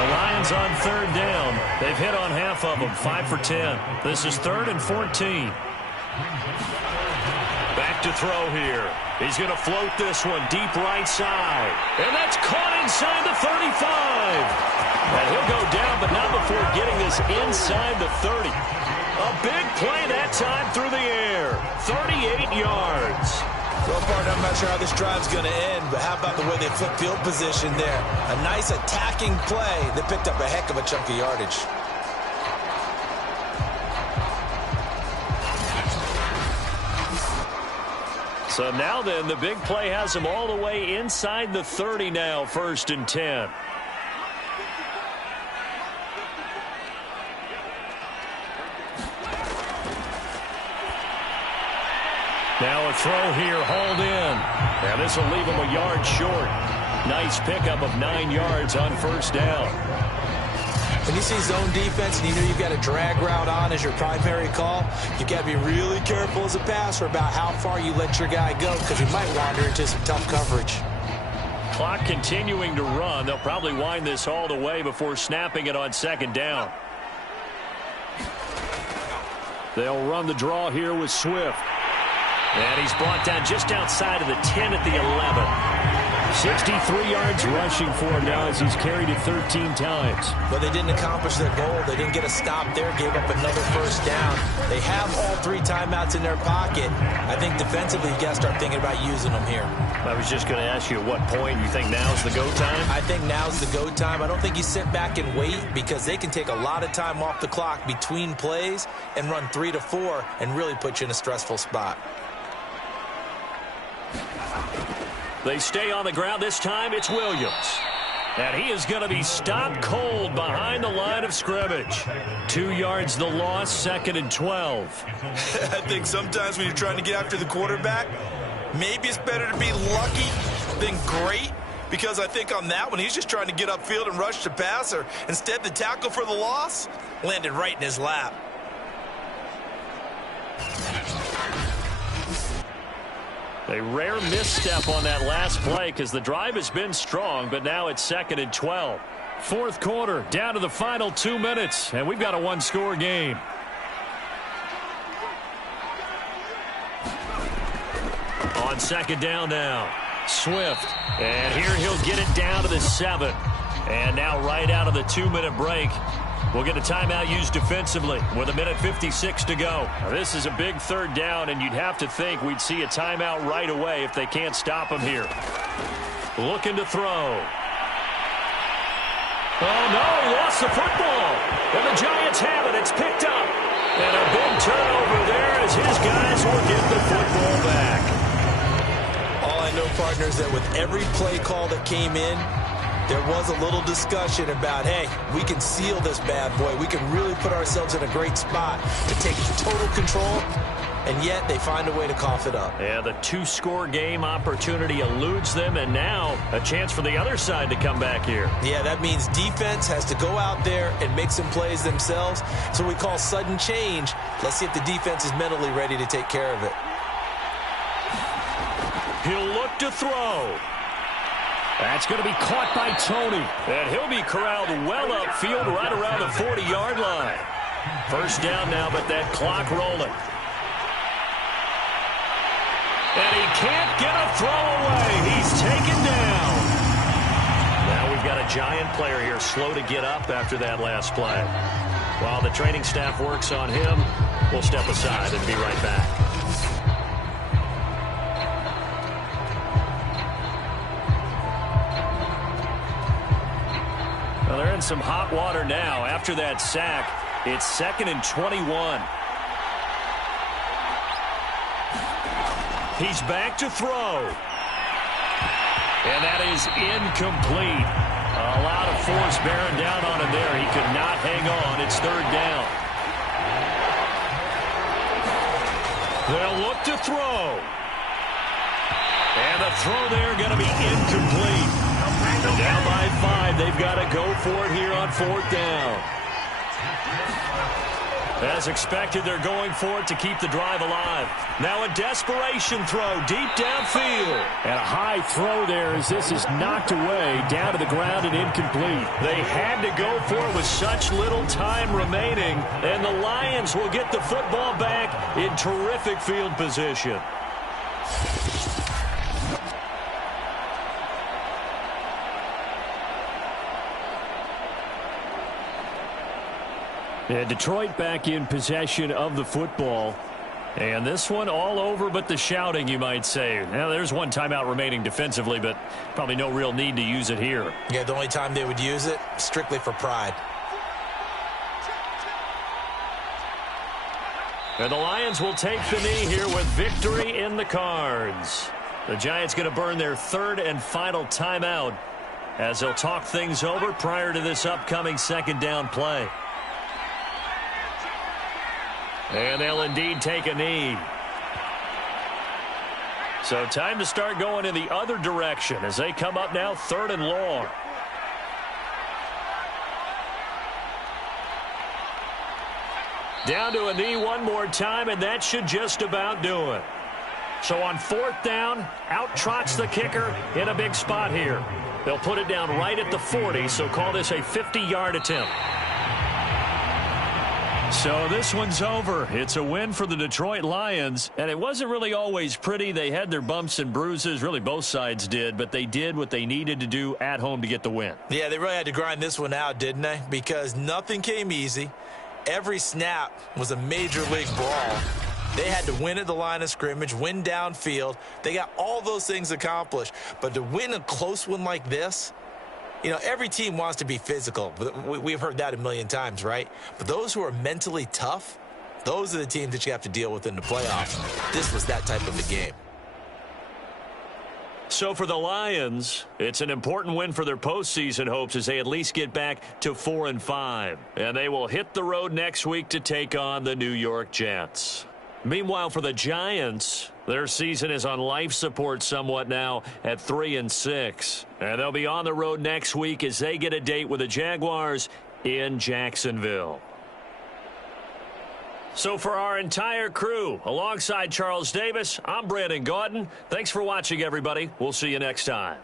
The Lions on 3rd down. They've hit on half of them, 5 for 10. This is 3rd and 14. Back to throw here. He's going to float this one deep right side. And that's caught inside the 35. And he'll go down, but not before getting this inside the 30. A big play that time through the air. 38 yards. So far, I'm not sure how this drive's going to end, but how about the way they flip field position there? A nice attacking play that picked up a heck of a chunk of yardage. So now then, the big play has them all the way inside the 30 now, 1st and 10. Now a throw here, hauled in. And this will leave him a yard short. Nice pickup of 9 yards on 1st down. When you see zone defense and you know you've got a drag route on as your primary call, you've got to be really careful as a passer about how far you let your guy go because you might wander into some tough coverage. Clock continuing to run. They'll probably wind this all the way before snapping it on 2nd down. They'll run the draw here with Swift. And he's brought down just outside of the 10 at the 11. 63 yards rushing for him now as he's carried it 13 times. But they didn't accomplish their goal. They didn't get a stop there, gave up another 1st down. They have all 3 timeouts in their pocket. I think defensively you got to start thinking about using them here. I was just going to ask you at what point you think now's the go time? I think now's the go time. I don't think you sit back and wait because they can take a lot of time off the clock between plays and run 3 to 4 and really put you in a stressful spot. They stay on the ground. This time it's Williams. And he is going to be stopped cold behind the line of scrimmage. 2 yards the loss, 2nd and 12. I think sometimes when you're trying to get after the quarterback, maybe it's better to be lucky than great, because I think on that one, he's just trying to get upfield and rush the passer. Instead, the tackle for the loss landed right in his lap. A rare misstep on that last play because the drive has been strong, but now it's 2nd and 12. Fourth quarter, down to the final 2 minutes, and we've got a one-score game. On 2nd down now, Swift. And here he'll get it down to the 7. And now right out of the 2-minute break, we'll get a timeout used defensively with 1:56 to go. Now, this is a big 3rd down, and you'd have to think we'd see a timeout right away if they can't stop him here. Looking to throw. Oh, no, he lost the football. And the Giants have it. It's picked up. And a big turnover there as his guys will get the football back. All I know, partners, that with every play call that came in, there was a little discussion about, hey, we can seal this bad boy. We can really put ourselves in a great spot to take total control, and yet they find a way to cough it up. Yeah, the 2-score game opportunity eludes them, and now a chance for the other side to come back here. Yeah, that means defense has to go out there and make some plays themselves. So we call sudden change. Let's see if the defense is mentally ready to take care of it. He'll look to throw. That's going to be caught by Tony. And he'll be corralled well upfield right around the 40-yard line. First down now, but that clock rolling. And he can't get a throw away. He's taken down. Now we've got a Giant player here slow to get up after that last play. While the training staff works on him, we'll step aside and be right back. Well, they're in some hot water now. After that sack, it's 2nd and 21. He's back to throw. And that is incomplete. A lot of force bearing down on him there. He could not hang on. It's 3rd down. They'll look to throw. And the throw there going to be incomplete. They're down by 5. They've got to go for it here on 4th down. As expected, they're going for it to keep the drive alive. Now a desperation throw deep downfield. And a high throw there as this is knocked away down to the ground and incomplete. They had to go for it with such little time remaining. And the Lions will get the football back in terrific field position. And Detroit back in possession of the football. And this one all over but the shouting, you might say. Now, there's one timeout remaining defensively, but probably no real need to use it here. Yeah, the only time they would use it, strictly for pride. And the Lions will take the knee here with victory in the cards. The Giants going to burn their 3rd and final timeout as they'll talk things over prior to this upcoming 2nd down play. And they'll indeed take a knee. So time to start going in the other direction as they come up now 3rd and long. Down to a knee one more time, and that should just about do it. So on 4th down, out trots the kicker in a big spot here. They'll put it down right at the 40, so call this a 50-yard attempt. So this one's over. It's a win for the Detroit Lions, and it wasn't really always pretty. They had their bumps and bruises. Really, both sides did, but they did what they needed to do at home to get the win. Yeah, they really had to grind this one out, didn't they? Because nothing came easy. Every snap was a major league brawl. They had to win at the line of scrimmage, win downfield. They got all those things accomplished. But to win a close one like this, you know, every team wants to be physical. We've heard that a million times, right? But those who are mentally tough, those are the teams that you have to deal with in the playoffs. This was that type of a game. So for the Lions, it's an important win for their postseason hopes as they at least get back to 4-5. And they will hit the road next week to take on the New York Jets. Meanwhile, for the Giants, their season is on life support somewhat now at 3-6. And they'll be on the road next week as they get a date with the Jaguars in Jacksonville. So for our entire crew, alongside Charles Davis, I'm Brandon Gaudin. Thanks for watching, everybody. We'll see you next time.